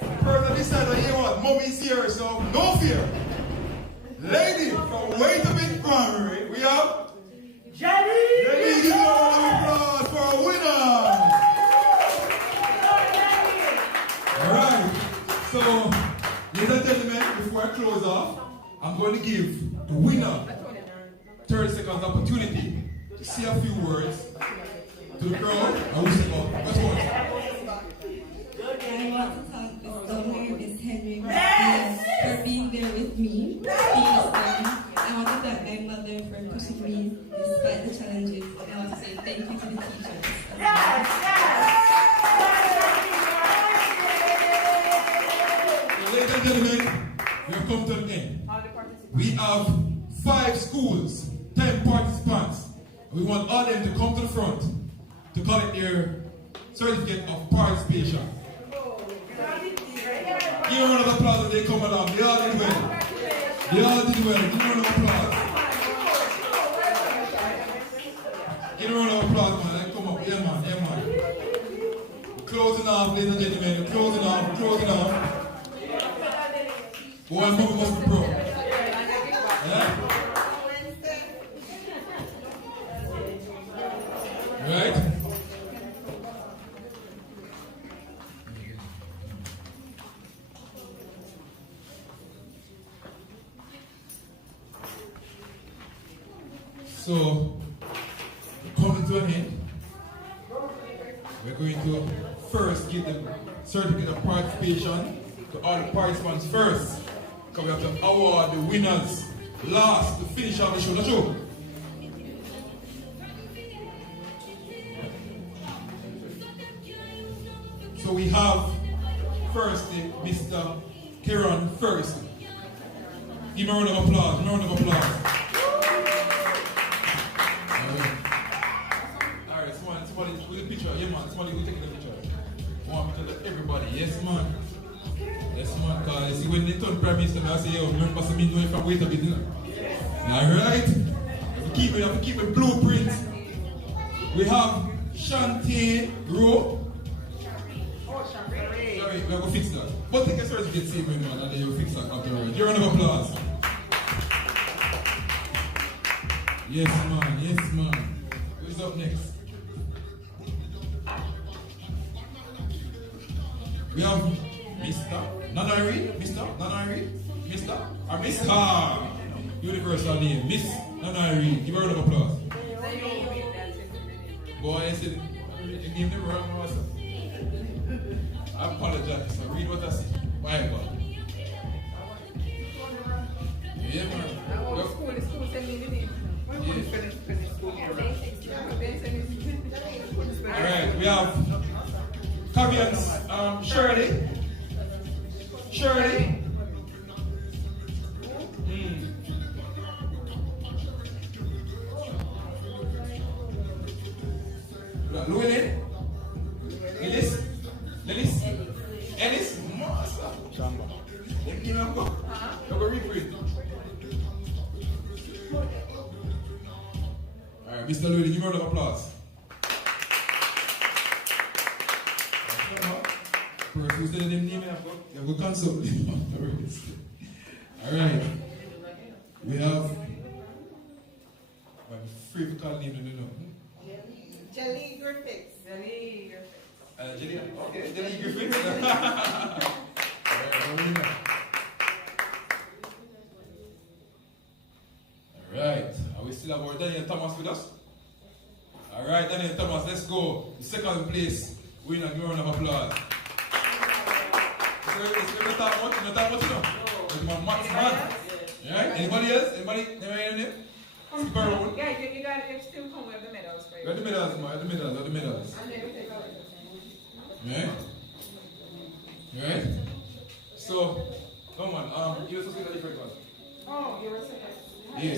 The person that decided, you know what, mommy's here, so no fear. Lady from Wait a Bit Primary, we have Jenny. Jenny, give a round of applause for our winner. Alright, so ladies and gentlemen, before I close off, I'm going to give the winner 30 seconds opportunity to say a few words to the crowd. I wish them all. Let's go. I want to thank Miss Donner, Miss Henry, for being there with me. I want to thank my mother for pushing me despite the challenges. And I want to say thank you to the teachers. Ladies and gentlemen, we have come to an end. We have 5 schools, 10 participants. We want all of them to come to the front to collect their certificate of participation. Give a round of applause as they come along. They all did well. They all did well. Give a round of applause. Give a round of applause, man. Like, come up. Yeah, man. Yeah, man. We're closing off, ladies and gentlemen. We're closing off. We're closing off. One more must be pro. Yeah? Right? So, coming to an end, we're going to first give the certificate of participation to all the participants first, because we have to award the winners last to finish off the show. The show. So we have firstly Mr. Kieran first. Give him a round of applause. A round of applause. Alright, somebody with a picture. Yeah, man. Somebody will take the picture. I want me to let everybody. Yes, man. Yes, man, because you see, when they turn Prime Minister, I say, yo, remember some me know if I wait a bit, you know? Alright? We have to keep a blueprint. We have Shantae Rowe. Sorry, we have to fix that. But take a certificate, save me, man, and then you'll fix that afterwards. Your round of applause. Yes, man, yes, man. Who's up next? We have Mr. Nanari, Mr. Nanari, Mr. or Mr. Universal name, Miss Nanari. Give her a round of applause. Boy, I said, you gave me wrong answer. I apologize. I read what I see. Why, God? Yeah, man. School send me the name. Alright, we have Cavians, Shirley. Shirley. Llewellyn. Ellis. Ellis. Master. Shamba. You know, go. Go reprint. Alright, Mr. Llewellyn, give me a round of applause. Person who's telling them name, you have to consult them. Alright. We have. I'm free to call name, you know. Jelly Griffiths. Jelly Griffiths. Jelly, okay, Jelly Griffiths. Alright, Alright, are we still have our Daniel Thomas with us? Alright, Daniel Thomas, let's go. The second place, winner, give a round of applause. It's not that much, not that much, you know? It's my Max man. Alright, anybody else? Anybody have name? Skip around. Yeah, you got to still come with the medals, right? Where the medals, man? Where the medals? And then we take out. Right? Right? So, come on, you were supposed to get a different one. Oh, you were saying. Yeah,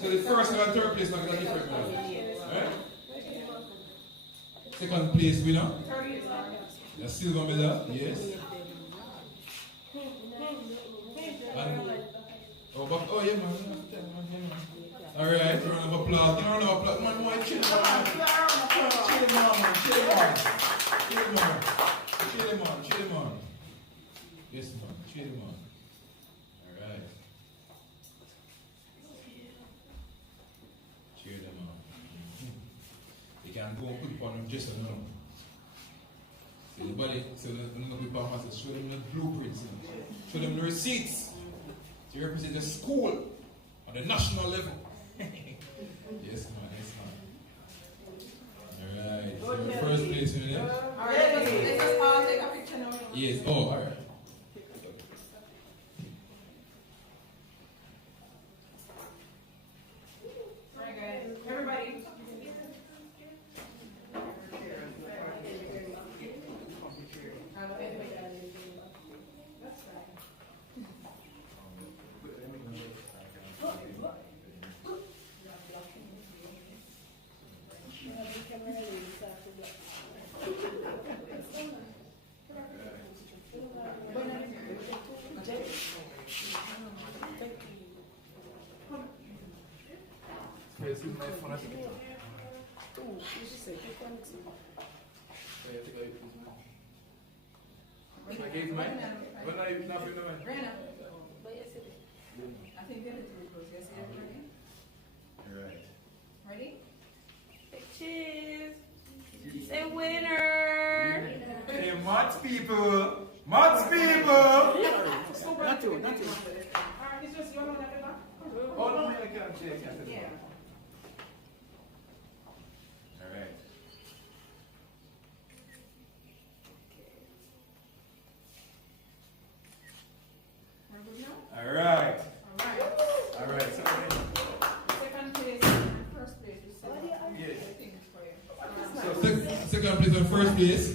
so the first and third place not get a different one. Right? Second place winner. The silver medal, yes. And, oh yeah, man. Alright, round of applause. Round of applause. Man, why chill, man? Chill, man. Yes, man. Chill, man. Alright. Cheer them on. They can go and put on them just so know. Anybody, so the people have to show them the blueprints, show them the receipts to represent the school on the national level. Yes, man, yes, man. Alright, so the first place, you know? Alright, let's just all take a picture now. Yes, oh, alright. Alright, guys, everybody. I think they're too close. Yes, ready? Ready? Cheers. Say winner. Hey, Mods people. Mods people. Not you. It's just your one at the back. Oh, no, I can't say. Yeah. Alright. We're good now? Alright. Alright. Second place and first place. Yes. So, second place and first place.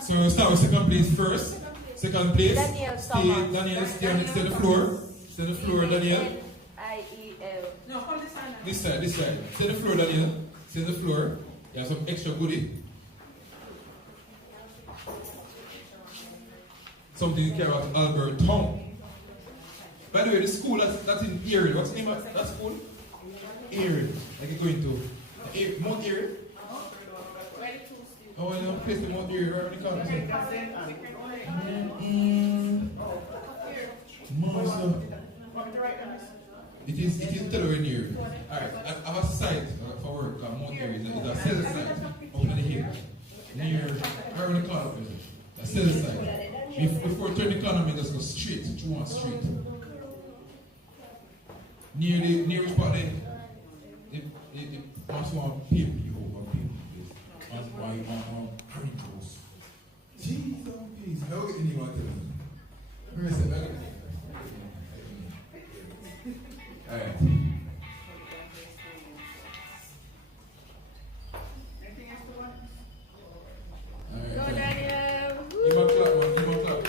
So we'll start with second place first. Second place. Daniel, Daniel, stay on the floor. Stay on the floor, Daniel. N-I-E-L. No, come this side. This side. Stay on the floor, Daniel. Stay on the floor. You have some extra goodie. something in care of Albert Town. By the way, the school that's in Erie, what's the name of that school? Erie. Like you're going to Mount Erie? Oh, I know, place the Mount Erie, right when you call it. Master. It is Delaware near. Alright, I have a site for work called Mount Erie. It's a sales site up on the hill. Near, right when you call it. A sales site. Before you turn the corner, just go straight, through one street. Near which part there? It wants one people, you hold one people. Wants one orange juice. Jeez, oh please. I don't get anyone to me. Where is it? Alright. Anything else to want? Alright. Go, Daniel. Give a clap, man. Give a clap.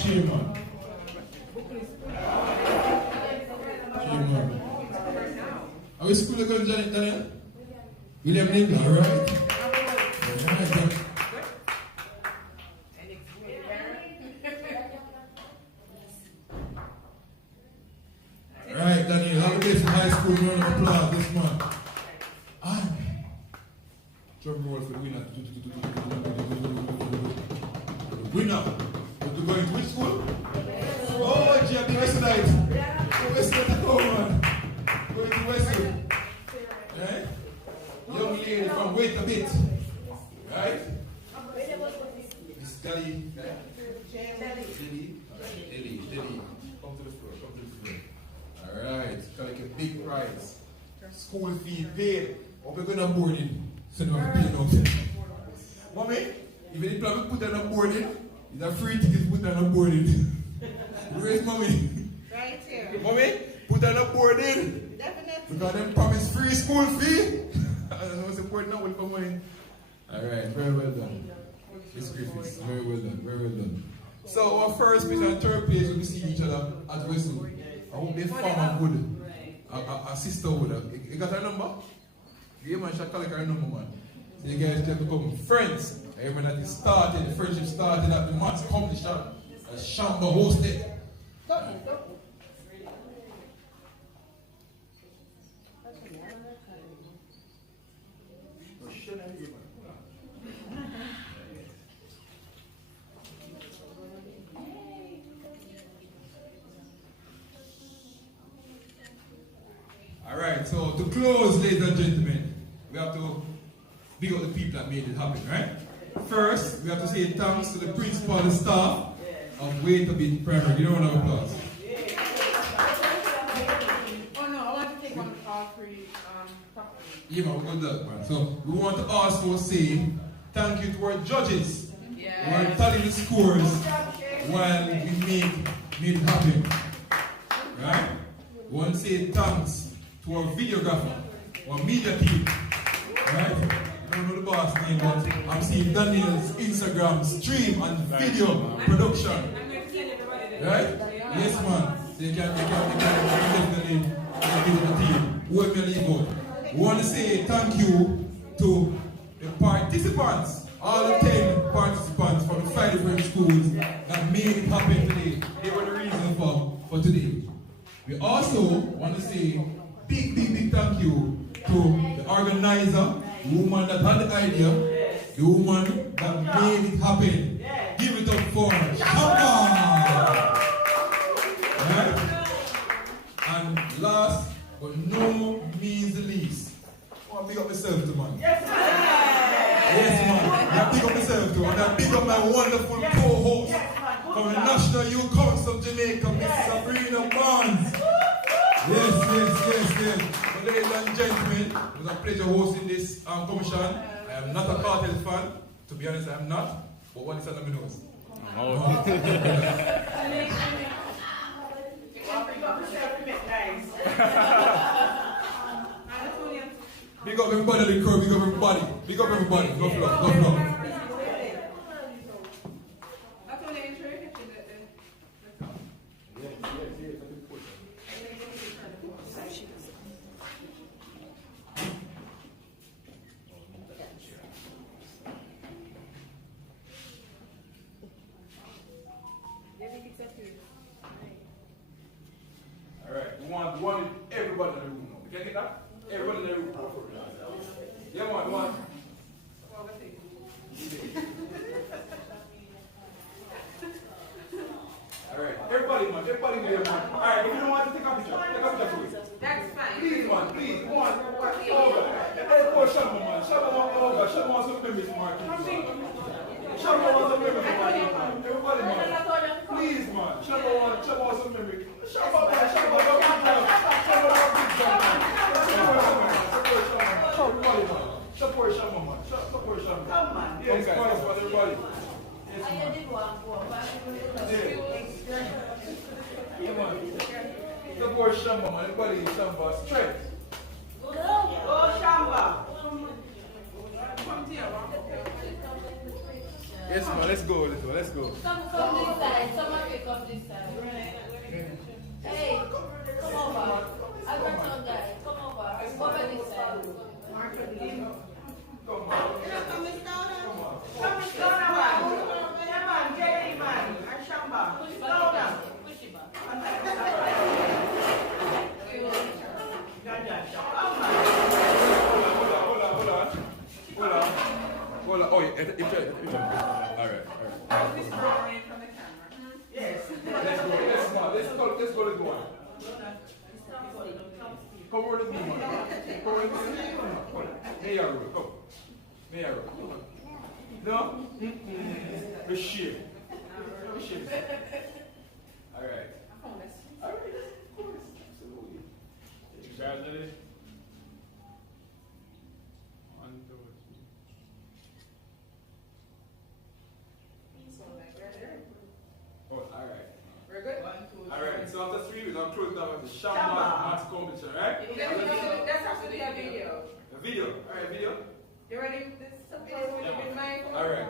Chairman. Are we school going, Daniel? William Lincoln, alright? Alright, Daniel, have a day from high school. Round of applause this month. And drum roll for the winner. The winner. You're going to which school? Oh, JB Westlight. Westlight at home, man. Going to Westwood. Right? Young lady from Wait a Bit. Right? Miss Dali. Ellie. Come to the floor. Alright. Collect a big prize. School fee paid. Or we're going to boarding. So no have to pay no. Mommy, even if you put on a boarding, it's a free ticket to put on a boarding. Where is mommy? Right here. Mommy, put on a boarding. Definitely. Because them promise free school fee. I don't know what's important now with money. Alright, very well done. Miss Griffiths, very well done. So our first place and third place will be seeing each other at Westwood. I hope they farm and good. A sister would. You got her number? Yeah, man, she'll collect her number, man. So you guys can become friends. I remember that the friendship started at the Matt's Comedy Shop. Shamba hosted. Alright, so to close, ladies and gentlemen, we have to big up the people that made it happen, right? First, we have to say thanks to the principal and staff of Wait a Bit Primary. You don't want to applause. Oh no, I want to take one of all three topics. Yeah, man, we got that, man. So we want to also say thank you to our judges who are tallying the scores while we made it happen. Right? We want to say thanks to our videographer, our media team. Right? I don't know the boss name, but I'm seeing Daniel's Instagram stream and video production. Right? Yes, man. So you can definitely give the team. Whoever you leave out. We want to say thank you to the participants, all the 10 participants from the 5 different schools that made it happen today. They were the reason for today. We also want to say big thank you to the organizer, the woman that had the idea, the woman that made it happen. Give it up for Shamba! Right? And last but no means the least, I want to big up myself too, man. Yes, man. I big up myself too. And I big up my wonderful co-host from the National Youth Council of Jamaica, Miss Sabrina Barnes. Yes. So, ladies and gentlemen, it was a pleasure hosting this commission. I am not a cartel fan. To be honest, I am not. But what is on my nose? Big up everybody at the curb, big up everybody. Go flow. wants some memory. Everybody, man. Please, man. Shamba wants some memory. Shamba, man. Shamba, don't beat down. Shamba, don't beat down. Support Shamba, man. Support Shamba. Come on. Yes, guys. For everybody. Yes, man. Come on. Support Shamba, man. Everybody in Shamba. Strength. Go Shamba. Yes, man. Let's go. Let's go. Some this side. Some of you come this side. Hey, come over. I got some guy. Come over. Over this side. Come on, Jerry, man. And Shamba. Push it back. Hold on. Oh, all right. Yes. Let's go. Come over to me, man. May I roll? No? The shit. All right. Absolutely. You guys ready? 1, 2, 3. Oh, all right. We're good. 1, 2, 3. All right. So after 3 weeks, I'm closing down the Shamba Maths competition, right? Let's have to do a video. A video. All right, video. You ready? This is something with your mind. All right.